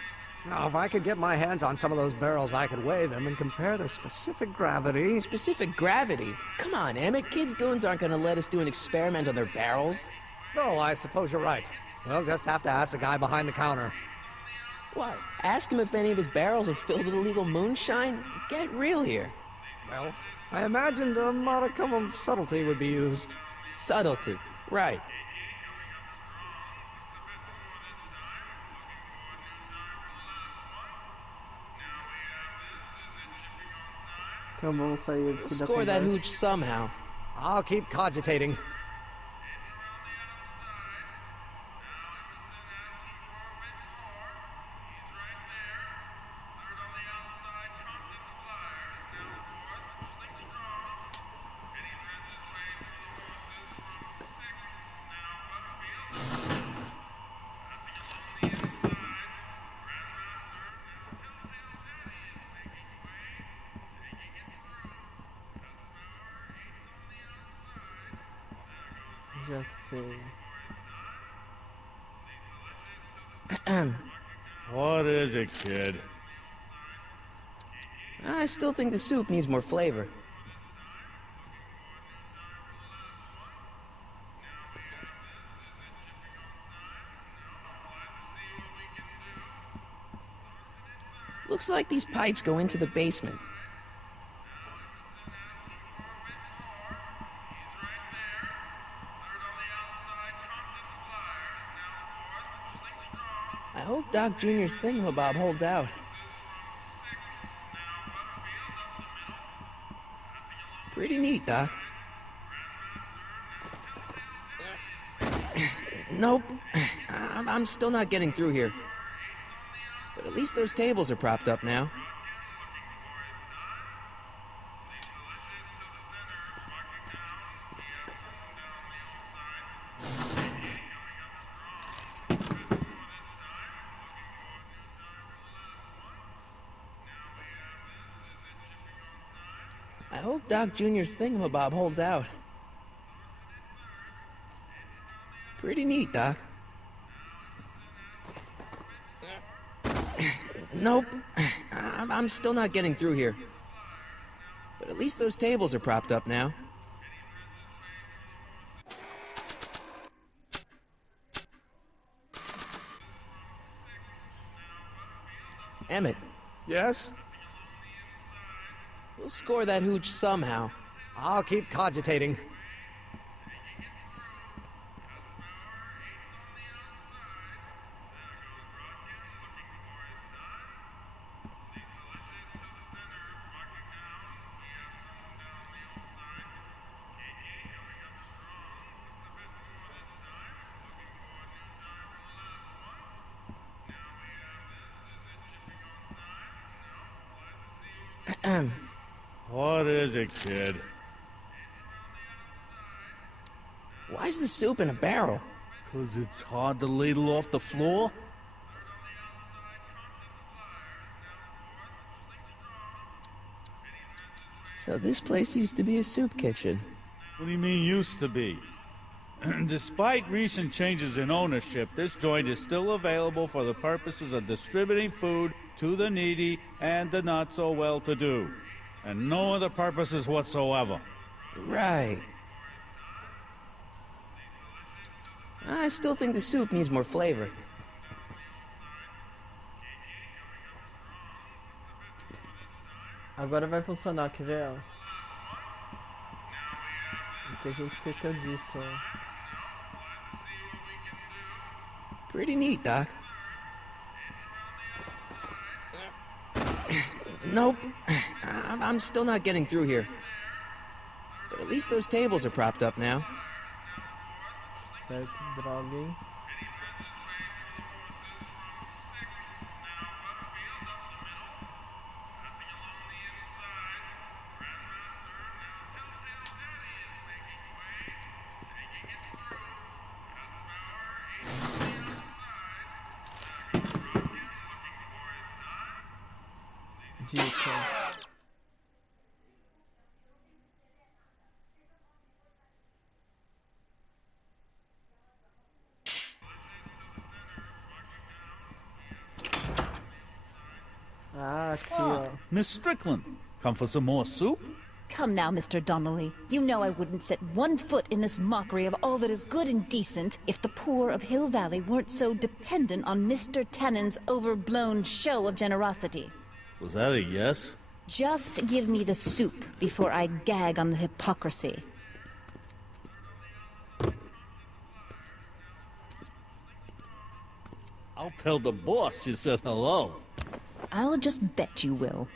Now, if I could get my hands on some of those barrels, I could weigh them and compare their specific gravity. Specific gravity? Come on, Emmett. Kids' goons aren't gonna let us do an experiment on their barrels. No, I suppose you're right. We'll just have to ask the guy behind the counter. What? Ask him if any of his barrels are filled with illegal moonshine? Get real here. Well, I imagined a modicum of subtlety would be used. Subtlety, right. Então vamos sair aqui da Score that conversa. hooch somehow. I'll keep cogitating. Já sei. What is it, kid? I still think the soup needs more flavor. Looks like these pipes go into the basement. I hope Doc Jr.'s thingamabob holds out. Pretty neat, Doc. Nope. I'm still not getting through here. But at least those tables are propped up now. I hope Doc Jr.'s thingamabob holds out. Pretty neat, Doc. Nope. I'm still not getting through here. But at least those tables are propped up now. Emmett. Yes? We'll score that hooch somehow. I'll keep cogitating. What is it, kid? Why's the soup in a barrel? 'Cause it's hard to ladle off the floor? So this place used to be a soup kitchen. What do you mean used to be? Despite recent changes in ownership, this joint is still available for the purposes of distributing food to the needy and the not-so-well-to-do. And no other purposes whatsoever. Right. I still think the soup needs more flavor. Agora vai funcionar, quer ver? Porque a gente esqueceu disso. Pretty neat, Doc. Nope. I'm still not getting through here. But at least those tables are propped up now. Certo, droga, hein? Dica. Ah, aqui, ó. Miss Strickland, come for some more soup? Come now, Mr. Donnelly. You know I wouldn't set one foot in this mockery of all that is good and decent if the poor of Hill Valley weren't so dependent on Mr. Tannen's overblown show of generosity. Was that a yes? Just give me the soup before I gag on the hypocrisy. I'll tell the boss you said hello. I'll just bet you will.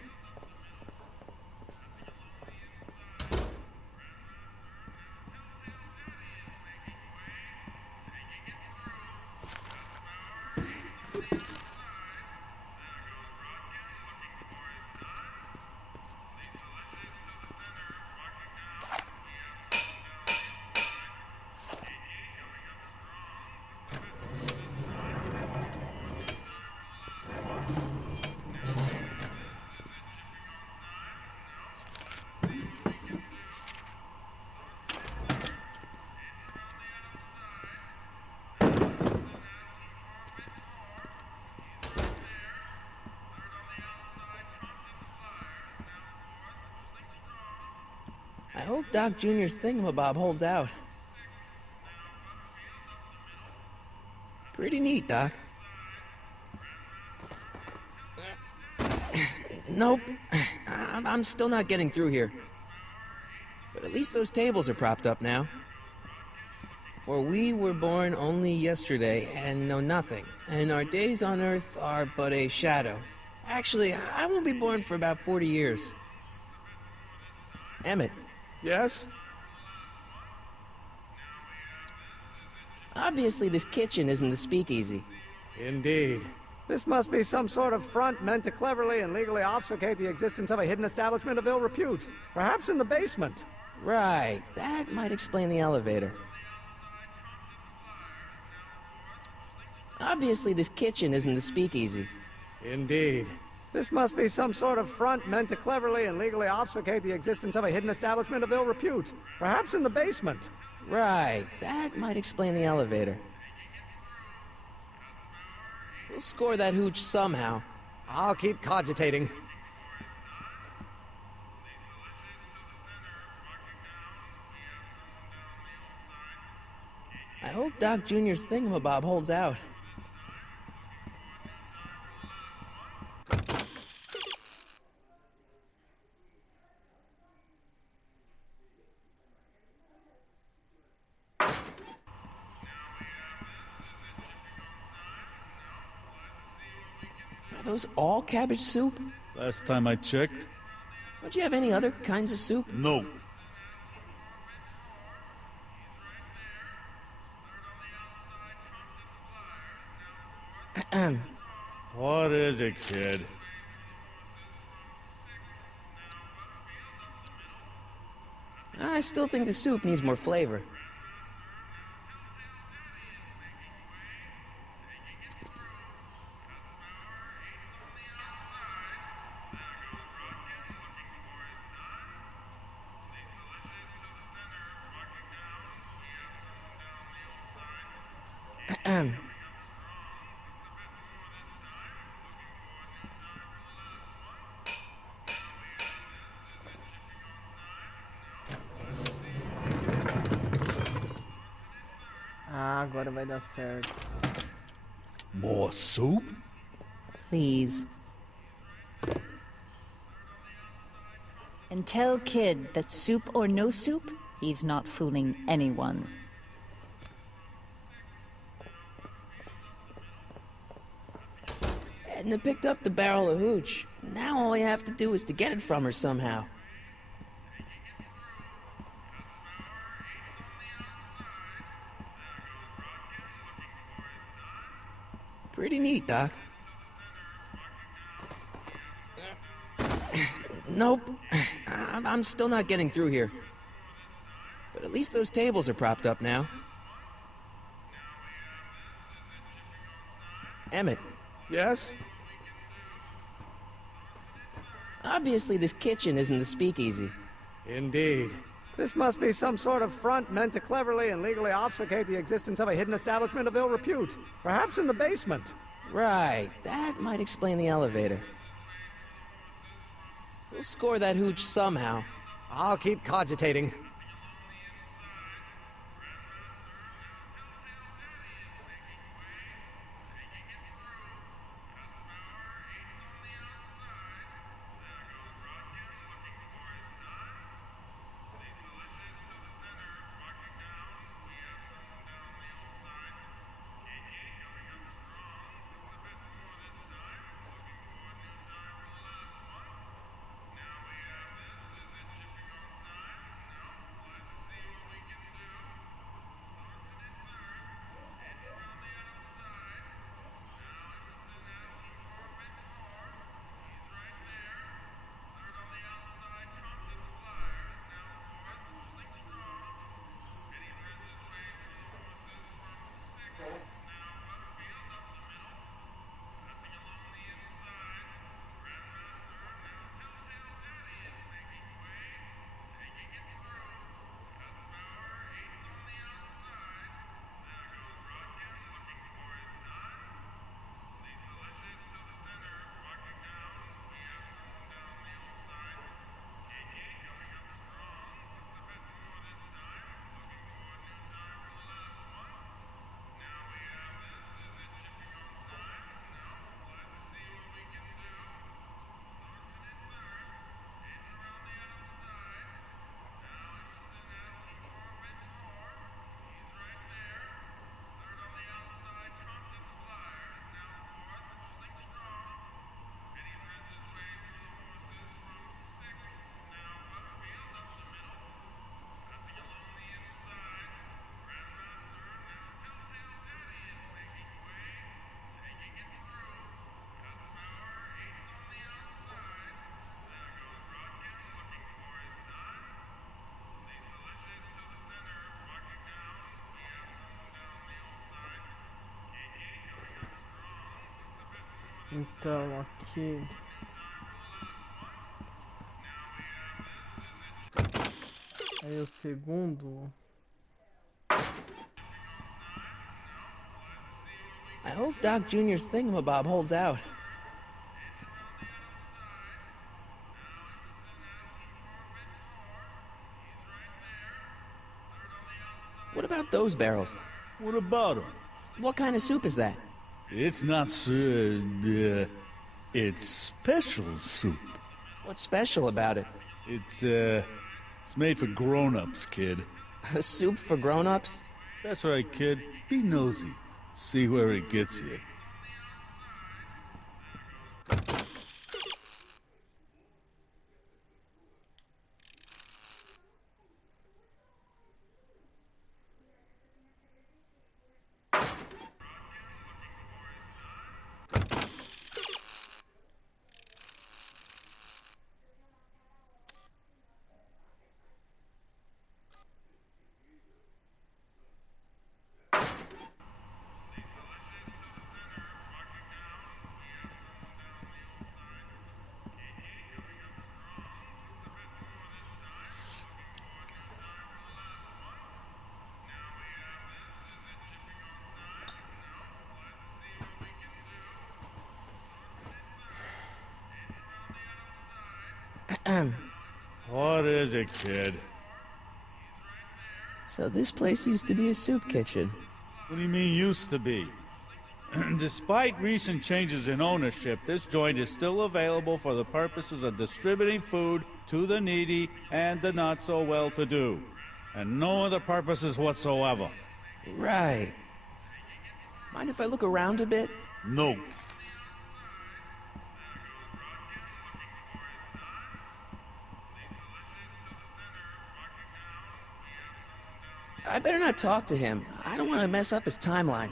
hope Doc Jr.'s thingamabob holds out. Pretty neat, Doc. Nope. I'm still not getting through here. But at least those tables are propped up now. For we were born only yesterday and know nothing, and our days on Earth are but a shadow. Actually, I won't be born for about 40 years. Emmett. Yes? Obviously, this kitchen isn't the speakeasy. Indeed. This must be some sort of front meant to cleverly and legally obfuscate the existence of a hidden establishment of ill repute. Perhaps in the basement. Right. That might explain the elevator. Obviously, this kitchen isn't the speakeasy. Indeed. This must be some sort of front meant to cleverly and legally obfuscate the existence of a hidden establishment of ill repute. Perhaps in the basement. Right. That might explain the elevator. We'll score that hooch somehow. I'll keep cogitating. I hope Doc Jr.'s thingamabob holds out. Are those all cabbage soup? Last time I checked. Don't you have any other kinds of soup? No. What is it, kid? I still think the soup needs more flavor. Agora vai dar certo. More soup? Please. And tell Kid that soup or no soup, he's not fooling anyone. Edna picked up the barrel of hooch. Now all I have to do is to get it from her somehow. Pretty neat, Doc. Nope. I'm still not getting through here. But at least those tables are propped up now. Emmett. Yes? Obviously, this kitchen isn't the speakeasy. Indeed. This must be some sort of front meant to cleverly and legally obfuscate the existence of a hidden establishment of ill repute. Perhaps in the basement. Right. That might explain the elevator. We'll score that hooch somehow. I'll keep cogitating. Então, aqui... Aí o segundo... I hope Doc Jr.'s thingamabob holds out. What about those barrels? What about them? What kind of soup is that? It's not it's special soup. What's special about it? It's made for grown-ups, kid. A soup for grown-ups? That's right, kid. Be nosy. See where it gets you. What is it, kid? So this place used to be a soup kitchen. What do you mean, used to be? Despite recent changes in ownership, this joint is still available for the purposes of distributing food to the needy and the not-so-well-to-do. And no other purposes whatsoever. Right. Mind if I look around a bit? No. I better not talk to him. I don't want to mess up his timeline.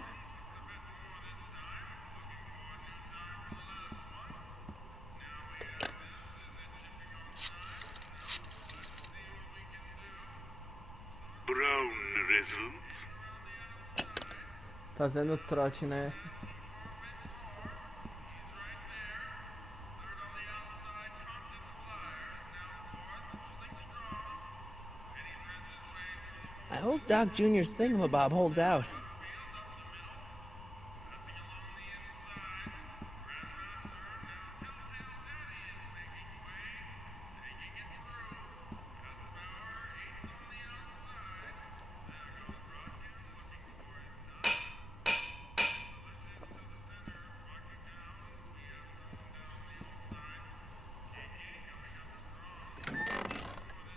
Brown results. Fazendo trote, né? I hope Doc Jr.'s thingamabob holds out.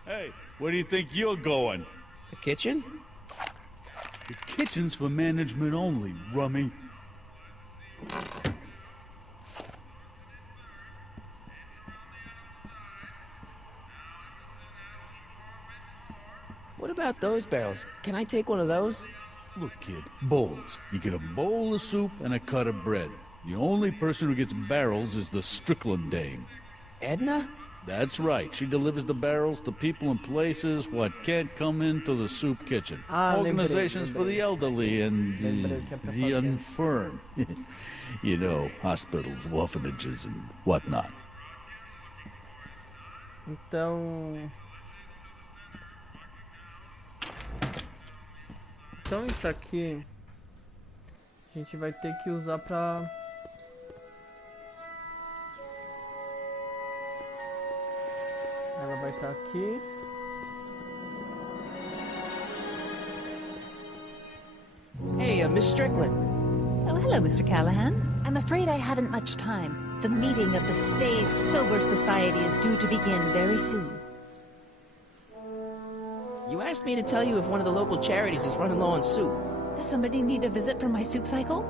Hey, where do you think you're going? The kitchen? The kitchen's for management only, rummy. What about those barrels? Can I take one of those? Look, kid, bowls. You get a bowl of soup and a cut of bread. The only person who gets barrels is the Strickland dame. Edna? That's right. She delivers the barrels to people and places what can't come into the soup kitchen. Organizations for the elderly and the infirm. You know, hospitals, orphanages, and whatnot. Então isso aqui a gente vai ter que usar pra... Ela vai estar aqui. Hey, Miss Strickland. Oh, hello, Mr. Callahan. I'm afraid I haven't much time. The meeting of the Stay Sober Society is due to begin very soon. You asked me to tell you if one of the local charities is running low on soup. Does somebody need a visit from my soup cycle?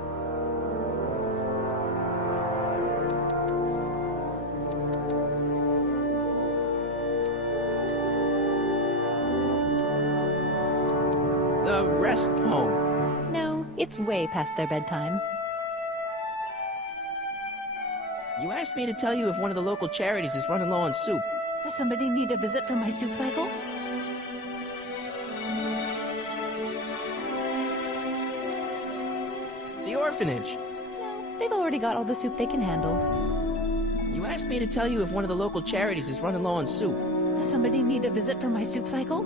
The rest home. No, it's way past their bedtime. You asked me to tell you if one of the local charities is running low on soup. Does somebody need a visit from my soup cycle? The orphanage. No, They've already got all the soup they can handle. You asked me to tell you if one of the local charities is running low on soup. Does somebody need a visit from my soup cycle?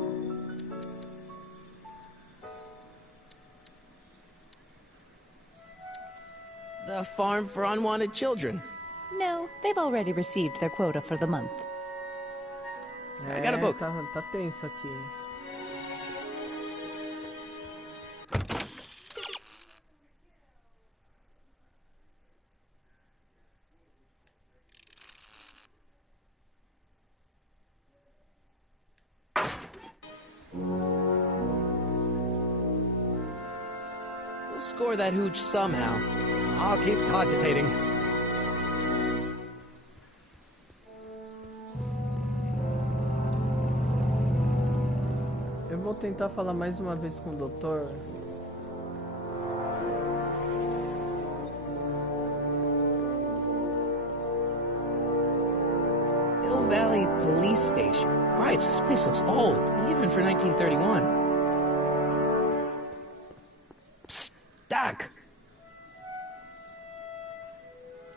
The Farm for Unwanted Children. No, they've already received their quota for the month. I got a book. Tá tenso aqui. We'll score that hooch somehow. I'll keep cogitating. Eu vou tentar falar mais uma vez com o doutor. Hill Valley Police Station. Cripes, this place looks old, even for 1931. Psst, Doc.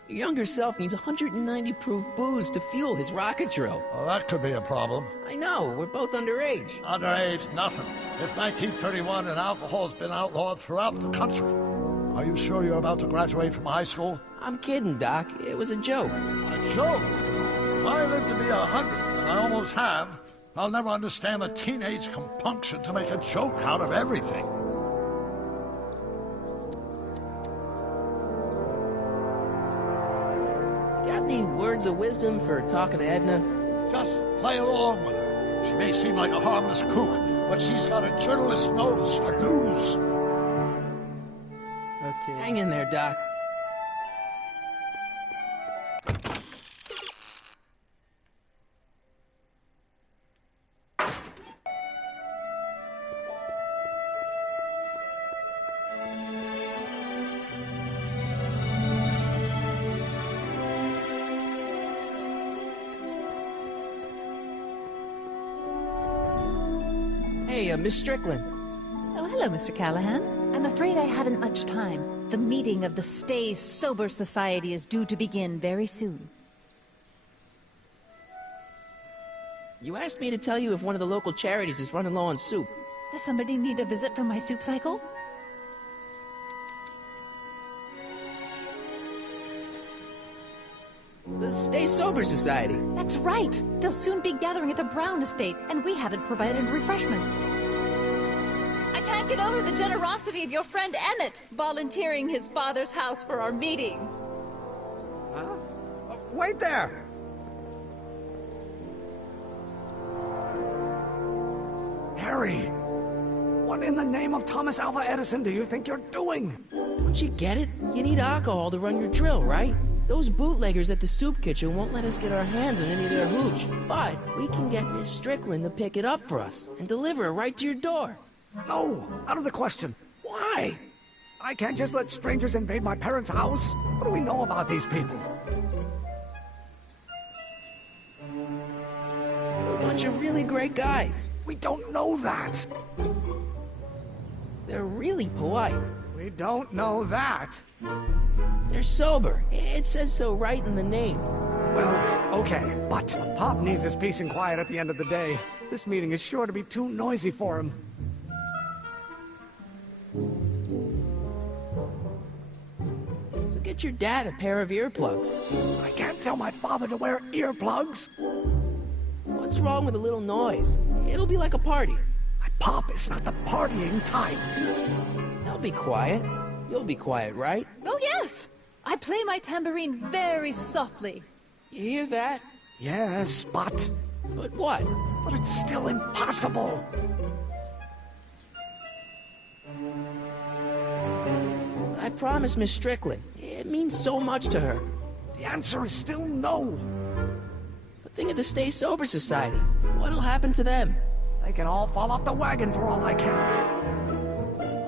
Your younger self needs 190 proof booze to fuel his rocket drill. Well, that could be a problem. I know, we're both underage. Underage, nothing. It's 1931 and alcohol's been outlawed throughout the country. Are you sure you're about to graduate from high school? I'm kidding, Doc. It was a joke. A joke? If I live to be 100, and I almost have, I'll never understand the teenage compunction to make a joke out of everything. Got any words of wisdom for talking to Edna? Just play along with her. She may seem like a harmless kook, but she's got a journalist's nose for news. Okay. Hang in there, Doc. Hey, Miss Strickland. Oh, hello, Mr. Callahan. I'm afraid I haven't much time. The meeting of the Stay Sober Society is due to begin very soon. You asked me to tell you if one of the local charities is running low on soup. Does somebody need a visit from my soup cycle? The Stay Sober Society. That's right! They'll soon be gathering at the Brown estate, and we haven't provided refreshments. I can't get over the generosity of your friend Emmett, volunteering his father's house for our meeting. Huh? Wait there! Harry! What in the name of Thomas Alva Edison do you think you're doing? Don't you get it? You need alcohol to run your drill, right? Those bootleggers at the soup kitchen won't let us get our hands on any of their hooch. But we can get Miss Strickland to pick it up for us and deliver it right to your door. No, out of the question. Why? I can't just let strangers invade my parents' house. What do we know about these people? They're a bunch of really great guys. We don't know that. They're really polite. We don't know that. They're sober. It says so right in the name. Well, okay, but Pop needs his peace and quiet at the end of the day. This meeting is sure to be too noisy for him. So get your dad a pair of earplugs. I can't tell my father to wear earplugs. What's wrong with a little noise? It'll be like a party. My Pop is not the partying type. They'll be quiet. You'll be quiet, right? Oh, yes! I play my tambourine very softly. You hear that? Yes, but... But what? But it's still impossible. I promised Miss Strickland. It means so much to her. The answer is still no. But think of the Stay Sober Society. What'll happen to them? They can all fall off the wagon for all I care.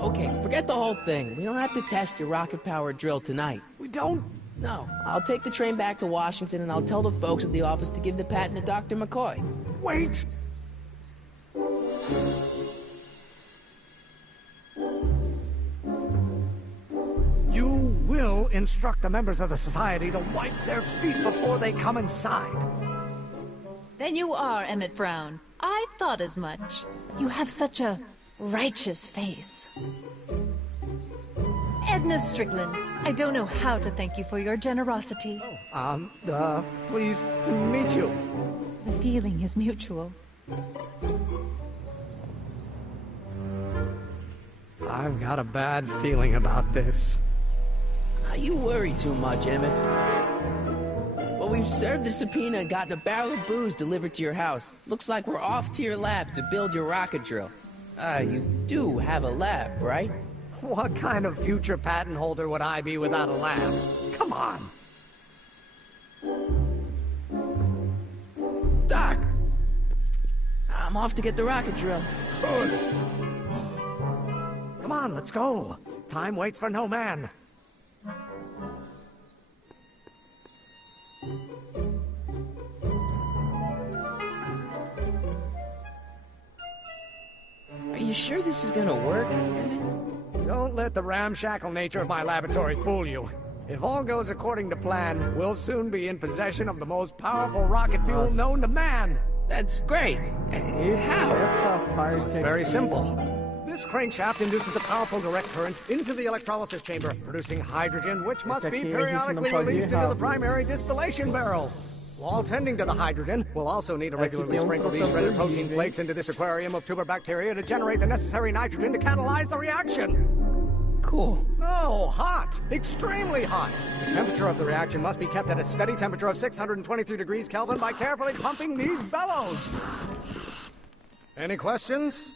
Okay, forget the whole thing. We don't have to test your rocket-powered drill tonight. We don't? No. I'll take the train back to Washington and I'll tell the folks at the office to give the patent to Dr. McCoy. Wait! You will instruct the members of the society to wipe their feet before they come inside. Then you are Emmett Brown. I thought as much. You have such a righteous face. Edna Strickland, I don't know how to thank you for your generosity. Pleased to meet you. The feeling is mutual. I've got a bad feeling about this. You worry too much, Emmett. Well, we've served the subpoena and gotten a barrel of booze delivered to your house. Looks like we're off to your lab to build your rocket drill. You do have a lab, right? What kind of future patent holder would I be without a lab? Come on! Doc! I'm off to get the rocket drill. Good. Come on, let's go. Time waits for no man. Are you sure this is gonna work, Emmett? Don't let the ramshackle nature of my laboratory fool you. If all goes according to plan, we'll soon be in possession of the most powerful rocket fuel known to man. That's great. How? It's very simple. This crankshaft induces a powerful direct current into the electrolysis chamber, producing hydrogen, which must be periodically released into the primary distillation barrel. While tending to the hydrogen, we'll also need to regularly sprinkle these shredded protein flakes into this aquarium of tuber bacteria to generate the necessary nitrogen to catalyze the reaction. Cool. Oh, hot! Extremely hot! The temperature of the reaction must be kept at a steady temperature of 623 degrees Kelvin by carefully pumping these bellows. Any questions?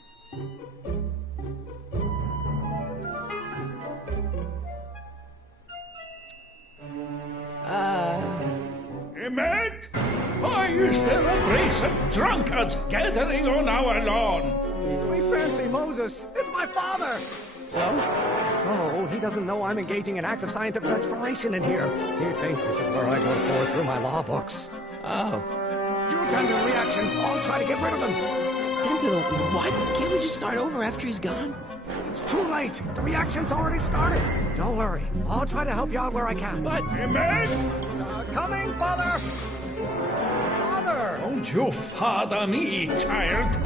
Emmett? Why is there a brace of drunkards gathering on our lawn? Sweet fancy Moses, it's my father! So, he doesn't know I'm engaging in acts of scientific exploration in here. He thinks this is where I go to pour through my law books. Oh. You tend to the reaction, I'll try to get rid of him. Tend to the what? Can't we just start over after he's gone? It's too late. The reaction's already started. Don't worry. I'll try to help you out where I can. But... Emmett? Coming, Father! Father! Don't you father me, child.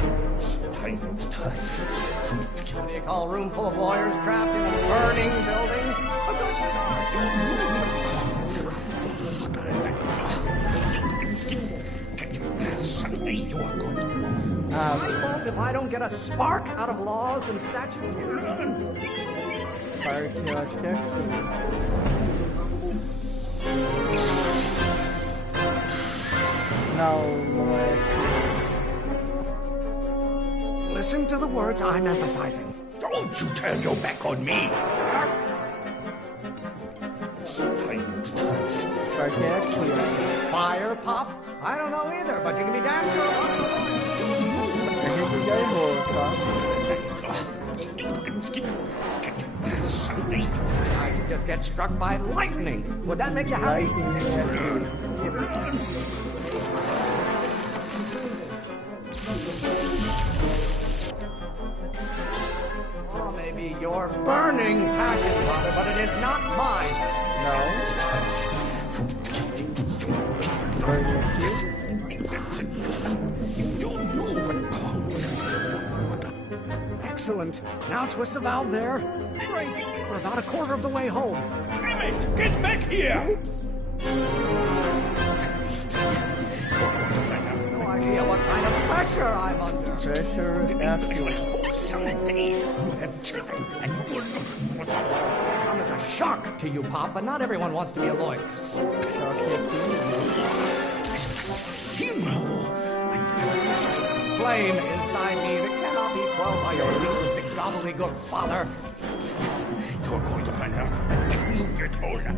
What do you call a room full of lawyers trapped in a burning building? A good start. Someday you are good. My fault if I don't get a spark out of laws and statutes. Spark, eu acho que é aqui. Não, não é aqui. Listen to the words I'm emphasizing. Don't you turn your back on me. Spark é aqui, ó. Fire pop? I don't know either, but you can be damn sure about it. A gente já errou, tá? I should just get struck by lightning. Would that make you happy? Well, maybe your burning passion, Father, but it is not mine. No. Burning aqui. Excellent. Now twist the valve there. Great. We're about a quarter of the way home. Emmett, get back here! Oops. No idea what kind of pressure I'm under. Pressure after. Someday you have children and will not. Come as a shock to you, Pop, but not everyone wants to be a lawyer. Flame inside me that cannot be quelled by your linguistic gobbledygook, Father. You're going to find out when you get older.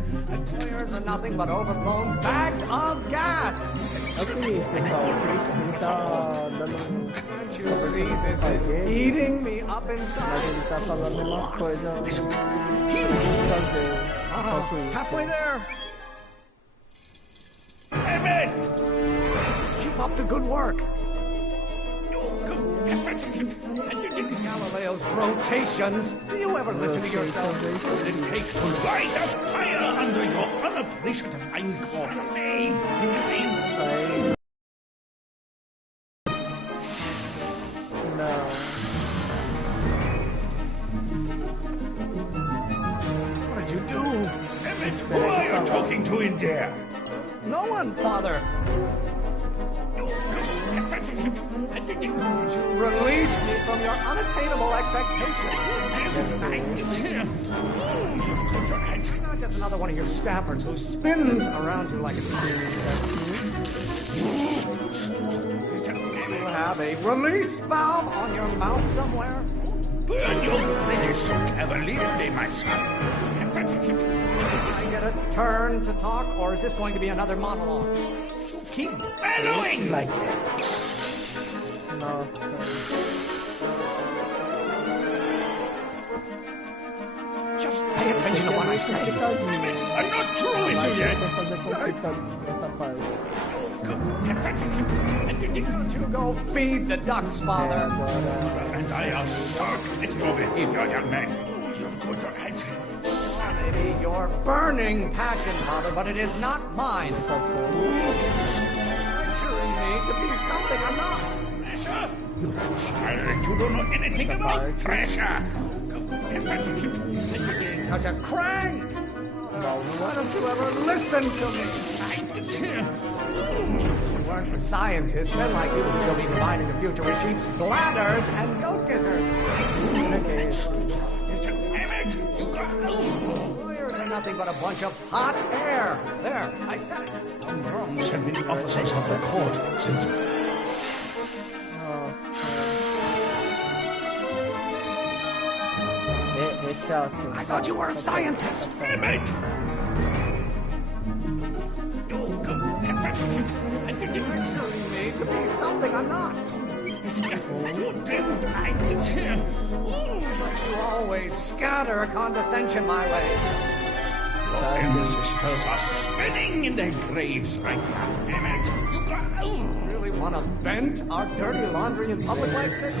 Lawyers are nothing but overblown bags of gas. Assim, pessoal, ele tá dando Can't you see this is eating me up mas inside? ele tá falando umas coisas fazer enquanto isso. Halfway there. Emmett! Keep up the good work. Galileo's rotations. Do you ever listen to yourself? It takes to light a fire under your unappreciative hindquarters. No. What did you do? Emmett, who are you talking to in there? No one, Father. Release me from your unattainable expectations. Not just another one of your staffers who spins around you like a You have a release valve on your mouth somewhere? Burn your bridges so cavalierly, my son. I get a turn to talk, or is this going to be another monologue? Keep bellowing like that. Just pay attention to what I say. I'm not through with you yet. Don't you go feed the ducks, Father. And I are shocked at your behavior, young man. Maybe your burning passion, Father, but it is not mine. Pressuring me to be something I'm not. Pressure? You're a child. You don't know anything about pressure. You're being such a crank. Why don't you ever listen to me? If it weren't for scientists, men like you would still be dividing the future with sheep's bladders and goat gizzards. Lawyers are nothing but a bunch of hot air. There, I said it. Wrongs have been officers of the court since... I thought you were a scientist. Emmett! Pressuring me to be something I'm not. You didn't like it. But you always scatter condescension my way. Your ancestors are spinning in their graves right now, Emmett. You really want to vent our dirty laundry in public like this?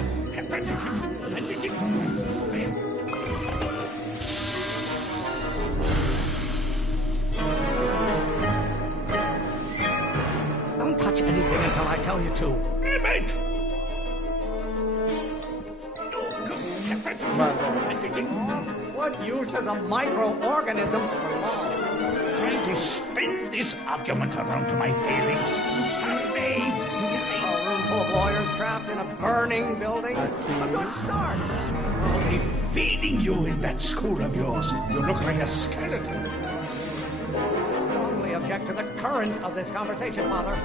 Don't touch anything until I tell you to. Emmett! What use is a microorganism for law? Trying to spin this argument around to my feelings. Someday, A room full of lawyers trapped in a burning building? A good start. I'll be feeding you in that school of yours. You look like a skeleton. Strongly object to the current of this conversation, Father.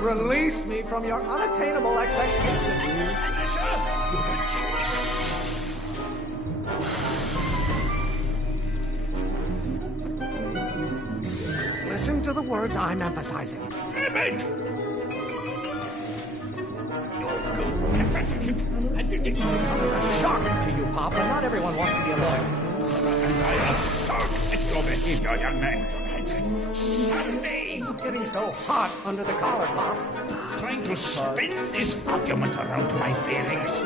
Release me from your unattainable expectations. Listen to the words I'm emphasizing. Emmett! It's a shock to you, Pop, but not everyone wants to be a lawyer. And I am shocked at your behavior, young man. Someday! Stop getting so hot under the collar, Pop. Trying to spin this argument around to my feelings.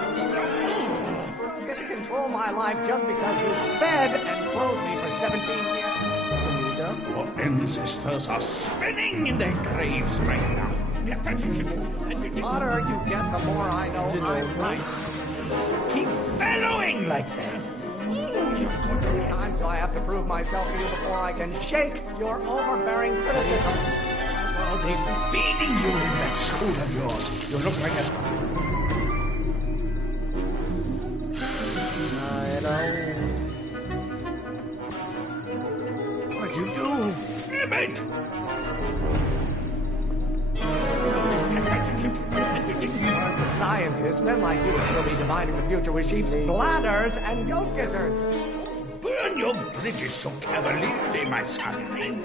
Don't get to control my life just because you fed and clothed me for 17 years. Your ancestors are spinning in their graves right now. The hotter you get, the more I know I'm right. Keep bellowing like that. Times do I have to prove myself to you before I can shake your overbearing criticisms? I'll be feeding you in that school of yours. You look like a... What'd you do? Emmett! Scientists, men like you would still be dividing the future with sheep's bladders and goat gizzards. Burn your bridges so cavalierly, my son. You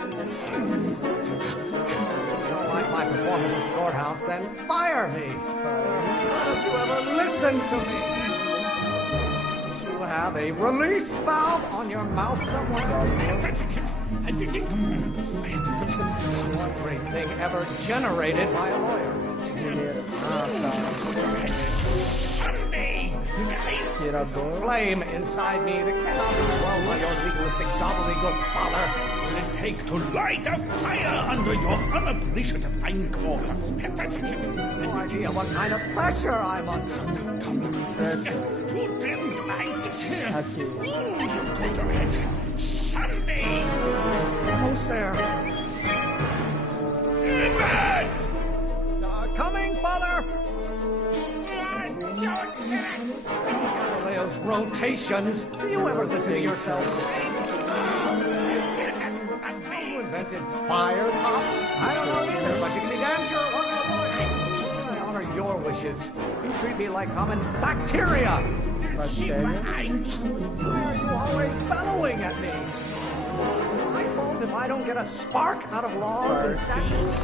don't like my performance at the courthouse, then fire me. Why don't you ever listen to me? Don't you have a release valve on your mouth somewhere? One great thing ever generated by a lawyer. Someday, Tirador. Flame inside me that cannot be quelled by your legalistic gobbledygook, father. Will it take to light a fire under your unappreciative hindquarters? No idea what kind of pressure I'm under. To dim light. Aqui. Sunday. Almost there. Event! Coming, father! Galileo's rotations. Do you ever listen to yourself? You invented fire, Pop? I don't know either, but you can be damn sure it wasn't a boy. I honor your wishes. You treat me like common bacteria. Bactéria. Why are you always bellowing at me? My fault if I don't get a spark out of laws and statutes.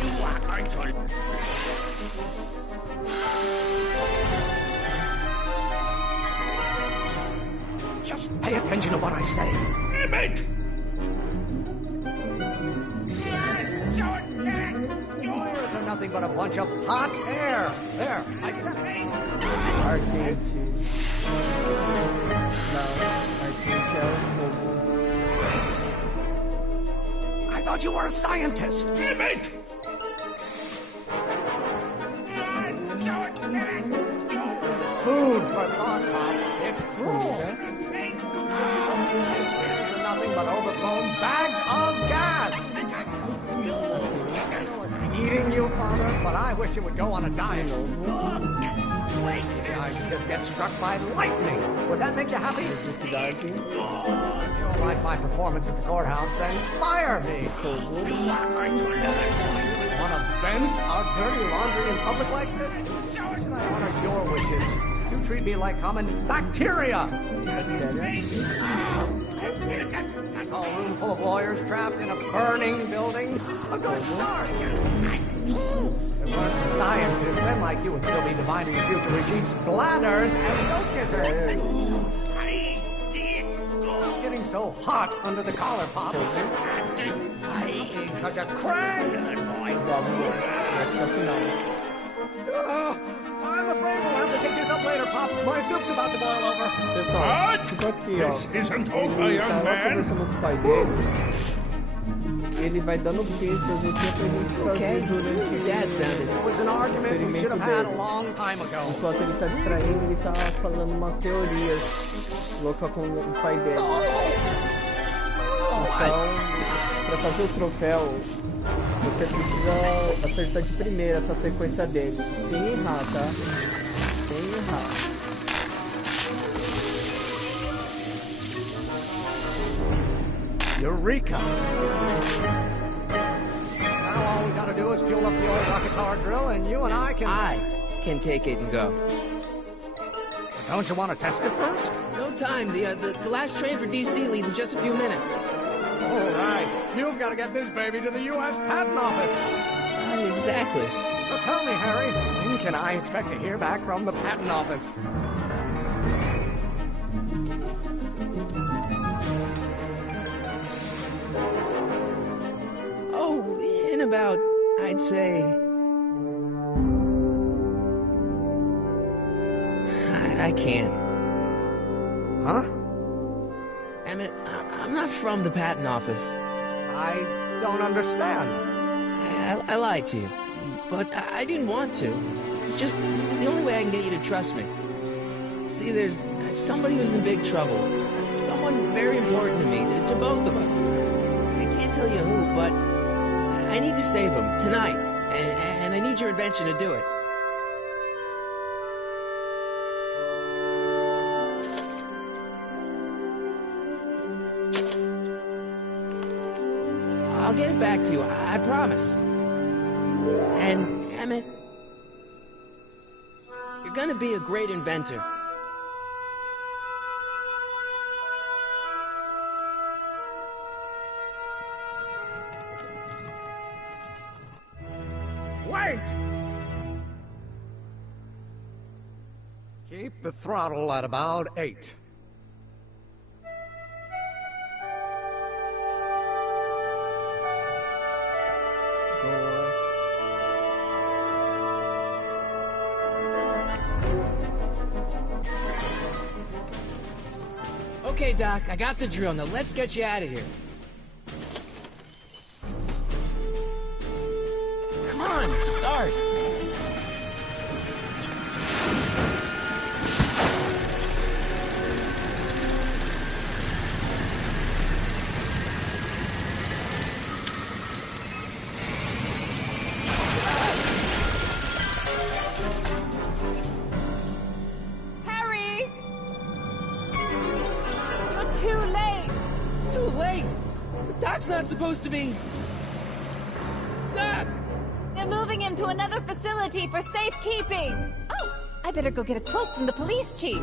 Just pay attention to what I say. Emmett! Lawyers are nothing but a bunch of hot air. There, I said it. Arcade. Não, arcade é o fogo. I thought you were a scientist. Emmett! Food for thought, Pop. It's cruel. It's nothing but overblown bags of gas. It's eating you, Father, but I wish it would go on a diet. Maybe I should just get struck by lightning. Would that make you happy? You don't like my performance at the courthouse, then fire me. Want to vent our dirty laundry in public like this? Should I honor your wishes? You treat me like common bacteria. I call a room full of lawyers trapped in a burning building a good start. If weren't scientists, men like you would still be dividing the future with sheep's bladders and goat gizzards. Getting so hot under the collar, Pop. Being such a crank. I'm afraid we'll have to take this up later, Pop. My soup's about to boil over. Pessoal, tipo aqui, ó. Ele tá lá conversando com o pai dele. Ele vai dando pistas e tinha pra gente fazer durante o experimento dele. Enquanto ele tá distraindo, ele tá falando umas teorias loucas com o pai dele. Então, pra fazer o troféu, você precisa acertar de primeira essa sequência dele. Sem errar, tá? Sem errar. Eureka! Now all we gotta do is fuel up the old rocket power drill and you and I can take it and go. Don't you want to test it first? No time. The last train for DC leaves in just a few minutes. All right. You've got to get this baby to the U.S. Patent Office. Exactly. So tell me, Harry, when can I expect to hear back from the Patent Office? Oh, in about, I'd say... I can't. Huh? Emmett, I'm not from the patent office. I don't understand. I lied to you, but I didn't want to. It was the only way I can get you to trust me. See, there's somebody who's in big trouble. Someone very important to me, to both of us. I can't tell you who, but I need to save him tonight, and I need your invention to do it. I'll get it back to you, I promise. And, Emmett, you're gonna be a great inventor. Wait! Keep the throttle at about 8. Okay, Doc, I got the drill. Now let's get you out of here. Come on, start. Harry! You're too late! Too late? The Doc's not supposed to be... Doc! They're moving him to another facility for safekeeping! Oh, I better go get a quote from the police chief.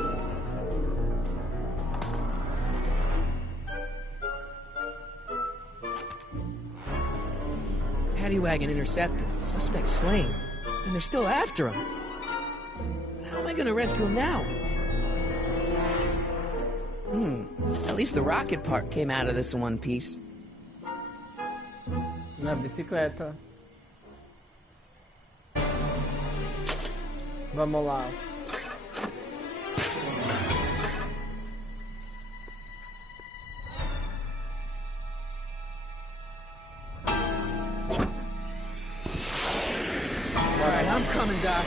Paddy wagon intercepted. Suspect slain. And they're still after him. How am I gonna rescue him now? At least the rocket part came out of this in one piece. Na bicicleta. Vamos lá. Alright, I'm coming, Doc.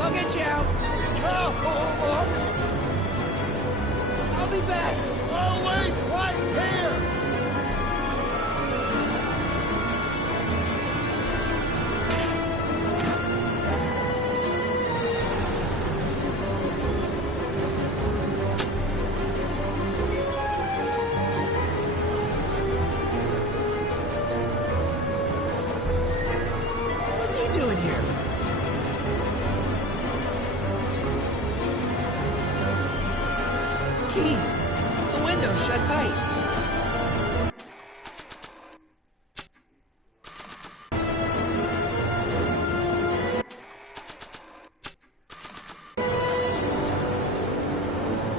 I'll get you out. I'll be back. I'll wait right here. What's he doing here? Keys. The window's shut tight.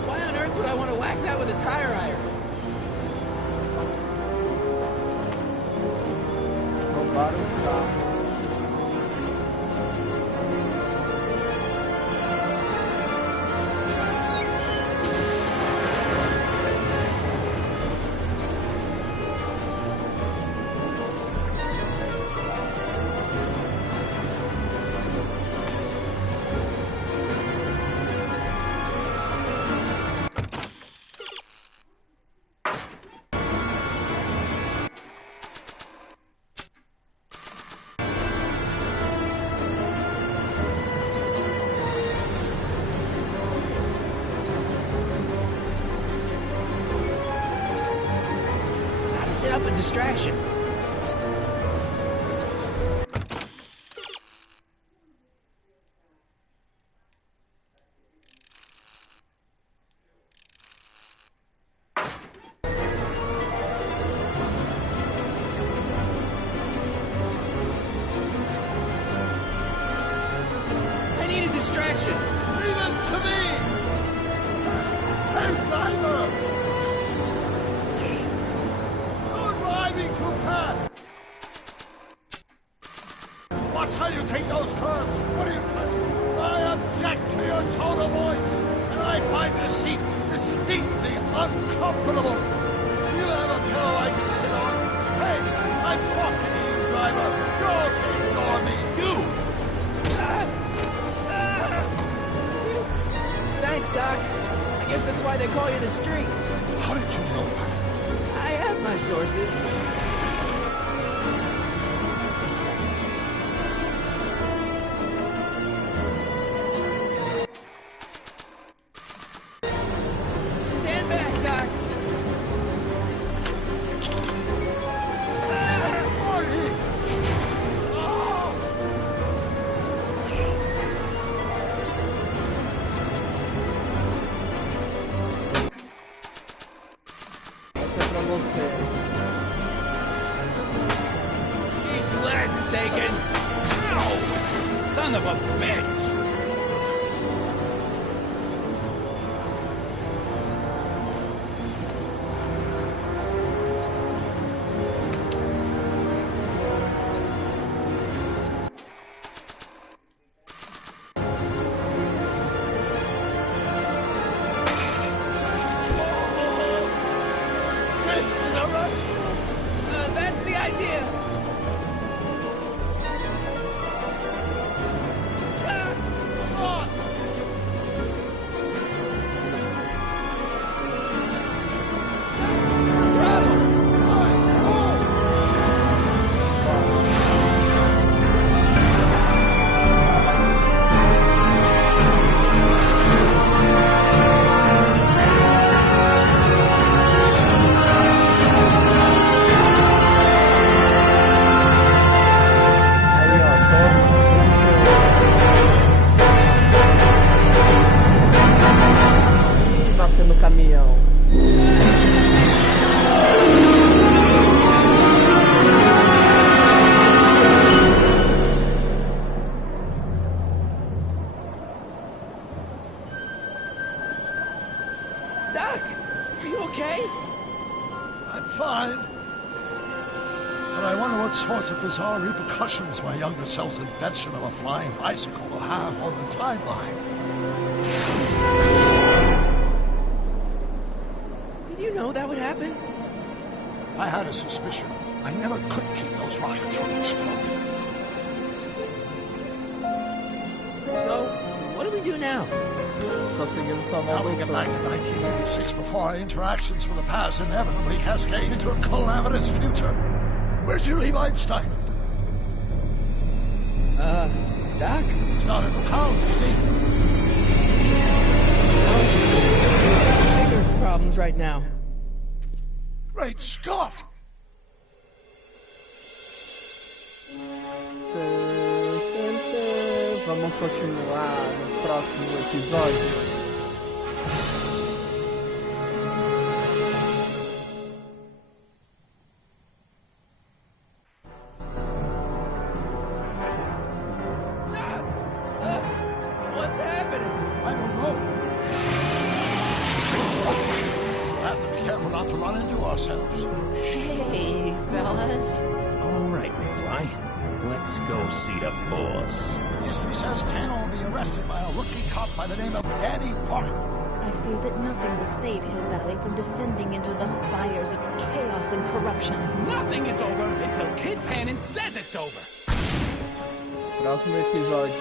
Why on earth would I want to whack that with a tire iron? Roubaram o carro. Set up a distraction. I need a distraction. Leave it to me! Hey, driver! You're driving too fast! Watch how you take those curves! What are you trying to do? I object to your tone of voice! And I find this seat distinctly uncomfortable! Do you have a pillow I can sit on? Hey, I'm talking to you, driver! Don't ignore me! You! Thanks, Doc. I guess that's why they call you the Streak. How did you know that? I have my sources. Stand back, Doc. Essa é pra você. Eat lead, Sagan! Ow! Son of a bitch! That's the idea! Batendo no caminhão. Doc, are you okay? I'm fine. But I wonder what sorts of bizarre repercussions my younger self's invention of a flying bicycle will have on the timeline. Did you know that would happen? I had a suspicion. I never could keep those rockets from exploding. So, what do we do now? Conseguimos salvar Now o we get back doutor. to 1986 before our interactions from the past inevitably cascade into a calamitous future. Where'd you leave Einstein? Doc? He's not in the pound, is he? Bigger problems right now. Great Scott! Vamos continuar no próximo episódio. What's happening? I don't know. We'll have to be careful not to run into ourselves. Hey, fellas. All right, McFly. Let's go see the boss. History says Tanner will be arrested by a rookie cop by the name of Danny Parker. I fear that nothing will save Hill Valley from descending into the fires of chaos and corruption. Nothing is over until Kid Tannen says it's over! Próximo episódio.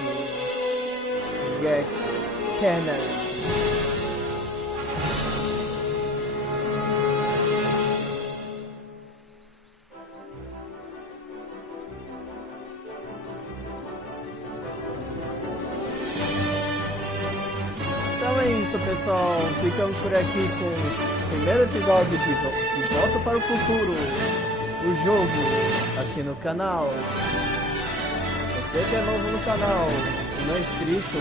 Get Canal. Então é isso, pessoal. Ficamos por aqui com o primeiro episódio de Volta para o Futuro, o jogo, aqui no canal. Você que é novo no canal e não é inscrito,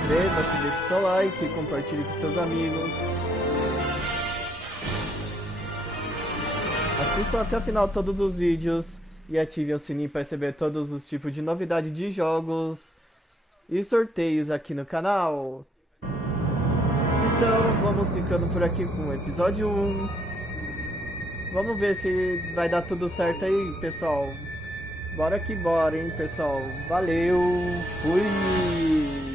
inscreva-se, deixe seu like, compartilhe com seus amigos. Assistam até o final todos os vídeos e ative o sininho para receber todos os tipos de novidades de jogos e sorteios aqui no canal. Então vamos ficando por aqui com o episódio 1. Vamos ver se vai dar tudo certo aí, pessoal. Bora que bora, hein, pessoal. Valeu, fui!